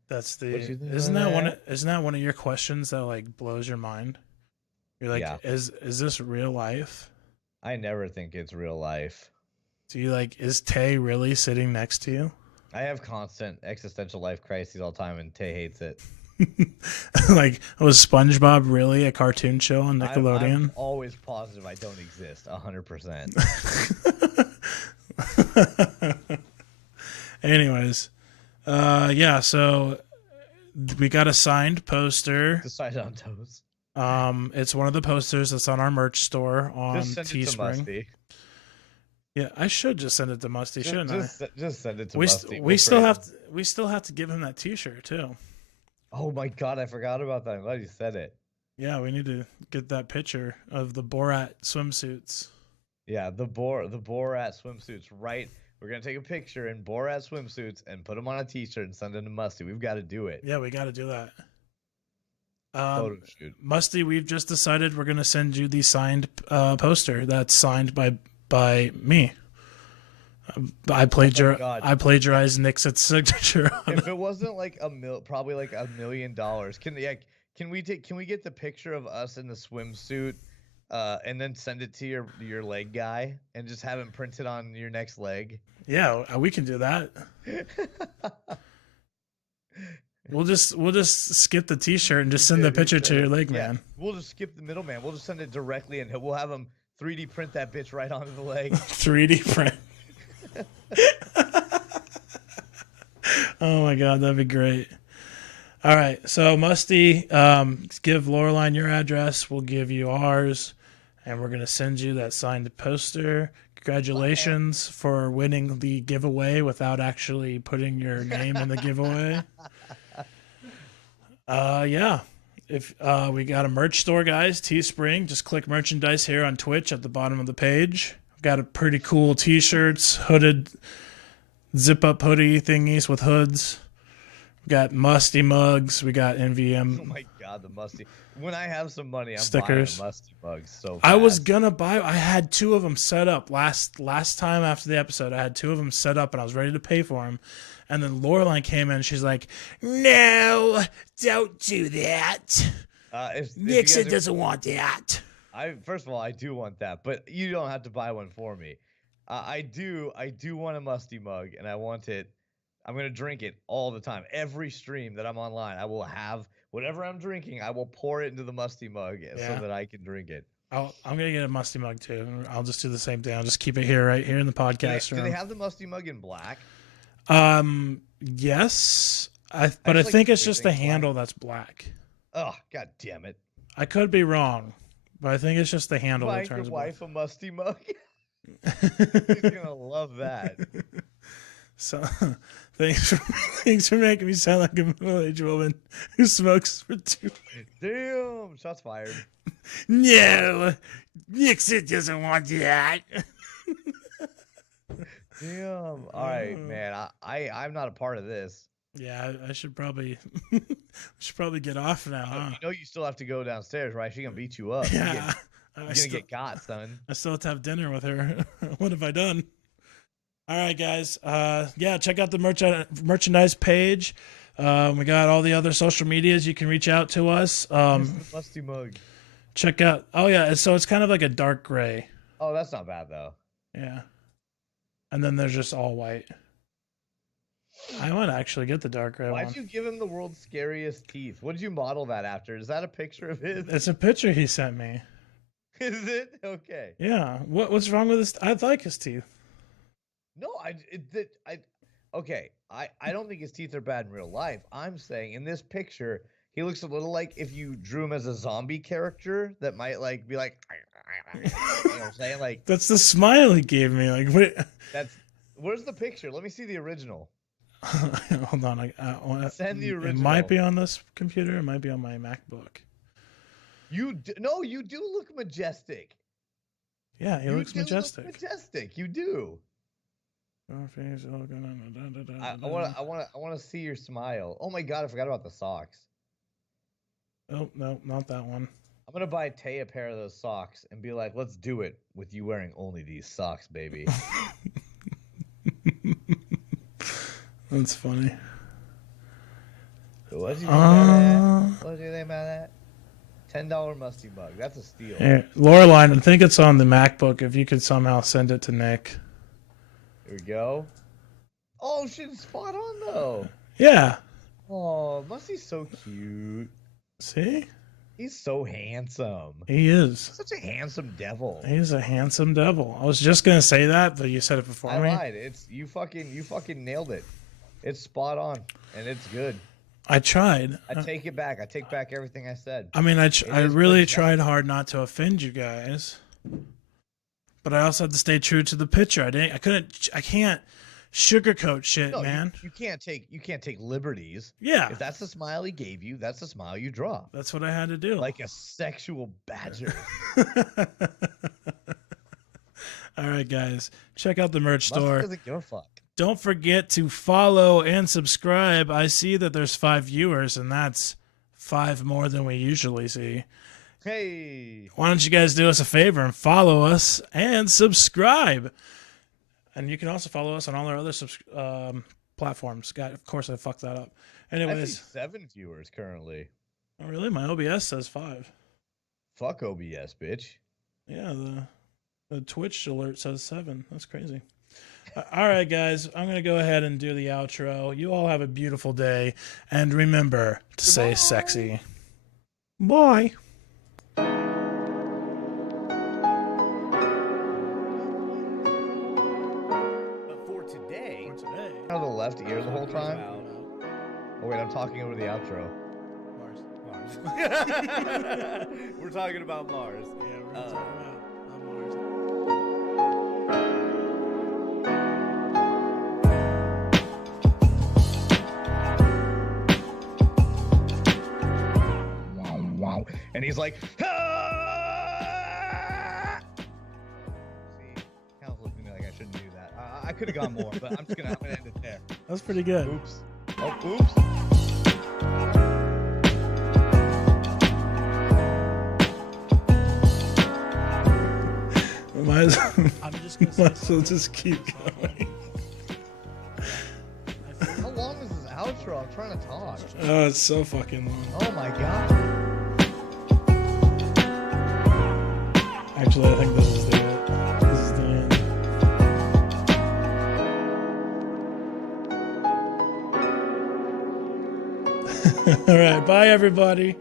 That's the isn't that one of your questions that like blows your mind? You're like, yeah. Is this real life? I never think it's real life. Do you like, is Tay really sitting next to you? I have constant existential life crises all the time, and Tay hates it. Like, was SpongeBob really a cartoon show on Nickelodeon? I'm always positive I don't exist, 100%. Anyways, yeah, so we got a signed poster. Decided on toes. It's one of the posters that's on our merch store on Teespring. Yeah, I should just send it to Musty, shouldn't I? Just send it to Musty. We still have to give him that T-shirt too. Oh my god, I forgot about that. I'm glad you said it. Yeah, we need to get that picture of the Borat swimsuits. Yeah, the Borat swimsuits, right? We're gonna take a picture in Borat swimsuits and put them on a T-shirt and send them to Musty. We've got to do it. Yeah, we got to do that. Photo shoot. Musty, we've just decided we're gonna send you the signed poster that's signed by me. I plagiarized Nick's signature. If it wasn't like probably like $1 million. Can we get the picture of us in the swimsuit, and then send it to your leg guy and just have him printed on your next leg? Yeah, we can do that. We'll just skip the T-shirt and just send the picture to your leg man. We'll just skip the middleman. We'll just send it directly, and we'll have him 3D print that bitch right onto the leg. 3D print. Oh my god, that'd be great. All right, so Musty, give Loreline your address. We'll give you ours, and we're gonna send you that signed poster. Congratulations for winning the giveaway without actually putting your name in the giveaway. Yeah. If we got a merch store, guys, Teespring. Just click merchandise here on Twitch at the bottom of the page. Got a pretty cool t-shirts, hooded zip-up hoodie thingies with hoods. We got musty mugs. We got NVM. Oh my god, the musty. When I have some money, I'm stickers. buying a musty mug so fast. I was gonna buy. I had 2 of them set up last time after the episode. I had 2 of them set up, and I was ready to pay for them. And then Loreline came in. And she's like, "No, don't do that. Nixon doesn't want that." First of all, I do want that, but you don't have to buy one for me. I do want a musty mug, and I want it. I'm gonna drink it all the time. Every stream that I'm online, I will have whatever I'm drinking. I will pour it into the musty mug so that I can drink it. I'm gonna get a musty mug too. I'll just do the same thing. I'll just keep it here, right here in the podcast room. Do they have the musty mug in black? Yes. But I think it's just the handle that's black. Oh, god damn it! I could be wrong, but I think it's just the handle that Buy turns your wife black. a musty mug. She's gonna love that. So, thanks for making me sound like a middle-aged woman who smokes for 2. Damn, shots fired. No, Nixon doesn't want that. Damn. All right, man. I'm not a part of this. Yeah, I should probably get off now. Huh? You know you still have to go downstairs, right? She's gonna beat you up. Yeah, You're gonna get got, son. I still have to have dinner with her. What have I done? All right, guys. Yeah, check out the merchandise page. We got all the other social medias. You can reach out to us. Musty mug. Check out. Oh yeah, so it's kind of like a dark gray. Oh, that's not bad though. Yeah. And then there's just all white. I want to actually get the dark gray one. Why'd you give him the world's scariest teeth? What did you model that after? Is that a picture of his? It's a picture he sent me. Is it? Okay. Yeah. What's wrong with his? I like his teeth. No, okay. I don't think his teeth are bad in real life. I'm saying in this picture, he looks a little like if you drew him as a zombie character that might like be like, you know what I'm saying? Like that's the smile he gave me. Like what? Where's the picture? Let me see the original. Hold on. Send the original. It might be on this computer. It might be on my MacBook. You do look majestic. Yeah, he looks majestic. Look majestic. You do. I want to see your smile. Oh my god, I forgot about the socks. Oh no, not that one. I'm gonna buy Tay a pair of those socks and be like, let's do it with you wearing only these socks, baby. That's funny. So what do you think about that? What do you think about that? $10 musty mug. That's a steal. Here, Loreline, I think it's on the MacBook. If you could somehow send it to Nick. Here we go. Oh shit, it's spot on though. Yeah. Oh, Musty's so cute. See? He's so handsome. He is. Such a handsome devil. He's a handsome devil. I was just gonna say that, but you said it before me. I lied. It's you fucking nailed it. It's spot on, and it's good. I tried. I take it back. I take back everything I said. I mean, I really tried hard not to offend you guys, but I also had to stay true to the picture. I can't sugarcoat shit, man. You can't take liberties. Yeah. If that's the smile he gave you, that's the smile you draw. That's what I had to do. Like a sexual badger. All right, guys. Check out the merch store. Doesn't give a fuck. Don't forget to follow and subscribe. I see that there's 5 viewers, and that's 5 more than we usually see. Hey. Why don't you guys do us a favor and follow us and subscribe? And you can also follow us on all our other platforms. God, of course, I fucked that up. Anyways. I see 7 viewers currently. Oh, really? My OBS says 5. Fuck OBS, bitch. Yeah, the Twitch alert says 7. That's crazy. All right, guys. I'm going to go ahead and do the outro. You all have a beautiful day. And remember to stay sexy. Bye. Out of the left ear the whole time? Oh wait, I'm talking over the outro. Mars. We're talking about Mars. Yeah, we're talking about Mars. and he's like, ah! See, Cal's looking at me like I shouldn't do that. I could have gone more, but I'm gonna end it there. That's pretty good. Oops. Oh, oops. I'm just gonna say Might as well just keep going. How long is this outro? I'm trying to talk. Oh, it's so fucking long. Oh my god. Actually, I think this is the end. All right, bye everybody.